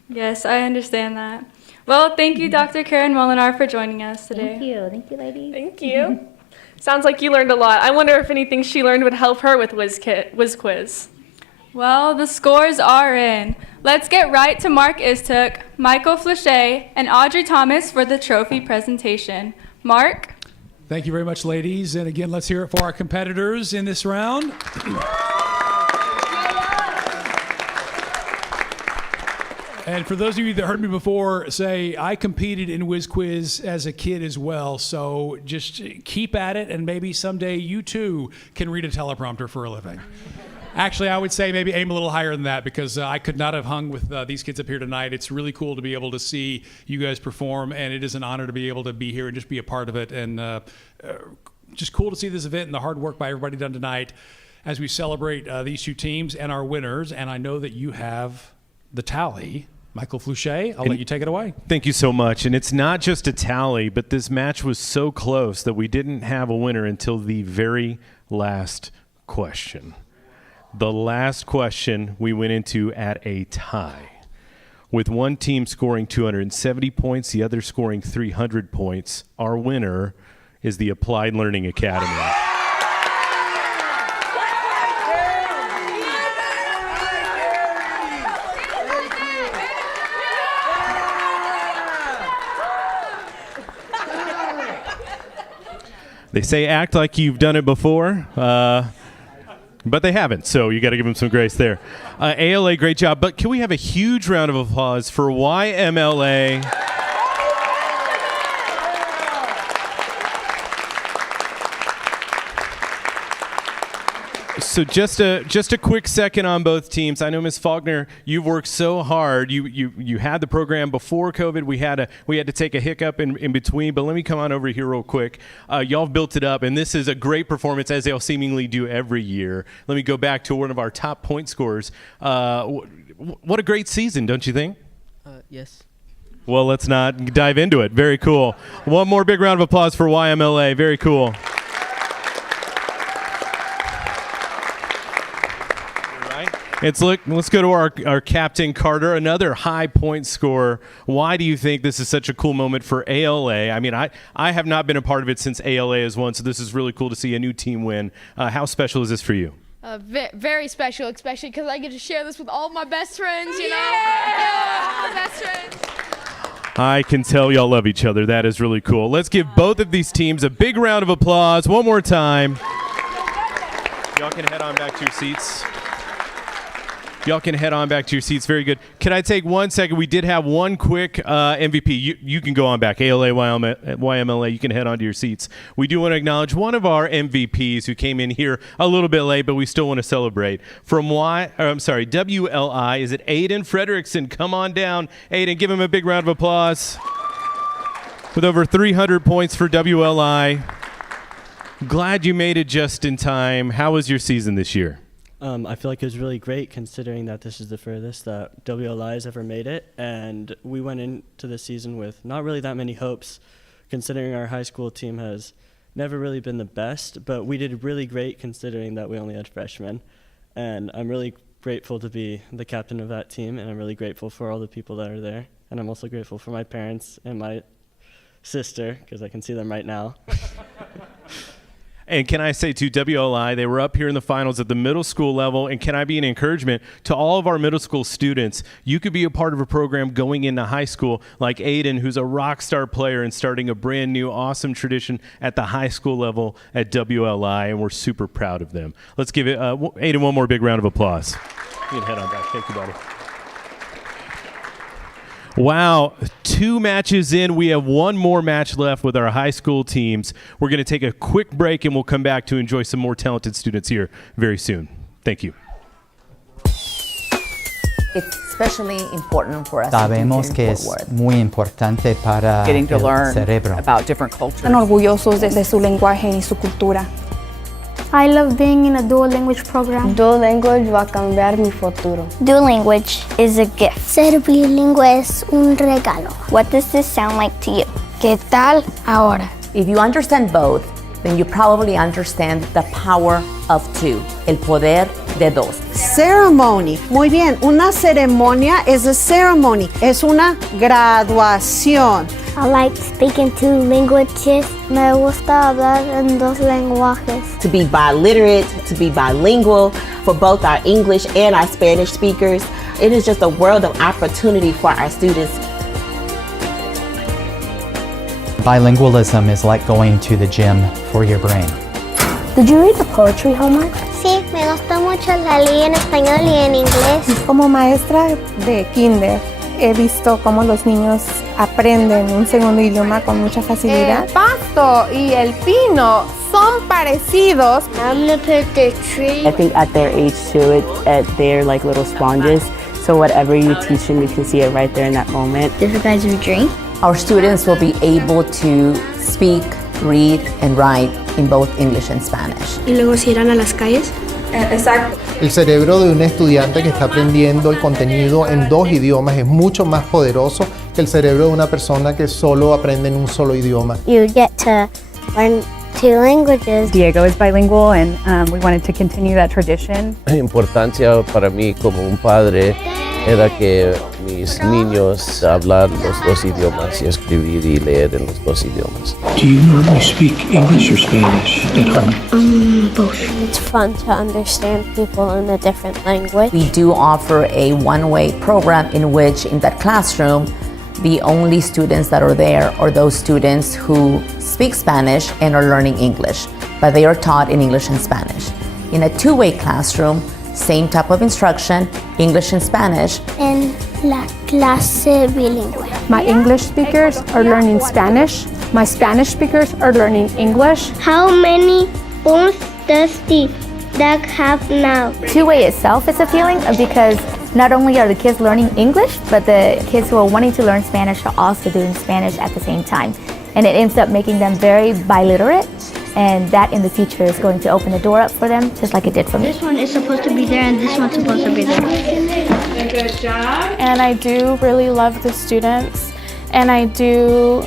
Yes, I understand that. Well, thank you, Dr. Karen Molinar, for joining us today. Thank you, ladies. Thank you. Sounds like you learned a lot. I wonder if anything she learned would help her with Whiz Quiz. Well, the scores are in. Let's get right to Mark Istook, Michael Flachet, and Audrey Thomas for the trophy presentation. Mark? Thank you very much, ladies. And again, let's hear it for our competitors in this round. And for those of you that heard me before say, I competed in Whiz Quiz as a kid as well, so just keep at it, and maybe someday you too can read a teleprompter for a living. Actually, I would say maybe aim a little higher than that because I could not have hung with these kids up here tonight. It's really cool to be able to see you guys perform, and it is an honor to be able to be here and just be a part of it. And just cool to see this event and the hard work by everybody done tonight as we celebrate these two teams and our winners. And I know that you have the tally. Michael Flouchet, I'll let you take it away. Thank you so much. And it's not just a tally, but this match was so close that we didn't have a winner until the very last question. The last question we went into at a tie, with one team scoring 270 points, the other scoring 300 points. Our winner is the Applied Learning Academy. They say act like you've done it before, but they haven't, so you got to give them some grace there. ALA, great job. But can we have a huge round of applause for YMLA? So just a quick second on both teams. I know, Ms. Faulkner, you've worked so hard. You had the program before COVID. We had to take a hiccup in between, but let me come on over here real quick. Y'all have built it up, and this is a great performance, as they'll seemingly do every year. Let me go back to one of our top point scorers. What a great season, don't you think? Yes. Well, let's not dive into it. Very cool. One more big round of applause for YMLA. Very cool. Let's go to our captain, Carter, another high point scorer. Why do you think this is such a cool moment for ALA? I mean, I have not been a part of it since ALA has won, so this is really cool to see a new team win. How special is this for you? Very special, especially because I get to share this with all my best friends, you know? Yeah, all my best friends. I can tell y'all love each other. That is really cool. Let's give both of these teams a big round of applause one more time. Y'all can head on back to your seats. Very good. Can I take 1 second? We did have one quick MVP. You can go on back. ALA, YMLA, you can head on to your seats. We do want to acknowledge one of our MVPs who came in here a little bit late, but we still want to celebrate. From WLI, is it Aiden Frederickson? Come on down. Aiden, give him a big round of applause. With over 300 points for WLI. Glad you made it just in time. How was your season this year? I feel like it was really great considering that this is the furthest that WLI has ever made it, and we went into the season with not really that many hopes considering our high school team has never really been the best, but we did really great considering that we only had freshmen, and I'm really grateful to be the captain of that team, and I'm really grateful for all the people that are there, and I'm also grateful for my parents and my sister because I can see them right now. And can I say to WLI, they were up here in the finals at the middle school level, and can I be an encouragement to all of our middle school students? You could be a part of a program going into high school like Aiden, who's a rock star player and starting a brand new awesome tradition at the high school level at WLI, and we're super proud of them. Let's give Aiden one more big round of applause. You can head on back. Thank you, buddy. Wow, 2 matches in. We have one more match left with our high school teams. We're going to take a quick break, and we'll come back to enjoy some more talented students here very soon. Thank you. It's especially important for us Sabemos que es muy importante para getting to el learn cerebro. about different cultures. Están orgullosos de su lenguaje y su cultura. I love being in a dual language program. Dual language va a cambiar mi futuro. Dual language is a gift. Ser bilingüe es un regalo. What does this sound like to you? ¿Qué tal ahora? If you understand both, then you probably understand the power of two, el poder de dos. Ceremony. Muy bien, una ceremonia is a ceremony. Es una graduación. I like speaking 2 languages. Me gusta hablar en 2 lenguajes. To be biliterate, to be bilingual for both our English and our Spanish speakers. It is just a world of opportunity for our students. Bilingualism is like going to the gym for your brain. Did you read the poetry homework? Sí, me gusta mucho la leí en español y en inglés. Como maestra de kinder, he visto cómo los niños aprenden un segundo idioma con mucha facilidad. El pasto y el pino son parecidos. I'm gonna pick the tree. I think at their age too, they're like little sponges. So whatever you teach them, you can see it right there in that moment. Different kinds of drink. Our students will be able to speak, read, and write in both English and Spanish. Y luego se irán a las calles. Exacto. El cerebro de un estudiante que está aprendiendo el contenido en 2 idiomas es mucho más poderoso que el cerebro de una persona que solo aprende en un solo idioma. You get to learn 2 languages. Diego is bilingual and we wanted to continue that tradition. La importancia para mí como un padre era que mis niños hablan los 2 idiomas y escribir y leer en los 2 idiomas. Do you normally speak English or Spanish at home? Both. It's fun to understand people in a different language. We do offer a one-way program in which in that classroom, the only students that are there are those students who speak Spanish and are learning English, but they are taught in English and Spanish. In a 2-way classroom, same type of instruction, English and Spanish. En la clase bilingüe. My English speakers are learning Spanish. My Spanish speakers are learning English. How many bones does the duck have now? 2-way itself is appealing because not only are the kids learning English, but the kids who are wanting to learn Spanish are also doing Spanish at the same time. And it ends up making them very biliterate, and that in the future is going to open the door up for them, just like it did for me. This one is supposed to be there and this one's supposed to be there. Good job. And I do really love the students, and I do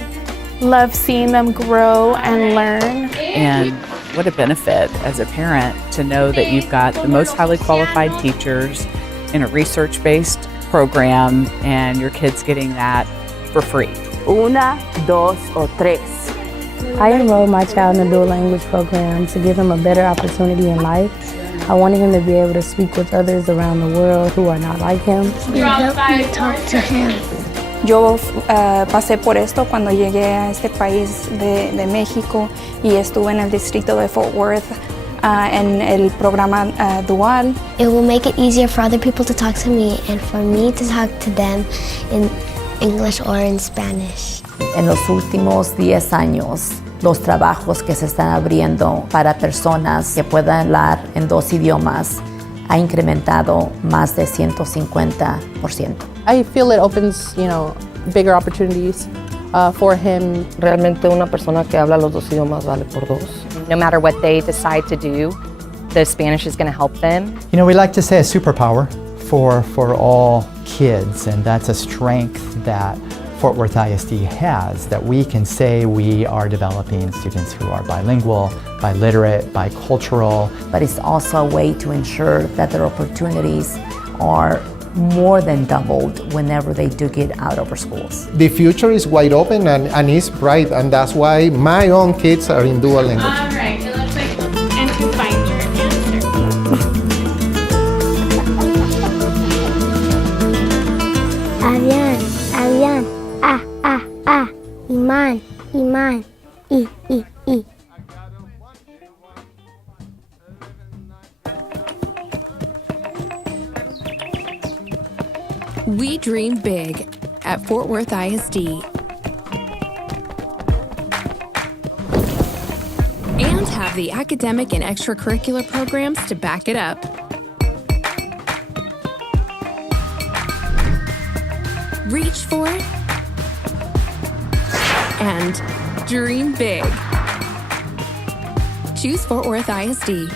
love seeing them grow and learn. And what a benefit as a parent to know that you've got the most highly qualified teachers in a research-based program and your kids getting that for free. 1, 2 o 3. I enrolled my child in a dual language program to give him a better opportunity in life. I wanted him to be able to speak with others around the world who are not like him. You help me talk to him. Yo pasé por esto cuando llegué a este país de México y estuve en el distrito de Fort Worth en el programa dual. It will make it easier for other people to talk to me and for me to talk to them in English or in Spanish. En los últimos 10 años, los trabajos que se están abriendo para personas que puedan hablar en 2 idiomas ha incrementado más de 150%. I feel it opens, bigger opportunities for him. Realmente una persona que habla los 2 idiomas vale por 2. No matter what they decide to do, the Spanish is going to help them. We like to say a superpower for all kids, and that's a strength that Fort Worth ISD has, that we can say we are developing students who are bilingual, biliterate, bicultural. But it's also a way to ensure that their opportunities are more than doubled whenever they do get out of our schools. The future is wide open and it's bright, and that's why my own kids are in dual language. All right, it looks like, and to find your answer. Avian, iman, I. We dream big at Fort Worth ISD. And have the academic and extracurricular programs to back it up. Reach for it and dream big. Choose Fort Worth ISD.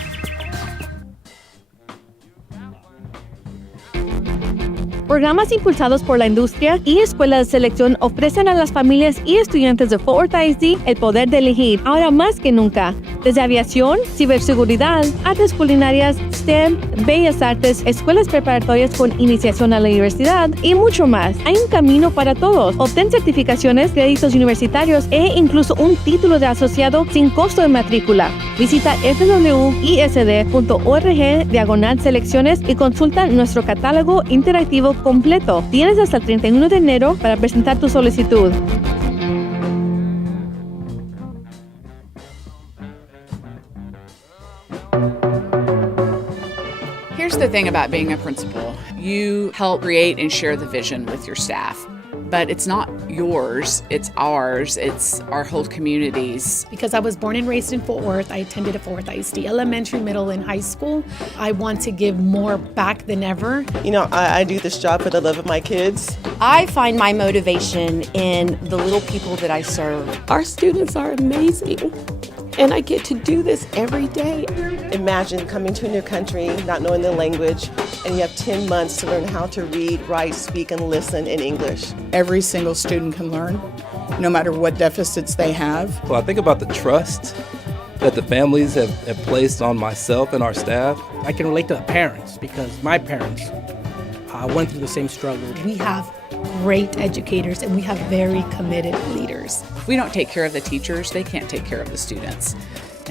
Programas impulsados por la industria y escuelas de selección ofrecen a las familias y estudiantes de Fort Worth ISD el poder de elegir, ahora más que nunca. Desde aviación, ciberseguridad, artes culinarias, STEM, bellas artes, escuelas preparatorias con iniciación a la universidad y mucho más. Hay un camino para todos. Obtén certificaciones, créditos universitarios e incluso un título de asociado sin costo de matrícula. Visita fwisd.org/selecciones y consulta nuestro catálogo interactivo completo. Tienes hasta el 31 de enero para presentar tu solicitud. Here's the thing about being a principal. You help create and share the vision with your staff. But it's not yours, it's ours, it's our whole community's. Because I was born and raised in Fort Worth, I attended a Fort Worth ISD, elementary, middle, and high school. I want to give more back than ever. You know, I do this job for the love of my kids. I find my motivation in the little people that I serve. Our students are amazing, and I get to do this every day. Imagine coming to a new country, not knowing the language, and you have 10 months to learn how to read, write, speak, and listen in English. Every single student can learn, no matter what deficits they have. Well, I think about the trust that the families have placed on myself and our staff. I can relate to the parents because my parents went through the same struggle. We have great educators and we have very committed leaders. If we don't take care of the teachers, they can't take care of the students.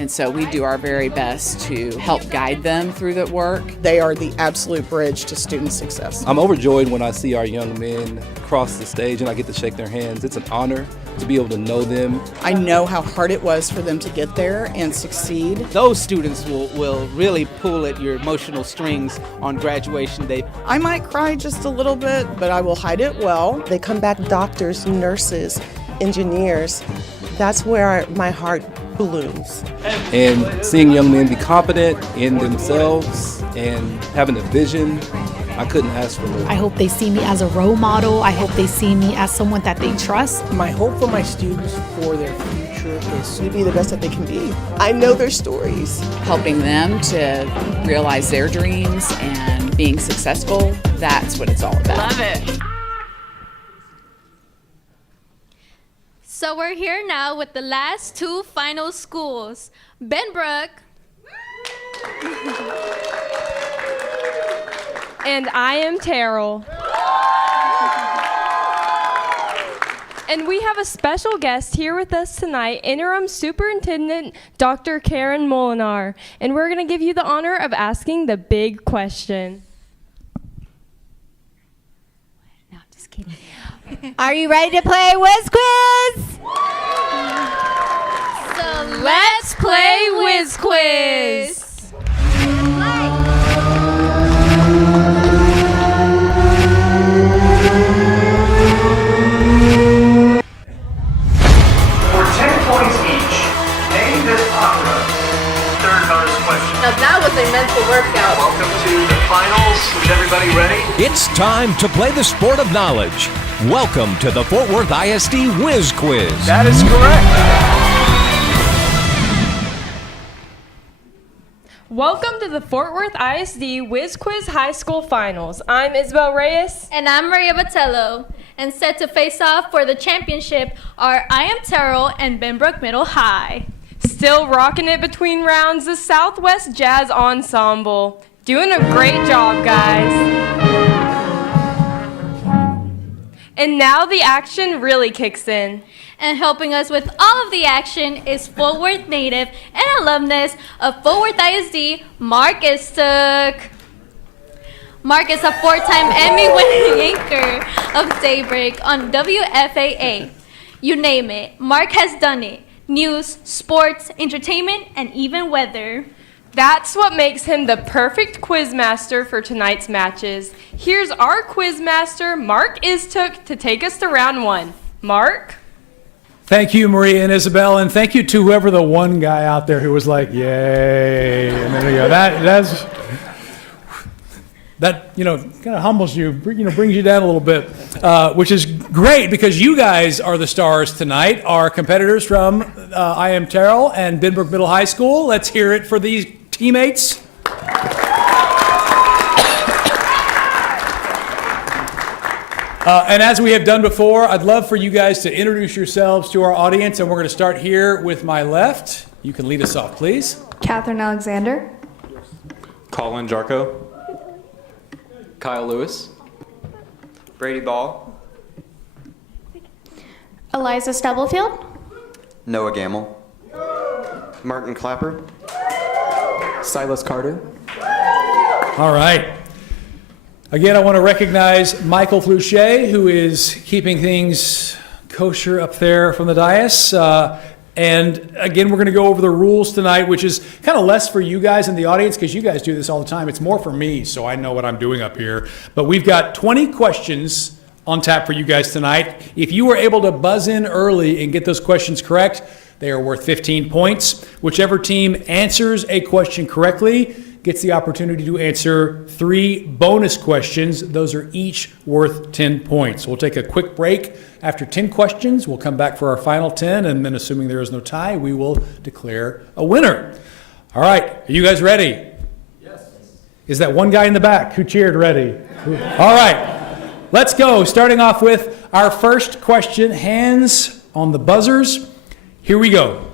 And so we do our very best to help guide them through the work. They are the absolute bridge to student success. I'm overjoyed when I see our young men cross the stage and I get to shake their hands. It's an honor to be able to know them. I know how hard it was for them to get there and succeed. Those students will really pull at your emotional strings on graduation day. I might cry just a little bit, but I will hide it well. They come back doctors, nurses, engineers. That's where my heart blooms. And seeing young men be confident in themselves and having a vision, I couldn't ask for more. I hope they see me as a role model. I hope they see me as someone that they trust. My hope for my students for their future is to be the best that they can be. I know their stories. Helping them to realize their dreams and being successful, that's what it's all about. Love it. So we're here now with the last two final schools, Benbrook And I am Terrell. And we have a special guest here with us tonight, Interim Superintendent Dr. Karen Molinar. And we're going to give you the honor of asking the big question. No, just kidding. Are you ready to play Whiz Quiz? So let's play Whiz Quiz. For 10 points each, name this opera. Third bonus question. Now that was a mental workout. Welcome to the finals. Is everybody ready? It's time to play the sport of knowledge. Welcome to the Fort Worth ISD Whiz Quiz. That is correct. Welcome to the Fort Worth ISD Whiz Quiz High School Finals. I'm Isabel Reyes. And I'm Maria Botello. And set to face off for the championship are I Am Terrell and Benbrook Middle High. Still rocking it between rounds, the Southwest Jazz Ensemble. Doing a great job, guys. And now the action really kicks in. And helping us with all of the action is Fort Worth native and alumnus of Fort Worth ISD, Mark Istook. Mark is a 4-time Emmy-winning anchor of Daybreak on WFAA. You name it, Mark has done it. News, sports, entertainment, and even weather. That's what makes him the perfect quizmaster for tonight's matches. Here's our quizmaster, Mark Istook, to take us to round one. Mark? Thank you, Maria and Isabel, and thank you to whoever the one guy out there who was like, yay, and there you go. That kind of humbles you, brings you down a little bit, which is great because you guys are the stars tonight, our competitors from I Am Terrell and Benbrook Middle High School. Let's hear it for these teammates. And as we have done before, I'd love for you guys to introduce yourselves to our audience, and we're going to start here with my left. You can lead us off, please. Catherine Alexander. Colin Jarko. Kyle Lewis. Brady Ball. Eliza Stubblefield. Noah Gamble. Martin Clapper. Silas Carter. All right. Again, I want to recognize Michael Fluchet, who is keeping things kosher up there from the dais. And again, we're going to go over the rules tonight, which is kind of less for you guys in the audience because you guys do this all the time. It's more for me, so I know what I'm doing up here. But we've got 20 questions on tap for you guys tonight. If you were able to buzz in early and get those questions correct, they are worth 15 points. Whichever team answers a question correctly gets the opportunity to answer 3 bonus questions. Those are each worth 10 points. We'll take a quick break. After 10 questions, we'll come back for our final 10, and then assuming there is no tie, we will declare a winner. All right, are you guys ready? Yes. Is that one guy in the back who cheered ready? All right, let's go. Starting off with our first question, hands on the buzzers. Here we go.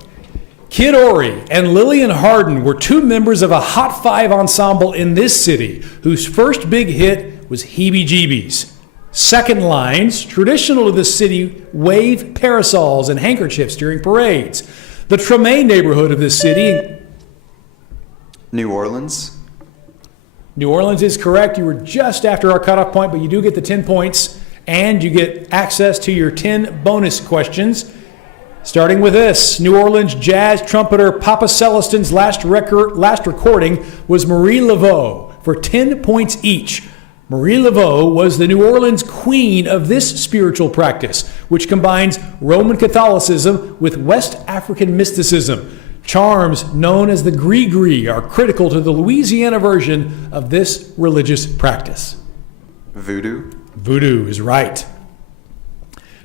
Kid Ory and Lillian Harden were 2 members of a Hot 5 ensemble in this city whose first big hit was Heebie Jeebies. Second lines, traditional to this city, wave parasols and handkerchiefs during parades. The Tremaine neighborhood of this city. New Orleans. New Orleans is correct. You were just after our cutoff point, but you do get the 10 points, and you get access to your 10 bonus questions. Starting with this, New Orleans jazz trumpeter Papa Celestin's last recording was Marie Laveau for 10 points each. Marie Laveau was the New Orleans queen of this spiritual practice, which combines Roman Catholicism with West African mysticism. Charms known as the gris-gris are critical to the Louisiana version of this religious practice. Voodoo. Voodoo is right.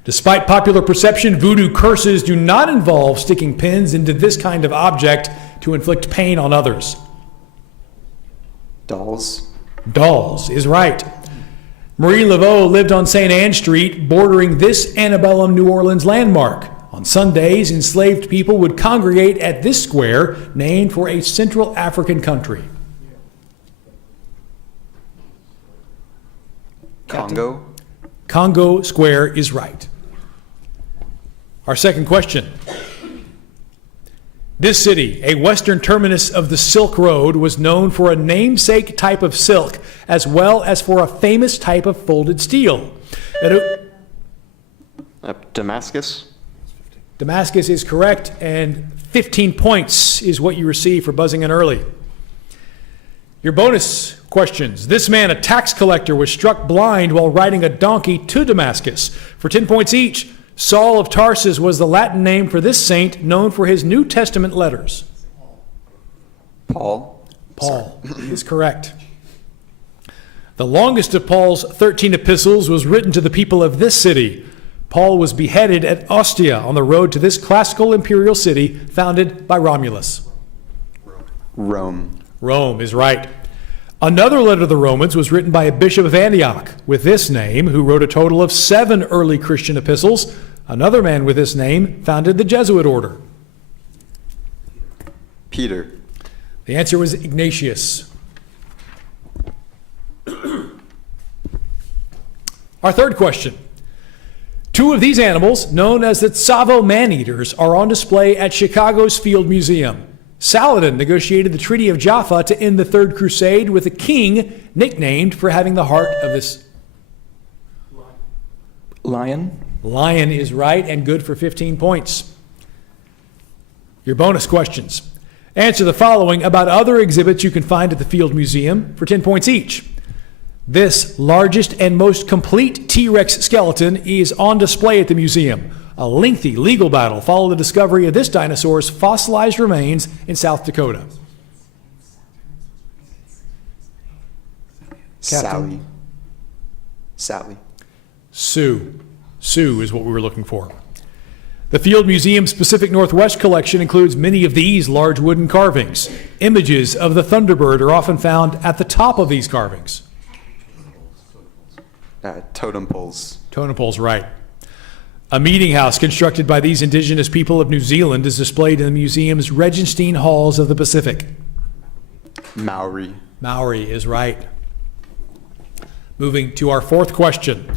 Despite popular perception, voodoo curses do not involve sticking pins into this kind of object to inflict pain on others. Dolls. Dolls is right. Marie Laveau lived on St. Anne Street, bordering this antebellum New Orleans landmark. On Sundays, enslaved people would congregate at this square, named for a Central African country. Congo. Congo Square is right. Our second question. This city, a western terminus of the Silk Road, was known for a namesake type of silk as well as for a famous type of folded steel. Damascus. Damascus is correct, and 15 points is what you receive for buzzing in early. Your bonus questions. This man, a tax collector, was struck blind while riding a donkey to Damascus. For 10 points each, Saul of Tarsus was the Latin name for this saint, known for his New Testament letters. Paul. Paul is correct. The longest of Paul's 13 epistles was written to the people of this city. Paul was beheaded at Ostia on the road to this classical imperial city founded by Romulus. Rome. Rome is right. Another letter to the Romans was written by a bishop of Antioch with this name, who wrote a total of 7 early Christian epistles. Another man with this name founded the Jesuit order. Peter. The answer was Ignatius. Our third question. 2 of these animals, known as the Tsavo man-eaters, are on display at Chicago's Field Museum. Saladin negotiated the Treaty of Jaffa to end the Third Crusade with a king nicknamed for having the heart of this. Lion. Lion is right and good for 15 points. Your bonus questions. Answer the following about other exhibits you can find at the Field Museum for 10 points each. This largest and most complete T-Rex skeleton is on display at the museum. A lengthy legal battle followed the discovery of this dinosaur's fossilized remains in South Dakota. Sally. Sue. Sue is what we were looking for. The Field Museum's Pacific Northwest collection includes many of these large wooden carvings. Images of the Thunderbird are often found at the top of these carvings. Totem poles. Totem poles, right. A meeting house constructed by these indigenous people of New Zealand is displayed in the museum's Regenstein Halls of the Pacific. Maori. Maori is right. Moving to our fourth question.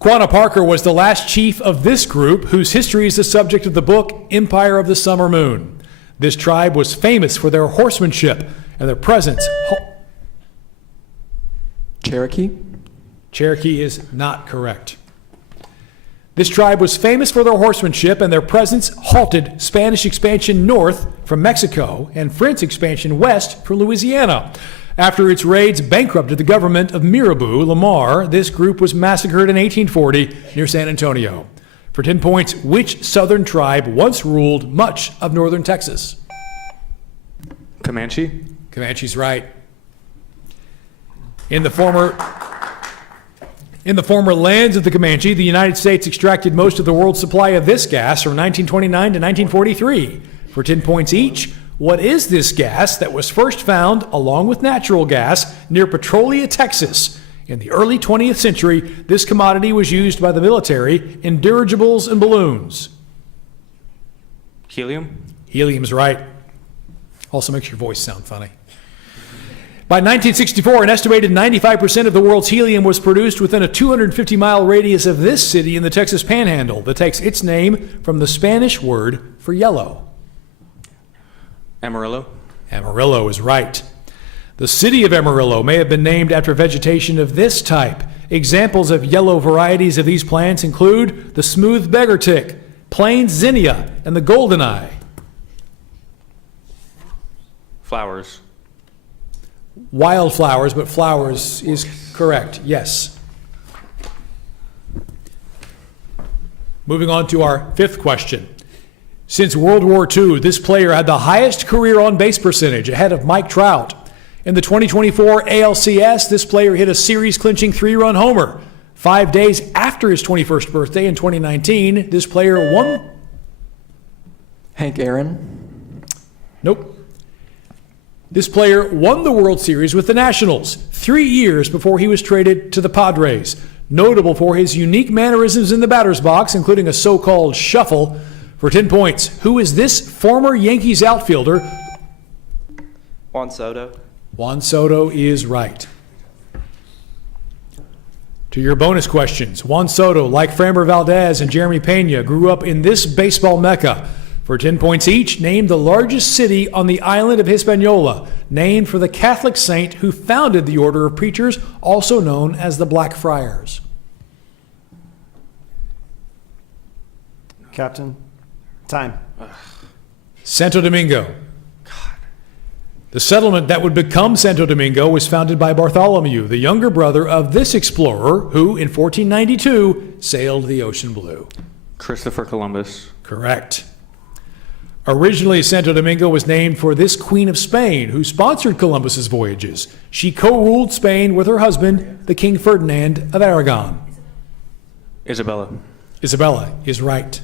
Quanah Parker was the last chief of this group, whose history is the subject of the book Empire of the Summer Moon. This tribe was famous for their horsemanship and their presence. Cherokee? Cherokee is not correct. This tribe was famous for their horsemanship, and their presence halted Spanish expansion north from Mexico and French expansion west from Louisiana. After its raids bankrupted the government of Mirabeau, Lamar, this group was massacred in 1840 near San Antonio. For 10 points, which southern tribe once ruled much of northern Texas? Comanche. Comanche's right. In the former lands of the Comanche, the United States extracted most of the world's supply of this gas from 1929 to 1943. For 10 points each, what is this gas that was first found, along with natural gas, near Petrolia, Texas? In the early 20th century, this commodity was used by the military in dirigibles and balloons. Helium. Helium's right. Also makes your voice sound funny. By 1964, an estimated 95% of the world's helium was produced within a 250-mile radius of this city in the Texas Panhandle that takes its name from the Spanish word for yellow. Amarillo. Amarillo is right. The city of Amarillo may have been named after vegetation of this type. Examples of yellow varieties of these plants include the smooth beggar tick, plain zinnia, and the goldeneye. Flowers. Wildflowers, but flowers is correct, yes. Moving on to our fifth question. Since World War II, this player had the highest career on base percentage, ahead of Mike Trout. In the 2024 ALCS, this player hit a series-clinching 3-run homer. 5 days after his 21st birthday in 2019, this player won. Hank Aaron. Nope. This player won the World Series with the Nationals 3 years before he was traded to the Padres. Notable for his unique mannerisms in the batter's box, including a so-called shuffle. For 10 points, who is this former Yankees outfielder? Juan Soto. Juan Soto is right. To your bonus questions, Juan Soto, like Framber Valdez and Jeremy Pena, grew up in this baseball mecca. For 10 points each, name the largest city on the island of Hispaniola, named for the Catholic saint who founded the order of preachers, also known as the Black Friars. Captain, time. Santo Domingo. The settlement that would become Santo Domingo was founded by Bartholomew, the younger brother of this explorer, who in 1492 sailed the ocean blue. Christopher Columbus. Correct. Originally, Santo Domingo was named for this Queen of Spain, who sponsored Columbus's voyages. She co-ruled Spain with her husband, the King Ferdinand of Aragon. Isabella. Isabella is right.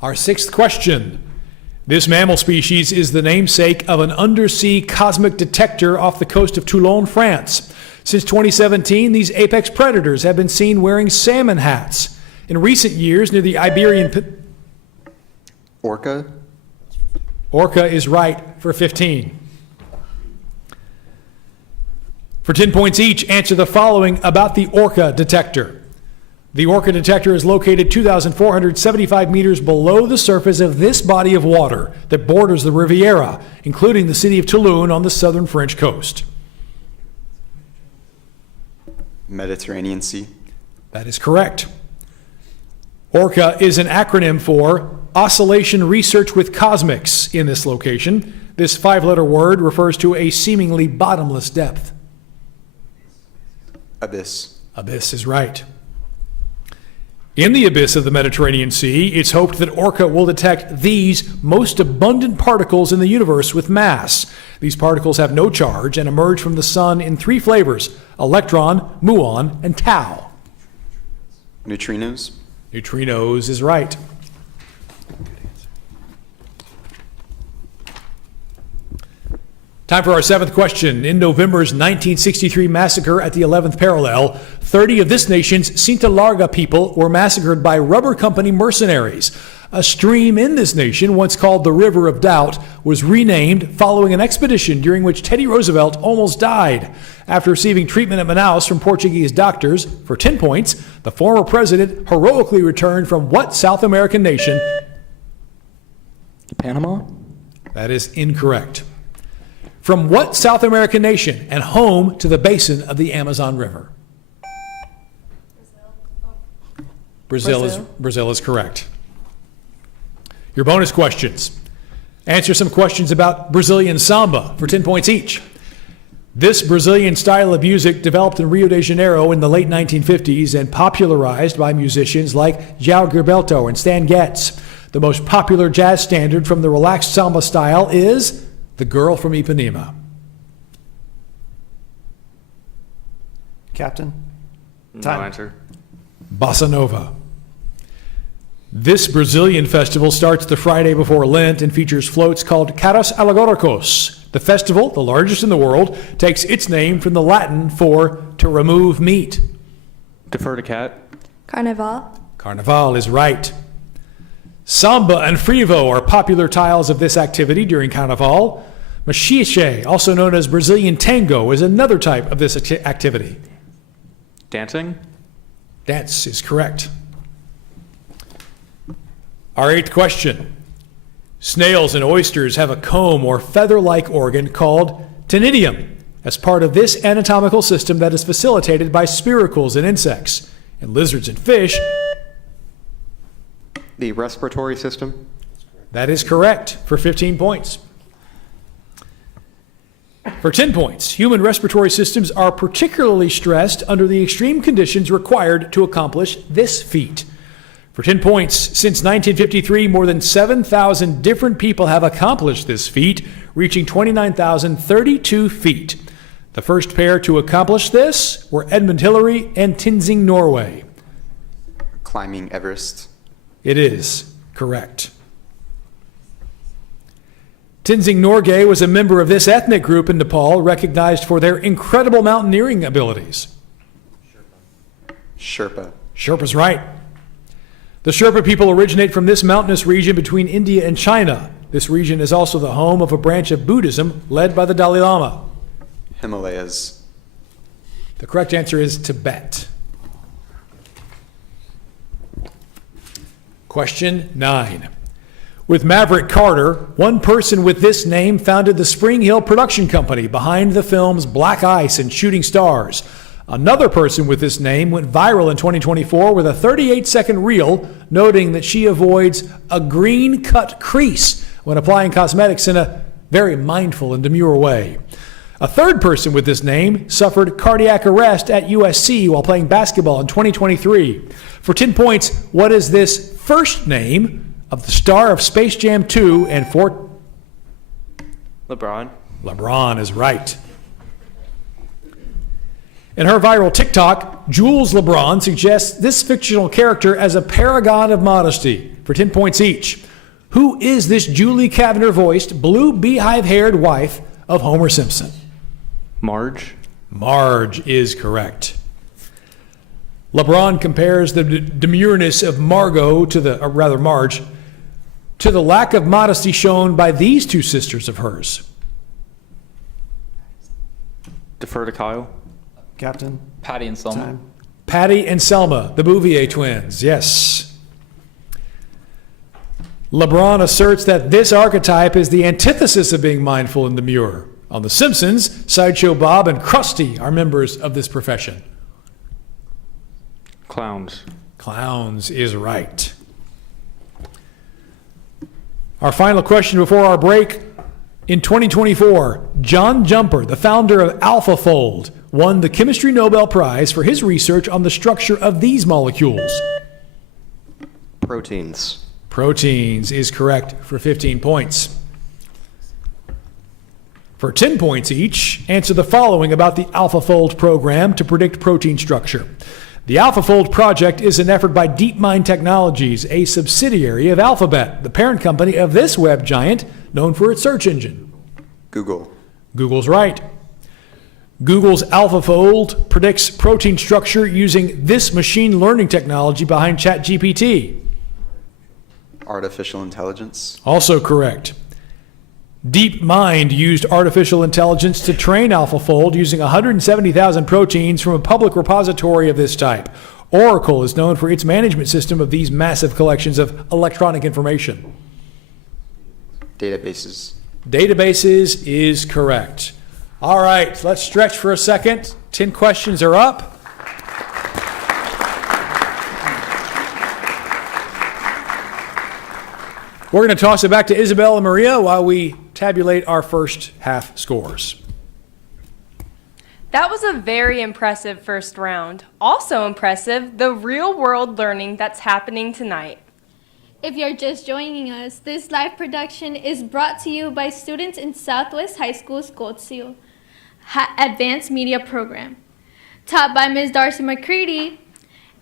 Our sixth question. This mammal species is the namesake of an undersea cosmic detector off the coast of Toulon, France. Since 2017, these apex predators have been seen wearing salmon hats. In recent years, near the Iberian... Orca. Orca is right for 15. For 10 points each, answer the following about the Orca detector. The Orca detector is located 2,475 meters below the surface of this body of water that borders the Riviera, including the city of Toulon on the southern French coast. Mediterranean Sea. That is correct. ORCA is an acronym for Oscillation Research with Cosmics in this location. This 5-letter word refers to a seemingly bottomless depth. Abyss. Abyss is right. In the abyss of the Mediterranean Sea, it's hoped that ORCA will detect these most abundant particles in the universe with mass. These particles have no charge and emerge from the sun in 3 flavors: electron, muon, and tau. Neutrinos. Neutrinos is right. Time for our 7th question. In November's 1963 massacre at the 11th parallel, 30 of this nation's Cinta Larga people were massacred by rubber company mercenaries. A stream in this nation, once called the River of Doubt, was renamed following an expedition during which Teddy Roosevelt almost died. After receiving treatment at Manaus from Portuguese doctors, for 10 points, the former president heroically returned from what South American nation? Panama? That is incorrect. From what South American nation and home to the basin of the Amazon River? Brazil is correct. Your bonus questions. Answer some questions about Brazilian samba for 10 points each. This Brazilian style of music developed in Rio de Janeiro in the late 1950s and popularized by musicians like João Gilberto and Stan Getz. The most popular jazz standard from the relaxed samba style is The Girl from Ipanema. Captain? No answer. Bossa Nova. This Brazilian festival starts the Friday before Lent and features floats called Carros Alegóricos. The festival, the largest in the world, takes its name from the Latin for to remove meat. Defer to Cat. Carnival. Carnival is right. Samba and frevo are popular styles of this activity during Carnival. Machixe, also known as Brazilian tango, is another type of this activity. Dancing. Dance is correct. Our eighth question. Snails and oysters have a comb or feather-like organ called ctenidium as part of this anatomical system that is facilitated by spiracles in insects. In lizards and fish, The respiratory system. that is correct for 15 points. For 10 points, human respiratory systems are particularly stressed under the extreme conditions required to accomplish this feat. For 10 points, since 1953, more than 7,000 different people have accomplished this feat, reaching 29,032 feet. The first pair to accomplish this were Edmund Hillary and Tenzing Norway. Climbing Everest. It is correct. Tenzing Norgay was a member of this ethnic group in Nepal, recognized for their incredible mountaineering abilities. Sherpa. Sherpa's right. The Sherpa people originate from this mountainous region between India and China. This region is also the home of a branch of Buddhism led by the Dalai Lama. Himalayas. The correct answer is Tibet. Question 9. With Maverick Carter, one person with this name founded the Spring Hill production company behind the films Black Ice and Shooting Stars. Another person with this name went viral in 2024 with a 38-second reel noting that she avoids a green cut crease when applying cosmetics in a very mindful and demure way. A third person with this name suffered cardiac arrest at USC while playing basketball in 2023. For 10 points, what is this first name of the star of Space Jam 2 and LeBron. LeBron is right. In her viral TikTok, Jules LeBron suggests this fictional character as a paragon of modesty for 10 points each. Who is this Julie Kavner-voiced, blue beehive-haired wife of Homer Simpson? Marge. Marge is correct. LeBron compares the demureness of Marge, to the lack of modesty shown by these two sisters of hers. Defer to Kyle. Captain? Patty and Selma. Time. Patty and Selma, the Bouvier twins, yes. LeBron asserts that this archetype is the antithesis of being mindful and demure. On The Simpsons, Sideshow Bob and Krusty are members of this profession. Clowns. Clowns is right. Our final question before our break. In 2024, John Jumper, the founder of AlphaFold, won the Chemistry Nobel Prize for his research on the structure of these molecules. Proteins. Proteins is correct for 15 points. For 10 points each, answer the following about the AlphaFold program to predict protein structure. The AlphaFold project is an effort by DeepMind Technologies, a subsidiary of Alphabet, the parent company of this web giant known for its search engine. Google. Google's right. Google's AlphaFold predicts protein structure using this machine learning technology behind ChatGPT. Artificial intelligence. Also correct. DeepMind used artificial intelligence to train AlphaFold using 170,000 proteins from a public repository of this type. Oracle is known for its management system of these massive collections of electronic information. Databases. Databases is correct. All right, let's stretch for a second. 10 questions are up. We're going to toss it back to Isabel and Maria while we tabulate our first half scores. That was a very impressive first round. Also impressive, the real-world learning that's happening tonight. If you're just joining us, this live production is brought to you by students in Southwest High School's Gotzio Advanced Media Program, taught by Ms. Darcy McCready.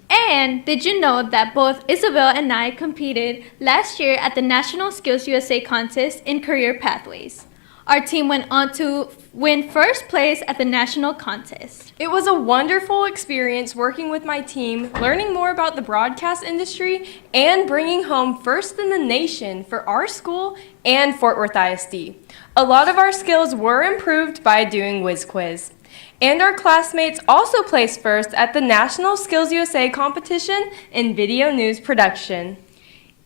And did you know that both Isabel and I competed last year at the National Skills USA contest in Career Pathways? Our team went on to win first place at the national contest. It was a wonderful experience working with my team, learning more about the broadcast industry, and bringing home first in the nation for our school and Fort Worth ISD. A lot of our skills were improved by doing Whiz Quiz. And our classmates also placed first at the National Skills USA competition in video news production.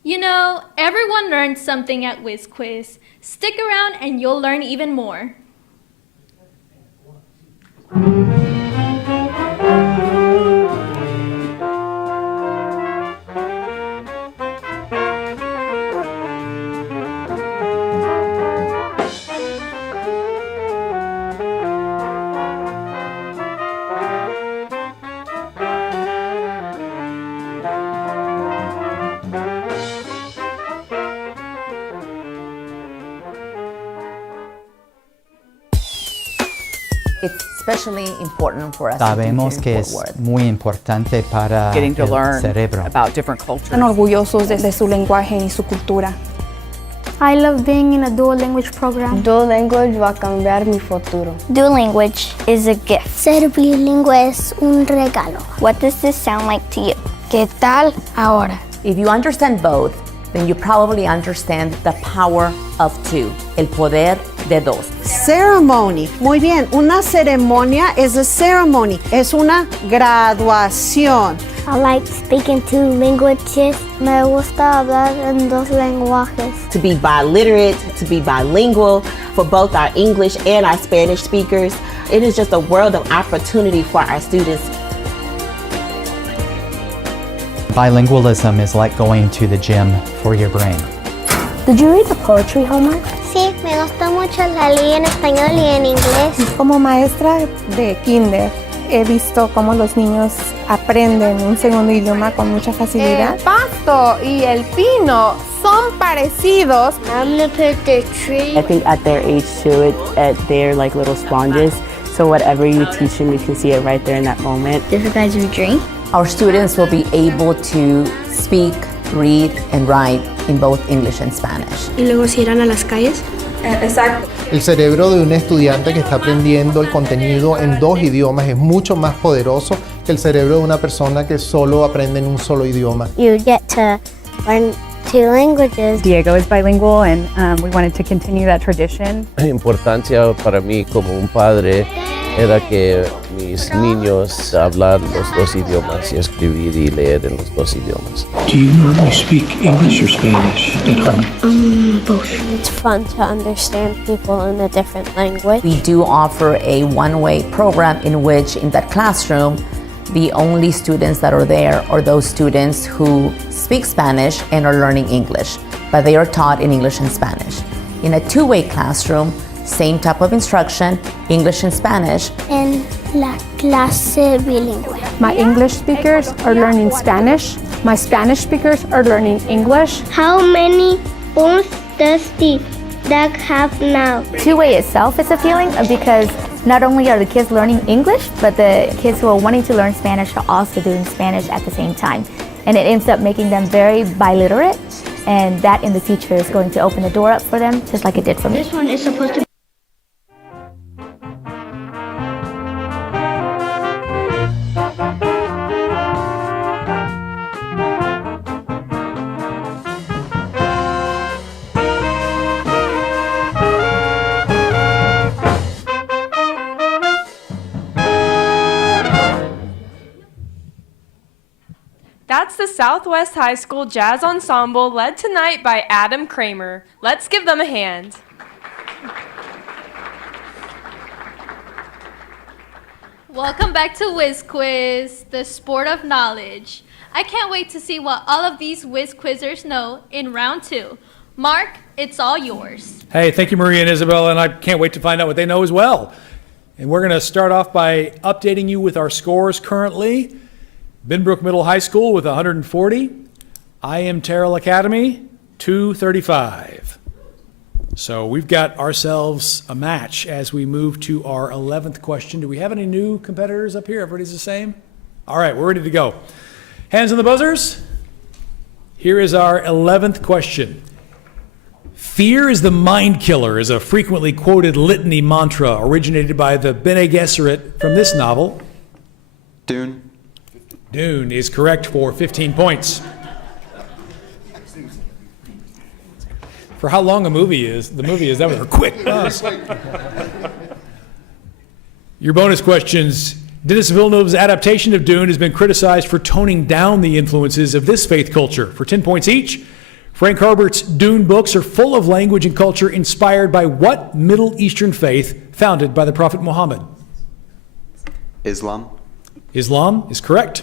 You know, everyone learned something at Whiz Quiz. Stick around and you'll learn even more. It's especially important for us Sabemos que es muy importante para getting to el learn cerebro. about different cultures. Están orgullosos de su lenguaje y su cultura. I love being in a dual language program. Dual language va a cambiar mi futuro. Dual language is a gift. Ser bilingüe es un regalo. What does this sound like to you? ¿Qué tal ahora? If you understand both, then you probably understand the power of two, el poder de dos. Ceremony. Muy bien, una ceremonia is a ceremony. Es una graduación. I like speaking two languages. Me gusta hablar en dos lenguajes. To be biliterate, to be bilingual for both our English and our Spanish speakers. It is just a world of opportunity for our students. Bilingualism is like going to the gym for your brain. Did you read the poetry homework? Sí, me gusta mucho la leí en español y en inglés. Como maestra de kinder, he visto cómo los niños aprenden un segundo idioma con mucha facilidad. El pasto y el pino son parecidos. I'm gonna pick the tree. I think at their age too, they're like little sponges. So whatever you teach them, you can see it right there in that moment. Did you guys drink? Our students will be able to speak, read, and write in both English and Spanish. ¿Y luego se irán a las calles? Exacto. El cerebro de un estudiante que está aprendiendo el contenido en dos idiomas es mucho más poderoso que el cerebro de una persona que solo aprende en un solo idioma. You get to learn two languages. Diego is bilingual and we wanted to continue that tradition. La importancia para mí como un padre era que mis niños hablar los dos idiomas y escribir y leer en los dos idiomas. Do you normally speak English or Spanish at home? Both. It's fun to understand people in a different language. We do offer a one-way program in which, in that classroom, the only students that are there are those students who speak Spanish and are learning English, but they are taught in English and Spanish. In a two-way classroom, same type of instruction, English and Spanish. En la clase bilingüe. My English speakers are learning Spanish. My Spanish speakers are learning English. How many phones does the dog have now? Two-way itself is appealing because not only are the kids learning English, but the kids who are wanting to learn Spanish are also doing Spanish at the same time. And it ends up making them very biliterate, and that in the future is going to open the door up for them, just like it did for me. This one is supposed to That's the Southwest High School Jazz Ensemble led tonight by Adam Kramer. Let's give them a hand. Welcome back to Whiz Quiz, the sport of knowledge. I can't wait to see what all of these Whiz Quizzers know in round 2. Mark, it's all yours. Hey, thank you, Maria and Isabella, and I can't wait to find out what they know as well. And we're going to start off by updating you with our scores currently. Benbrook Middle High School with 140. I Am Terrell Academy, 235. So we've got ourselves a match as we move to our 11th question. Do we have any new competitors up here? Everybody's the same? All right, we're ready to go. Hands on the buzzers. Here is our 11th question. Fear is the mind killer is a frequently quoted litany mantra originated by the Bene Gesserit from this novel. Dune. Dune is correct for 15 points. For how long the movie is, that was a quick buzz. Your bonus questions. Denis Villeneuve's adaptation of Dune has been criticized for toning down the influences of this faith culture. For 10 points each, Frank Herbert's Dune books are full of language and culture inspired by what Middle Eastern faith founded by the Prophet Muhammad? Islam. Islam is correct.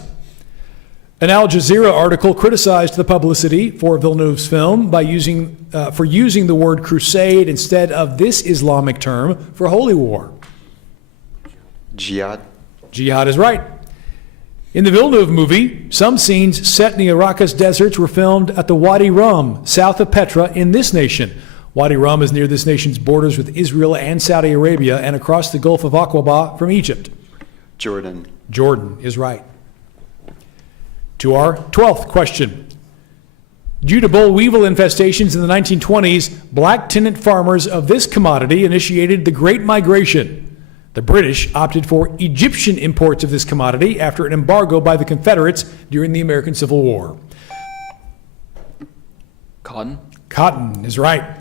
An Al Jazeera article criticized the publicity for Villeneuve's film by using the word crusade instead of this Islamic term for holy war. Jihad. Jihad is right. In the Villeneuve movie, some scenes set in the Arrakis deserts were filmed at the Wadi Rum, south of Petra, in this nation. Wadi Rum is near this nation's borders with Israel and Saudi Arabia and across the Gulf of Aqaba from Egypt. Jordan. Jordan is right. To our 12th question. Due to boll weevil infestations in the 1920s, black tenant farmers of this commodity initiated the Great Migration. The British opted for Egyptian imports of this commodity after an embargo by the Confederates during the American Civil War. Cotton. Cotton is right.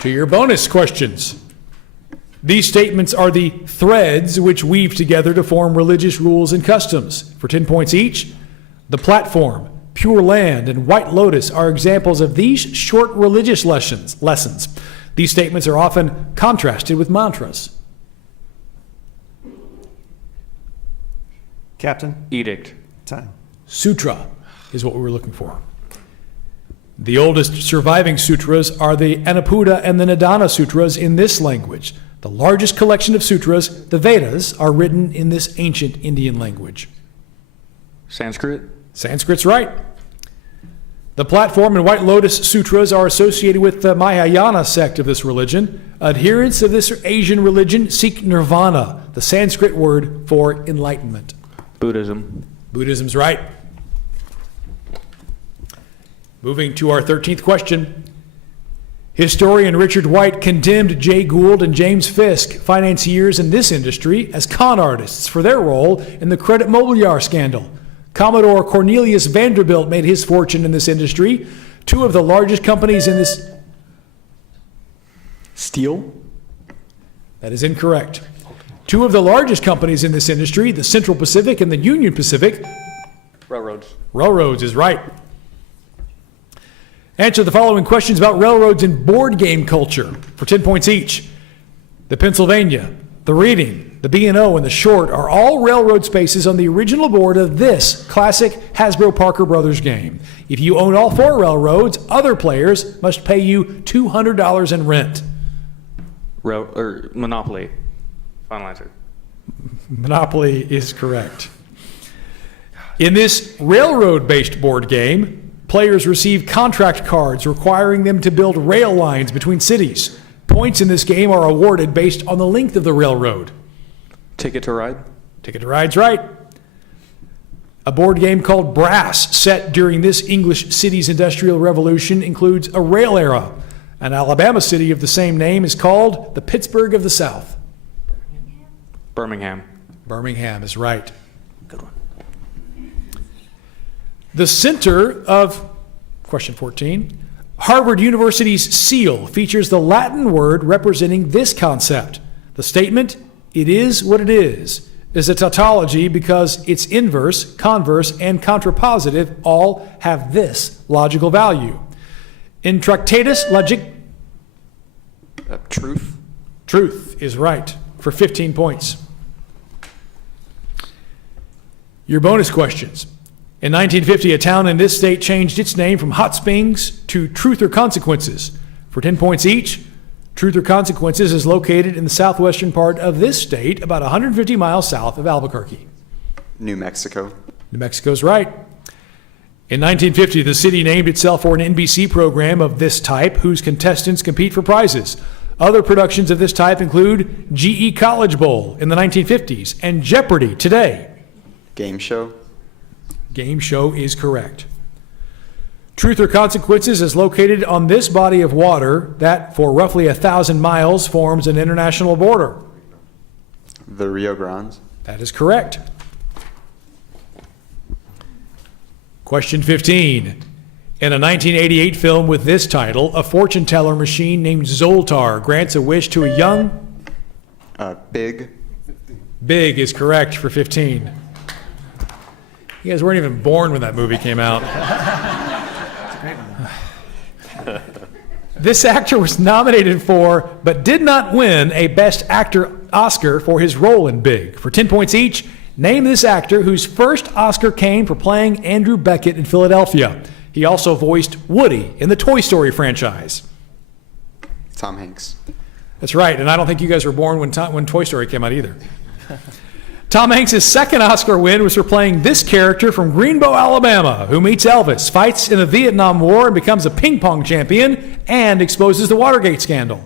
To your bonus questions. These statements are the threads which weave together to form religious rules and customs. For 10 points each, the platform, Pure Land, and White Lotus are examples of these short religious lessons. These statements are often contrasted with mantras. Captain? Edict. Time. Sutra is what we were looking for. The oldest surviving sutras are the Anaputa and the Nadana Sutras in this language. The largest collection of sutras, the Vedas, are written in this ancient Indian language. Sanskrit. Sanskrit's right. The Platform and White Lotus Sutras are associated with the Mahayana sect of this religion. Adherents of this Asian religion seek nirvana, the Sanskrit word for enlightenment. Buddhism. Buddhism's right. Moving to our 13th question. Historian Richard White condemned Jay Gould and James Fisk, financiers in this industry, as con artists for their role in the Credit Mobiliar scandal. Commodore Cornelius Vanderbilt made his fortune in this industry. Two of the largest companies in this... Steel? That is incorrect. Two of the largest companies in this industry, the Central Pacific and the Union Pacific... Railroads. Railroads is right. Answer the following questions about railroads and board game culture for 10 points each. The Pennsylvania, the Reading, the B&O, and the Short are all railroad spaces on the original board of this classic Hasbro Parker Brothers game. If you own all four railroads, other players must pay you $200 in rent. Monopoly. Final answer. Monopoly is correct. In this railroad-based board game, players receive contract cards requiring them to build rail lines between cities. Points in this game are awarded based on the length of the railroad. Ticket to Ride? Ticket to Ride's right. A board game called Brass, set during this English city's industrial revolution, includes a rail era. An Alabama city of the same name is called the Pittsburgh of the South. Birmingham. Birmingham is right. Good one. The center of, question 14, Harvard University's seal features the Latin word representing this concept. The statement, "It is what it is a tautology because its inverse, converse, and contrapositive all have this logical value. In Tractatus Logic... Truth. Truth is right for 15 points. Your bonus questions. In 1950, a town in this state changed its name from Hot Springs to Truth or Consequences. For 10 points each, Truth or Consequences is located in the southwestern part of this state, about 150 miles south of Albuquerque. New Mexico. New Mexico's right. In 1950, the city named itself for an NBC program of this type, whose contestants compete for prizes. Other productions of this type include GE College Bowl in the 1950s and Jeopardy! Today. Game show. Game show is correct. Truth or Consequences is located on this body of water that, for roughly 1,000 miles, forms an international border. The Rio Grande. That is correct. Question 15. In a 1988 film with this title, a fortune teller machine named Zoltar grants a wish to a young... Big. Big is correct for 15. You guys weren't even born when that movie came out. This actor was nominated for, but did not win, a Best Actor Oscar for his role in Big. For 10 points each, name this actor whose first Oscar came for playing Andrew Beckett in Philadelphia. He also voiced Woody in the Toy Story franchise. Tom Hanks. That's right, and I don't think you guys were born when Toy Story came out either. Tom Hanks' second Oscar win was for playing this character from Greenbow, Alabama, who meets Elvis, fights in the Vietnam War, and becomes a ping pong champion, and exposes the Watergate scandal.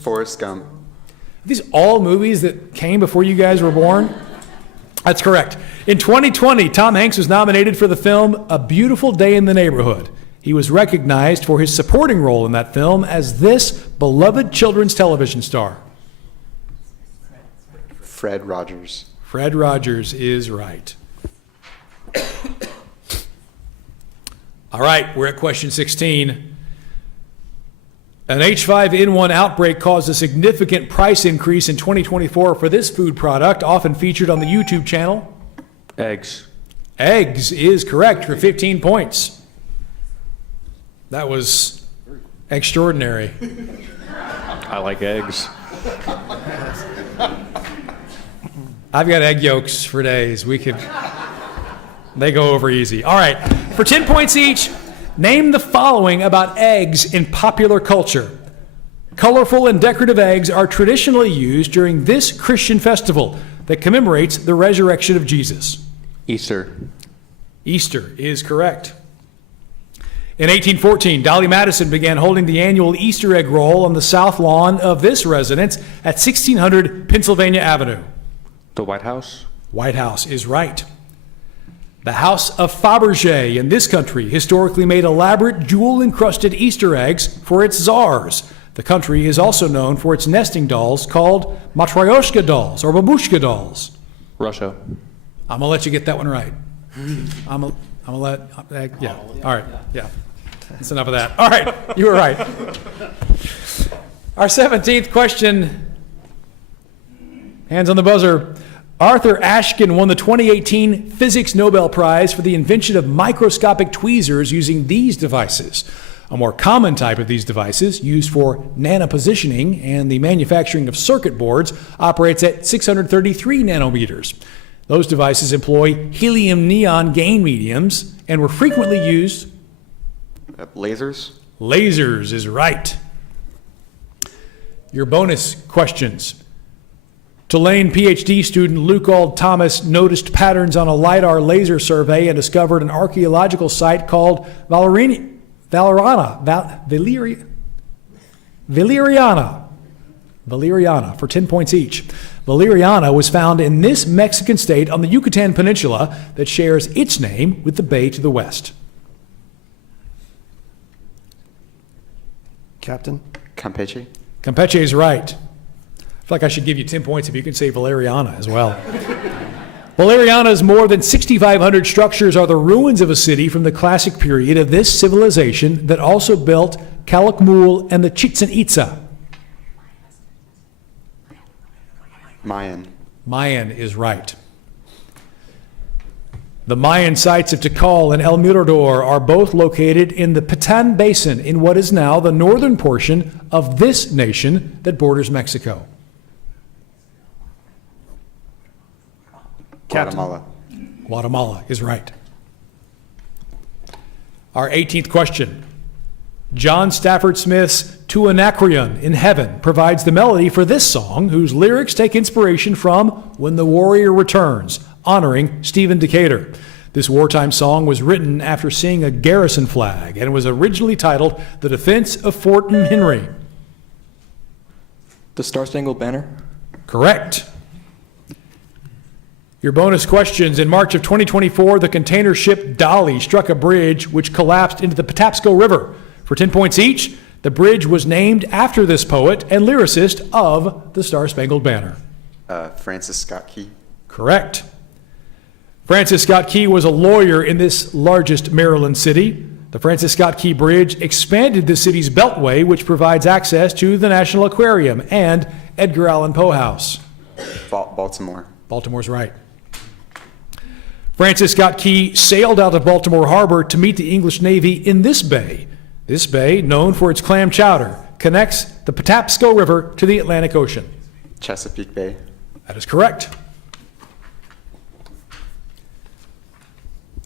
Forrest Gump. Are these all movies that came before you guys were born? That's correct. In 2020, Tom Hanks was nominated for the film A Beautiful Day in the Neighborhood. He was recognized for his supporting role in that film as this beloved children's television star. Fred Rogers. Fred Rogers is right. All right, we're at question 16. An H5N1 outbreak caused a significant price increase in 2024 for this food product, often featured on the YouTube channel. Eggs. Eggs is correct for 15 points. That was extraordinary. I like eggs. I've got egg yolks for days. They go over easy. All right, for 10 points each, name the following about eggs in popular culture. Colorful and decorative eggs are traditionally used during this Christian festival that commemorates the resurrection of Jesus. Easter. Easter is correct. In 1814, Dolly Madison began holding the annual Easter egg roll on the south lawn of this residence at 1600 Pennsylvania Avenue. The White House? White House is right. The House of Fabergé in this country historically made elaborate jewel-encrusted Easter eggs for its czars. The country is also known for its nesting dolls called Matryoshka dolls or babushka dolls. Russia. I'm gonna let you get that one right. I'm gonna let, yeah, all right, yeah. That's enough of that. All right, you were right. Our 17th question, hands on the buzzer. Arthur Ashkin won the 2018 Physics Nobel Prize for the invention of microscopic tweezers using these devices. A more common type of these devices, used for nanopositioning and the manufacturing of circuit boards, operates at 633 nanometers. Those devices employ helium-neon gain mediums and were frequently used... Lasers? Lasers is right. Your bonus questions. Tulane PhD student Luke Auld Thomas noticed patterns on a LiDAR laser survey and discovered an archaeological site called Valeriana for 10 points each. Valeriana was found in this Mexican state on the Yucatan Peninsula that shares its name with the bay to the west. Captain? Campeche? Campeche is right. I feel like I should give you 10 points if you can say Valeriana as well. Valeriana's more than 6,500 structures are the ruins of a city from the classic period of this civilization that also built Calakmul and the Chichen Itza. Mayan. Mayan is right. The Mayan sites of Tikal and El Mirador are both located in the Petén Basin in what is now the northern portion of this nation that borders Mexico. Guatemala. Guatemala is right. Our 18th question. John Stafford Smith's To Anacreon in Heaven provides the melody for this song, whose lyrics take inspiration from When the Warrior Returns, honoring Stephen Decatur. This wartime song was written after seeing a garrison flag and was originally titled The Defense of Fort McHenry. The Star Spangled Banner? Correct. Your bonus questions. In March of 2024, the container ship Dolly struck a bridge which collapsed into the Patapsco River. For 10 points each, the bridge was named after this poet and lyricist of the Star Spangled Banner. Francis Scott Key. Correct. Francis Scott Key was a lawyer in this largest Maryland city. The Francis Scott Key Bridge expanded the city's beltway, which provides access to the National Aquarium and Edgar Allan Poe House. Baltimore. Baltimore's right. Francis Scott Key sailed out of Baltimore Harbor to meet the English Navy in this bay. This bay, known for its clam chowder, connects the Patapsco River to the Atlantic Ocean. Chesapeake Bay. That is correct.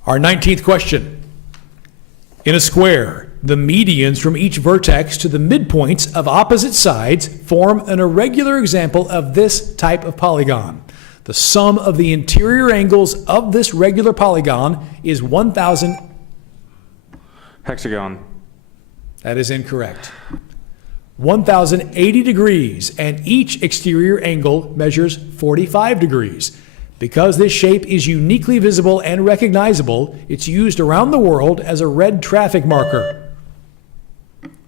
Our 19th question. In a square, the medians from each vertex to the midpoints of opposite sides form an irregular example of this type of polygon. The sum of the interior angles of this regular polygon is 1,000. Hexagon. That is incorrect. 1,080 degrees, and each exterior angle measures 45 degrees. Because this shape is uniquely visible and recognizable, it's used around the world as a red traffic marker.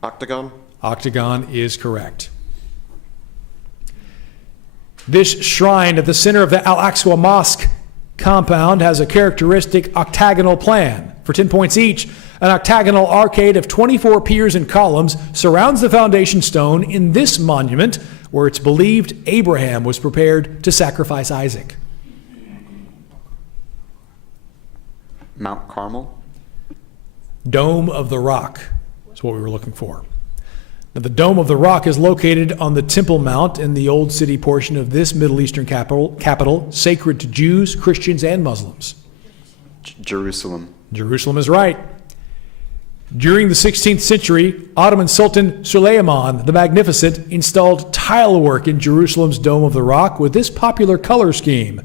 Octagon. Octagon is correct. This shrine at the center of the Al-Aqsa Mosque compound has a characteristic octagonal plan. For 10 points each, an octagonal arcade of 24 piers and columns surrounds the foundation stone in this monument, where it's believed Abraham was prepared to sacrifice Isaac. Mount Carmel. Dome of the Rock is what we were looking for. Now, the Dome of the Rock is located on the Temple Mount in the Old City portion of this Middle Eastern capital, sacred to Jews, Christians, and Muslims. Jerusalem. Jerusalem is right. During the 16th century, Ottoman Sultan Suleiman the Magnificent installed tile work in Jerusalem's Dome of the Rock with this popular color scheme.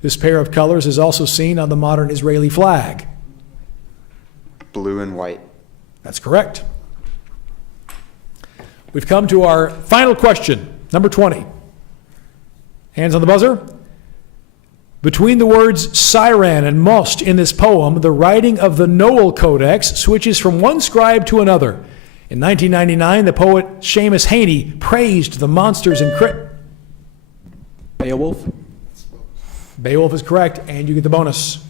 This pair of colors is also seen on the modern Israeli flag. Blue and white. That's correct. We've come to our final question, number 20. Hands on the buzzer. Between the words Siran and Most in this poem, the writing of the Noel Codex switches from one scribe to another. In 1999, the poet Seamus Heaney praised the monsters in Beowulf. Beowulf is correct, and you get the bonus.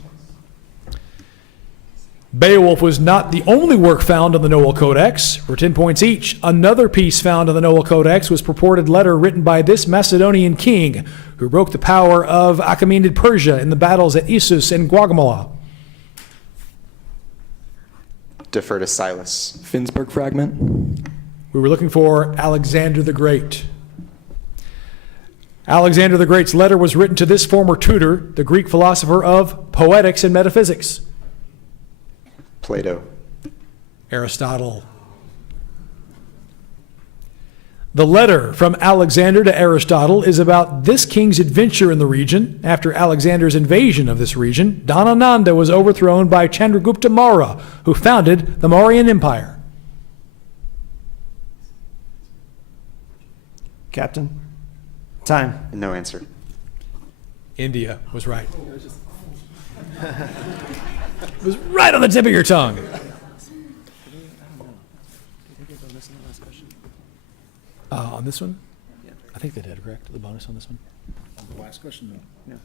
Beowulf was not the only work found on the Noel Codex. For 10 points each, another piece found on the Noel Codex was purported letter written by this Macedonian king who broke the power of Achaemenid Persia in the battles at Issus and Gaugamela. Defer to Silas. Finnsburg fragment. We were looking for Alexander the Great. Alexander the Great's letter was written to this former tutor, the Greek philosopher of poetics and metaphysics. Plato. Aristotle. The letter from Alexander to Aristotle is about this king's adventure in the region. After Alexander's invasion of this region, Dhanananda was overthrown by Chandragupta Maurya, who founded the Mauryan Empire. Captain, time. No answer. India was right. It was right on the tip of your tongue. On this one? Yeah. I think they did, correct? The bonus on this one? On the last question, no.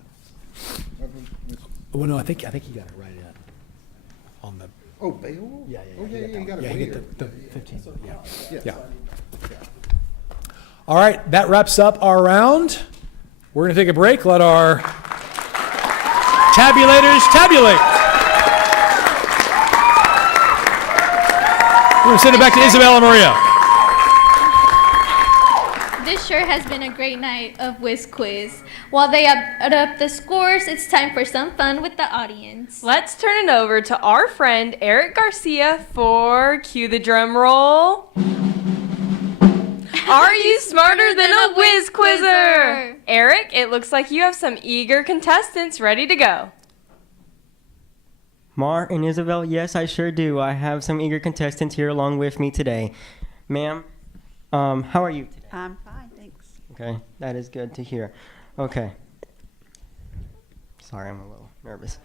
Well, no, I think you got it right in. On the. Oh, Beowulf? Yeah. Oh, yeah, you got it Yeah, right you here. get the 15. Yeah. Yeah. All right, that wraps up our round. We're going to take a break. Let our tabulators tabulate. We're going to send it back to Isabella Maria. this sure has been a great night of Whiz Quiz. While they add up the scores, it's time for some fun with the audience. Let's turn it over to our friend Eric Garcia for cue the drum roll. Are you smarter than a Whiz Quizzer? Eric, it looks like you have some eager contestants ready to go. Mar and Isabel, yes, I sure do. I have some eager contestants here along with me today. Ma'am, how are you today? I'm fine, thanks. Okay, that is good to hear. Okay. Sorry, I'm a little nervous.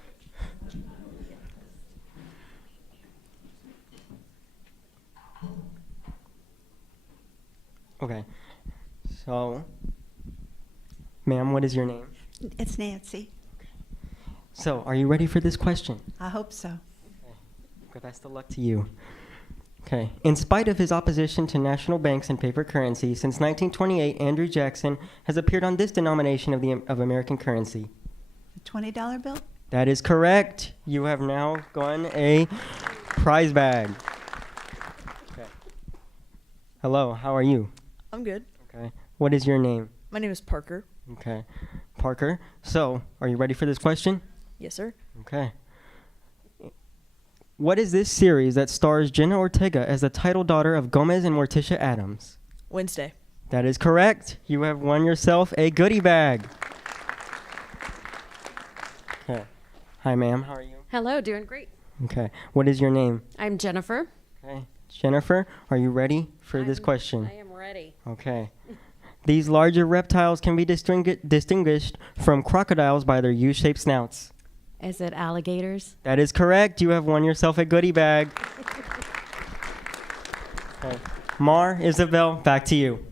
Okay, so, ma'am, what is your name? It's Nancy. So, are you ready for this question? I hope so. Okay, best of luck to you. Okay. In spite of his opposition to national banks and paper currency, since 1928, Andrew Jackson has appeared on this denomination of American currency. The $20 bill? That is correct. You have now won a prize bag. Okay. Hello, how are you? I'm good. Okay. What is your name? My name is Parker. Okay. Parker. So, are you ready for this question? Yes, sir. Okay. What is this series that stars Jenna Ortega as the title daughter of Gomez and Morticia Adams? Wednesday. That is correct. You have won yourself a goodie bag. Okay. Hi, ma'am. How are you? Hello, doing great. Okay. What is your name? I'm Jennifer. Okay. Jennifer, are you ready for this question? I am ready. Okay. These larger reptiles can be distinguished from crocodiles by their U-shaped snouts. Is it alligators? That is correct. You have won yourself a goodie bag. Okay. Mar, Isabel, back to you.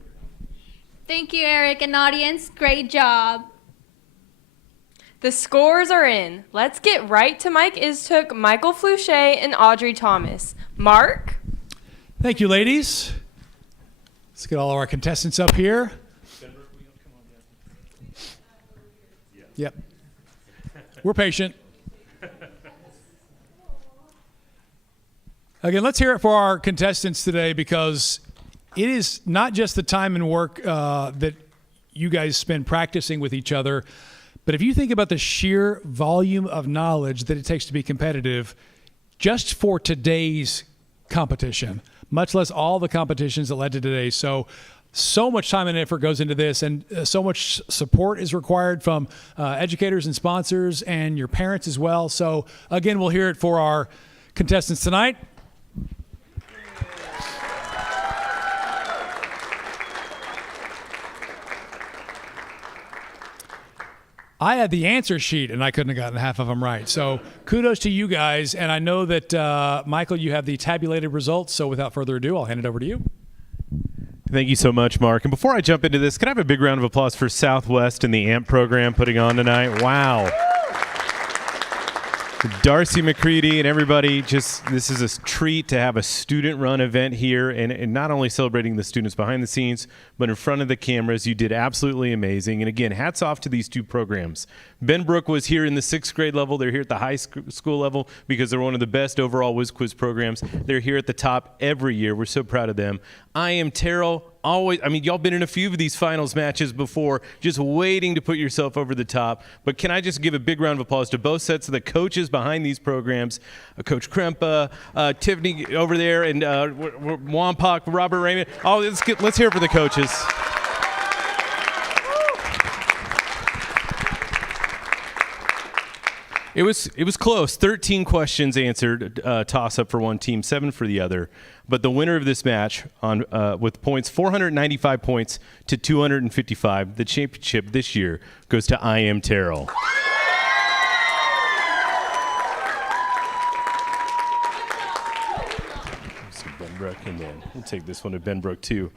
Thank you, Eric and audience. Great job. The scores are in. Let's get right to Mike Istook, Michael Flouché, and Audrey Thomas. Mark? Thank you, ladies. Let's get all of our contestants up here. Yep. We're patient. Again, let's hear it for our contestants today, because it is not just the time and work that you guys spend practicing with each other, but if you think about the sheer volume of knowledge that it takes to be competitive just for today's competition, much less all the competitions that led to today. So much time and effort goes into this, and so much support is required from educators and sponsors and your parents as well. So again, we'll hear it for our contestants tonight. I had the answer sheet, and I couldn't have gotten half of them right. So kudos to you guys. And I know that, Michael, you have the tabulated results. So without further ado, I'll hand it over to you. Thank you so much, Mark. And before I jump into this, can I have a big round of applause for Southwest and the AMP program putting on tonight? Wow. Darcy McCready and everybody, this is a treat to have a student-run event here, and not only celebrating the students behind the scenes, but in front of the cameras. You did absolutely amazing. And again, hats off to these two programs. Benbrook was here in the 6th grade level. They're here at the high school level because they're one of the best overall Whiz Quiz programs. They're here at the top every year. We're so proud of them. I Am Terrell. Y'all been in a few of these finals matches before, just waiting to put yourself over the top. But can I just give a big round of applause to both sets of the coaches behind these programs, Coach Krempa, Tiffany over there, and Wampak, Robert Raymond. Let's hear it for the coaches. It was close. 13 questions answered, toss up for one team, 7 for the other. But the winner of this match with points, 495 points to 255, the championship this year goes to I Am Terrell. So Benbrook, and then we'll take this one to Benbrook too.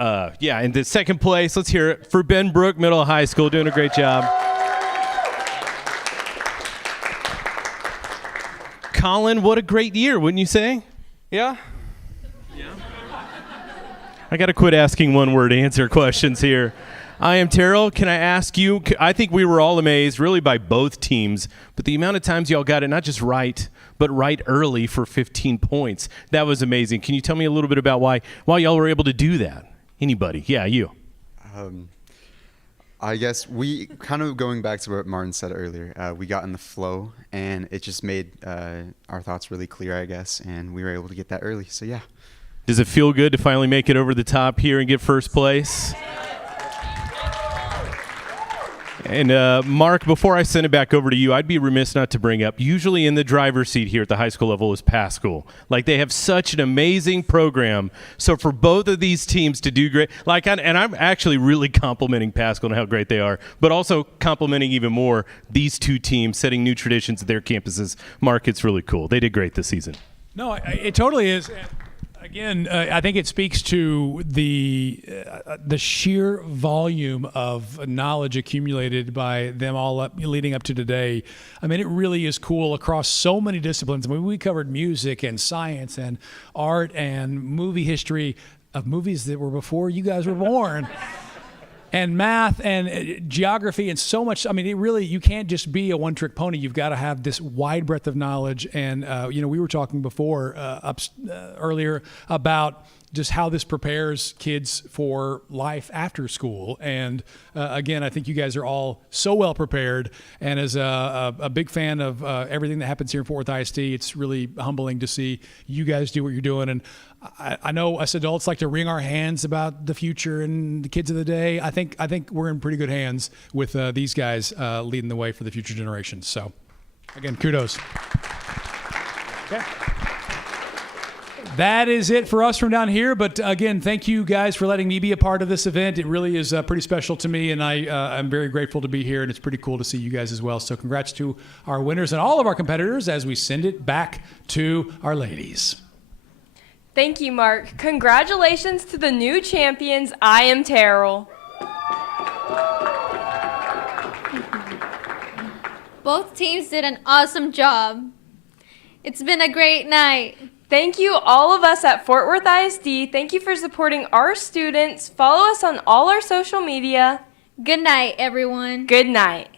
In the second place, let's hear it for Benbrook Middle High School, doing a great job. Colin, what a great year, wouldn't you say? Yeah? I got to quit asking one-word answer questions here. I Am Terrell, can I ask you, I think we were all amazed really by both teams, but the amount of times y'all got it not just right, but right early for 15 points. That was amazing. Can you tell me a little bit about why y'all were able to do that? Anybody? Yeah, you. I guess we kind of going back to what Martin said earlier, we got in the flow and it just made our thoughts really clear, I guess, and we were able to get that early. So yeah. Does it feel good to finally make it over the top here and get first place? And Mark, before I send it back over to you, I'd be remiss not to bring up, usually in the driver's seat here at the high school level is Pascal. Like, they have such an amazing program. So for both of these teams to do great, and I'm actually really complimenting Pascal and how great they are, but also complimenting even more these two teams setting new traditions at their campuses. Mark, it's really cool. They did great this season. No, it totally is. Again, I think it speaks to the sheer volume of knowledge accumulated by them all leading up to today. I mean, it really is cool across so many disciplines. I mean, we covered music and science and art and movie history of movies that were before you guys were born. And math and geography and so much. I mean, you can't just be a one-trick pony. You've got to have this wide breadth of knowledge. And, we were talking before, earlier about just how this prepares kids for life after school. And again, I think you guys are all so well prepared. And as a big fan of everything that happens here in Fort Worth ISD, it's really humbling to see you guys do what you're doing. And I know us adults like to wring our hands about the future and the kids of the day. I think we're in pretty good hands with these guys leading the way for the future generations. So again, kudos. Okay. That is it for us from down here. But again, thank you guys for letting me be a part of this event. It really is pretty special to me, and I'm very grateful to be here, and it's pretty cool to see you guys as well. So congrats to our winners and all of our competitors as we send it back to our ladies. Thank you, Mark. Congratulations to the new champions. I am Terrell. Both teams did an awesome job. It's been a great night. Thank you, all of us at Fort Worth ISD. Thank you for supporting our students. Follow us on all our social media. Good night, everyone. Good night.